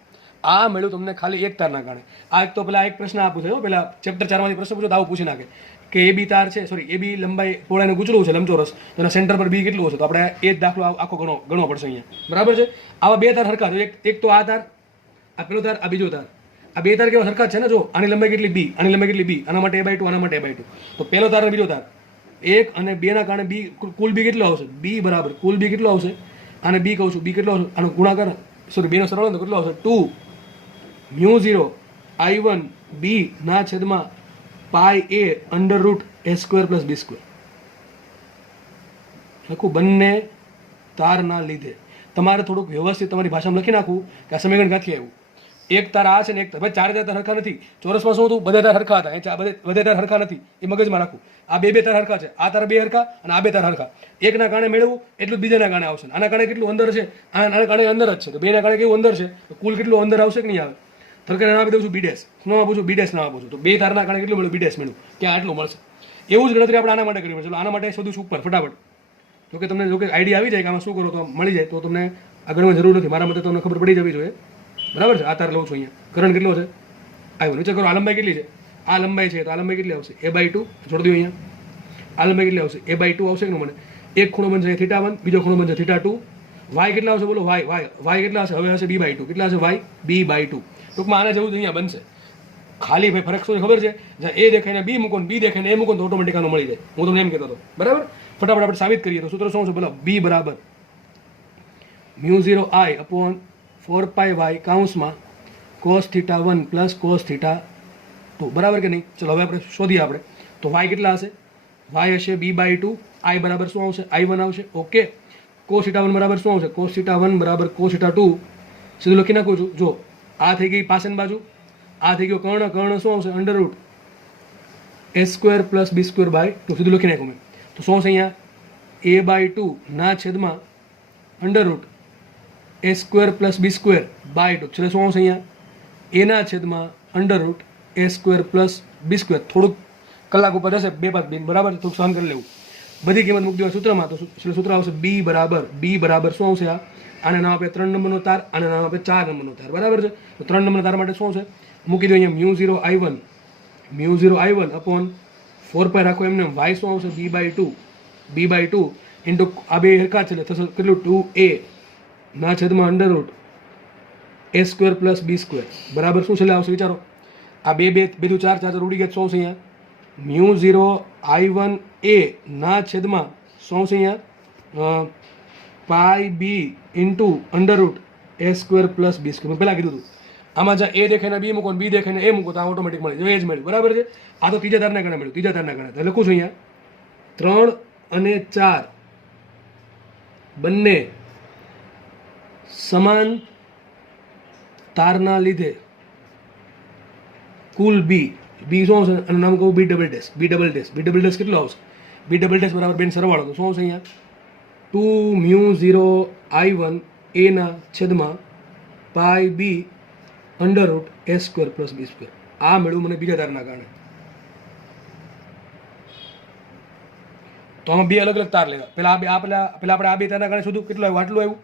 આ મળ્યું તમને ખાલી એક તારના કારણે. આ એક તો પેલા એક પ્રશ્ન આપું છે પેલા ચેપ્ટર 4 માંથી પ્રશ્ન પૂછો તો આવું પૂછી નાખે કે AB તાર છે સોરી AB લંબાઈ પહોળાઈનું ગુચડું છે લંબચોરસ તો એના સેન્ટર પર B કેટલું હશે તો આપણે એ જ દાખલો આખો ગણવો પડશે અહીંયા બરાબર છે. આવા બે તાર હરખા છે એક તો આ તાર આ પેલો તાર આ બીજો તાર. આ બે તાર કેવા હરખા છે ને જો આની લંબાઈ કેટલી B આની લંબાઈ કેટલી B આના માટે a/2 આના માટે a/2. તો પેલો તાર અને બીજો તાર 1 અને 2 ના કારણે B કુલ B કેટલો આવશે B બરાબર કુલ B કેટલો આવશે આને B કહું છું B કેટલો આવશે આનો ગુણાકાર સોરી B નો સરવાળો તો કેટલો આવશે 2 μ0I1 b ના છેદમાં π a under route a² + b². લખું બંને તારના લીધે. તમારે થોડુંક વ્યવસ્થિત તમારી ભાષામાં લખી નાખવું કે આ સમીકરણ ક્યાંથી આવ્યું. એક તાર આ છે ને એક તાર ભાઈ ચાર તાર હરખા નથી. ચોરસમાં શું હતું બધા તાર હરખા હતા બધા તાર હરખા નથી એ મગજમાં રાખવું. આ બે તાર હરખા છે આ તાર બે હરખા અને આ બે તાર હરખા. એકના કારણે મેળવવું એટલું જ બીજાના કારણે આવશે. આના કારણે કેટલું અંદર છે આના કારણે અંદર જ છે તો બેના કારણે કેવું અંદર છે તો કુલ કેટલું અંદર આવશે કે નહીં આવે. થરકાને નામ આપી દઉં છું b' નામ આપું છું b' નામ આપું છું તો બે તારના કારણે કેટલું મળ્યું b' મળ્યું ક્યાં આટલું મળશે. એવું જ ગણતરી આપણે આના માટે કરવી પડે. ચલો આના માટે શોધું છું ઉપર ફટાફટ. જોકે તમને જોકે આઈડિયા આવી જાય કે આમાં શું કરો તો મળી જાય તો તમને આ ગણવાની જરૂર નથી. મારા મતે તમને ખબર પડી જવી જોઈએ બરાબર છે. આ તાર લઉં છું અહીંયા કરંટ કેટલો છે આવ્યો વિચાર કરો. આ લંબાઈ કેટલી છે આ લંબાઈ છે તો આ લંબાઈ કેટલી આવશે a/2 જોડી દો અહીંયા. આ લંબાઈ કેટલી આવશે a/2 આવશે કે મને એક ખૂણો બનશે θ1 બીજો ખૂણો બનશે θ2. y કેટલા આવશે બોલો y કેટલા હશે હવે હશે b/2 કેટલા હશે y b/2. ટૂંકમાં આના જેવું જ અહીંયા બનશે. ખાલી ભાઈ ફરક શું ખબર છે જ્યાં a દેખાઈને b મૂકો ને b દેખાઈને a મૂકો તો ઓટોમેટિક આનો મળી જાય. હું તમને એમ કહેતો હતો બરાબર. ફટાફટ આપણે સાબિત કરીએ તો સૂત્ર શું છે બોલો b બરાબર μ0I અપોન 4πy કૌંસમાં cos θ1 + cos θ2 બરાબર કે નહીં. ચલો હવે આપણે શોધીએ આપણે તો y કેટલા હશે y હશે b/2 I બરાબર શું આવશે I1 આવશે ઓકે. cos θ1 બરાબર શું આવશે cos θ1 બરાબર cos θ2 સીધું લખી નાખું છું. જો આ થઈ ગઈ પાછળની બાજુ આ થઈ ગયો કર્ણ શું આવશે અંડર રૂટ a² + b²/2 સીધું લખી નાખ્યું મેં. તો શું આવશે અહીંયા a/2 ના છેદમાં અંડર રૂટ a² + b²/2 છેલ્લે શું આવશે અહીંયા a ના છેદમાં અંડર રૂટ a² + b². થોડુંક કલાક ઉપર જશે 2-5 બરાબર થોડુંક સહન કરી લેવું. બધી કિંમત મૂકી દેવા સૂત્રમાં તો સૂત્ર આવશે b બરાબર શું આવશે આને નામ આપે 3 નંબરનો તાર આને નામ આપે 4 નંબરનો તાર બરાબર છે. તો 3 નંબરના તાર માટે શું છે મૂકી દો અહીંયા μ0I1 અપોન 4π રાખો એમને y શું આવશે b/2 ઇન્ટુ આ બે હરખા છે એટલે થશે કેટલું 2a ના છેદમાં અંડર રૂટ a² + b² બરાબર શું છેલ્લે આવશે વિચારો. આ બે દુ 4 ઉડી ગયા શું છે અહીંયા μ0I1 a ના છેદમાં શું છે અહીંયા πb into under route a² + b². મેં પહેલાં કીધું હતું આમાં જ્યાં a દેખાઈને b મૂકો b દેખાઈને a મૂકો તો આ ઓટોમેટિક મળી જાય એ જ મળ્યું બરાબર છે. આ તો ત્રીજા તારના કારણે મળ્યું ત્રીજા તારના કારણે લખું છું અહીંયા 3 અને 4 બંને સમાન તારના લીધે કુલ બી શું આવશે? અને નામ કહું B double dash. B double dash કેટલો આવશે? બી ડબલ ડેશ બરાબર બેન સરવાળો તો શું આવશે અહીંયા? 2μ0I1 a ના છેદમાં પાઈ બી √a² + b². આ મેળવું મને બીજા તારના કારણે. તો આમાં બે અલગ અલગ તાર લેવા. પેલા આપણે આ બે તારના કારણે શોધું કેટલું આવ્યું? આટલું આવ્યું.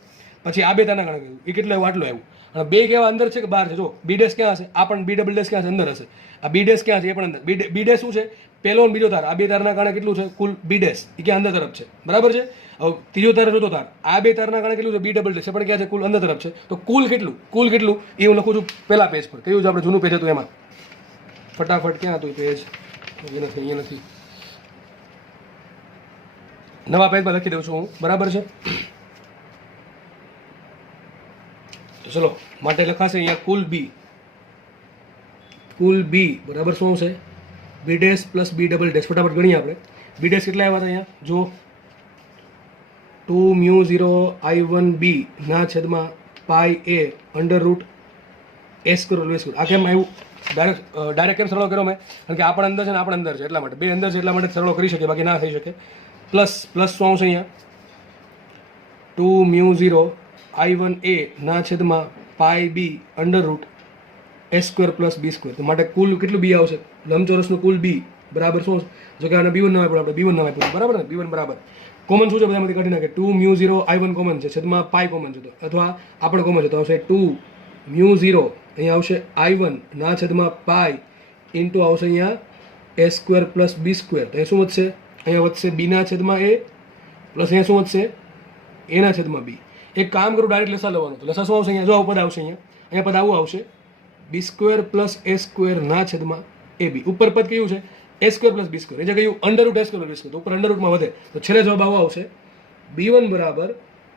પછી આ બે તારના કારણે કહ્યું એ કેટલું આવ્યું? આટલું આવ્યું. અને બે કેવા અંદર છે કે બહાર છે? જો બી ડેશ ક્યાં હશે? આ પણ બી ડબલ ડેશ ક્યાં છે? અંદર હશે. આ બી ડેશ ક્યાં છે? એ પણ અંદર. બી ડેશ શું છે? પહેલો અને બીજો તાર. આ બે તારના કારણે કેટલું છે? કુલ બી ડેશ એ ક્યાં અંદર તરફ છે, બરાબર છે. હવે ત્રીજો તાર ચોથો તાર આ બે તારના કારણે કેટલું છે? બી ડબલ ડેશ એ પણ ક્યાં છે? કુલ અંદર તરફ છે. તો કુલ કેટલું એ હું લખું છું પહેલા પેજ પર. કયું છે? આપણે જૂનું પેજ હતું એમાં. ફટાફટ ક્યાં હતું પેજ? અહીંયા નથી. નવા પેજમાં લખી દઉં છું હું, બરાબર છે. તો ચલો માટે લખાશે અહીંયા કુલ બી બરાબર શું છે? B dash plus B double dash. ફટાફટ ગણીએ આપણે. બી ડેશ કેટલા આવ્યા હતા અહીંયા? જો 2μ0I1b ના છેદમાં પાઈ a √a². આ કેમ આવ્યું? ડાયરેક્ટ કેમ સરળ કર્યો મેં? કારણ કે આ પણ અંદર છે ને આ પણ અંદર છે, એટલા માટે. બે અંદર છે એટલા માટે સરળ કરી શકે, બાકી ના થઈ શકે. પ્લસ શું આવશે અહીંયા? 2μ0I1a ના છેદમાં પાઈ બી √a² + b². તો માટે કુલ કેટલું બી આવશે? લંબચોરસનું કુલ બી બરાબર શું? જો કે આને b1 નામ આપ્યું, આપણે b1 નામ આપ્યું, બરાબર ને? b1 બરાબર કોમન શું છે? બધામાંથી કાઢી નાખે. 2μ0I1 કોમન છે, છેદમાં પાઈ કોમન છે, તો અથવા આ પણ કોમન છે, તો આવશે 2μ0 અહીંયા આવશે I1 ના છેદમાં પાઈ ઇન્ટુ આવશે અહીંયા a² + b². તો અહીંયા શું વધશે? અહીંયા વધશે b ના છેદમાં a પ્લસ અહીંયા શું વધશે? a ના છેદમાં b. એક કામ કરું, ડાયરેક્ટ લસા લેવાનું. તો લસા શું આવશે? અહીંયા જો આવું પદ આવશે, અહીંયા પદ આવું આવશે b² + a² ના છેદમાં ab. ઉપર પદ કયું છે? a² + b². એ જે કહ્યું √a² + b², તો ઉપર અંડરરૂટમાં વધે, તો છેલ્લે જવાબ આવો આવશે b1 બરાબર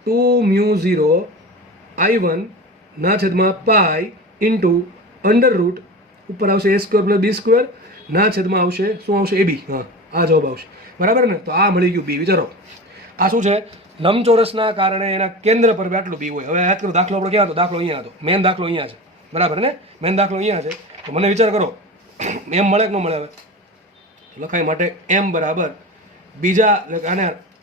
2μ0I1 ના છેદમાં પાઈ ઇન્ટુ અંડરરૂટ ઉપર આવશે a² + b² ના છેદમાં આવશે શું આવશે? ab. હા, આ જવાબ આવશે, બરાબર ને? તો આ મળી ગયું બી. વિચારો આ શું છે? લંબચોરસના કારણે એના કેન્દ્ર પર આટલું બી હોય. હવે યાદ કરો દાખલો આપણો ક્યાં હતો? દાખલો અહીંયા હતો. મેન દાખલો અહીંયા છે, બરાબર ને? મેન દાખલો અહીંયા છે. તો મને વિચાર કરો એમ મળે કે ન મળે? હવે લખાય માટે એમ બરાબર બીજા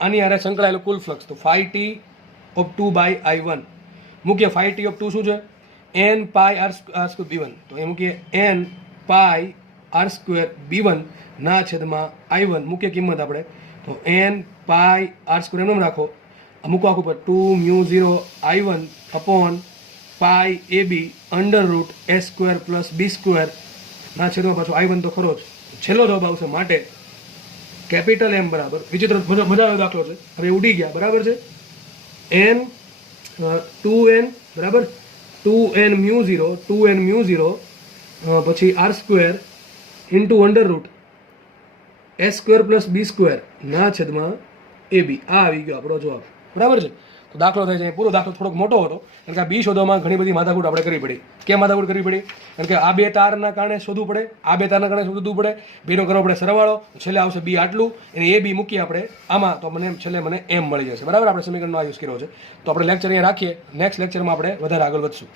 આની હારે સંકળાયેલું કુલ ફ્લક્સ, તો φT(2/I1) મૂકીએ. φT(2) શું છે? n પાઈ r² b1. તો એ મૂકીએ n પાઈ r² b1 ના છેદમાં I1. મૂકીએ કિંમત આપણે, તો n પાઈ r² એમ રાખો. મૂકો આખું પર 2μ0I1 અપોન પાઈ ab √a² + b² ના છેદમાં પાછો I1 તો ખરો જ. છેલ્લો જવાબ આવશે માટે કેપિટલ M બરાબર. વિચિત્ર મજા આવે દાખલો છે, હવે ઉડી ગયા, બરાબર છે. n 2n બરાબર 2nμ0 પછી r² ઇન્ટુ √a² + b² ના છેદમાં ab. આ આવી ગયો આપણો જવાબ, બરાબર છે. તો દાખલો થાય છે. પૂરો દાખલો થોડોક મોટો હતો, કારણ કે આ બી શોધવામાં ઘણી બધી માથાકૂટ આપણે કરવી પડી. કેમ માથાકૂટ કરવી પડી? કારણ કે આ બે તારના કારણે શોધવું પડે, આ બે તારના કારણે શોધવું પડે, બેનો કરવો પડે સરવાળો, છેલ્લે આવશે બી આટલું, અને એ બી મૂકીએ આપણે આમાં, તો છેલ્લે મને એમ મળી જશે, બરાબર? આપણે સમીકરણનો આ યુઝ કર્યો છે. તો આપણે લેક્ચર અહીંયા રાખીએ. નેક્સ્ટ લેક્ચરમાં આપણે વધારે આગળ વધશું.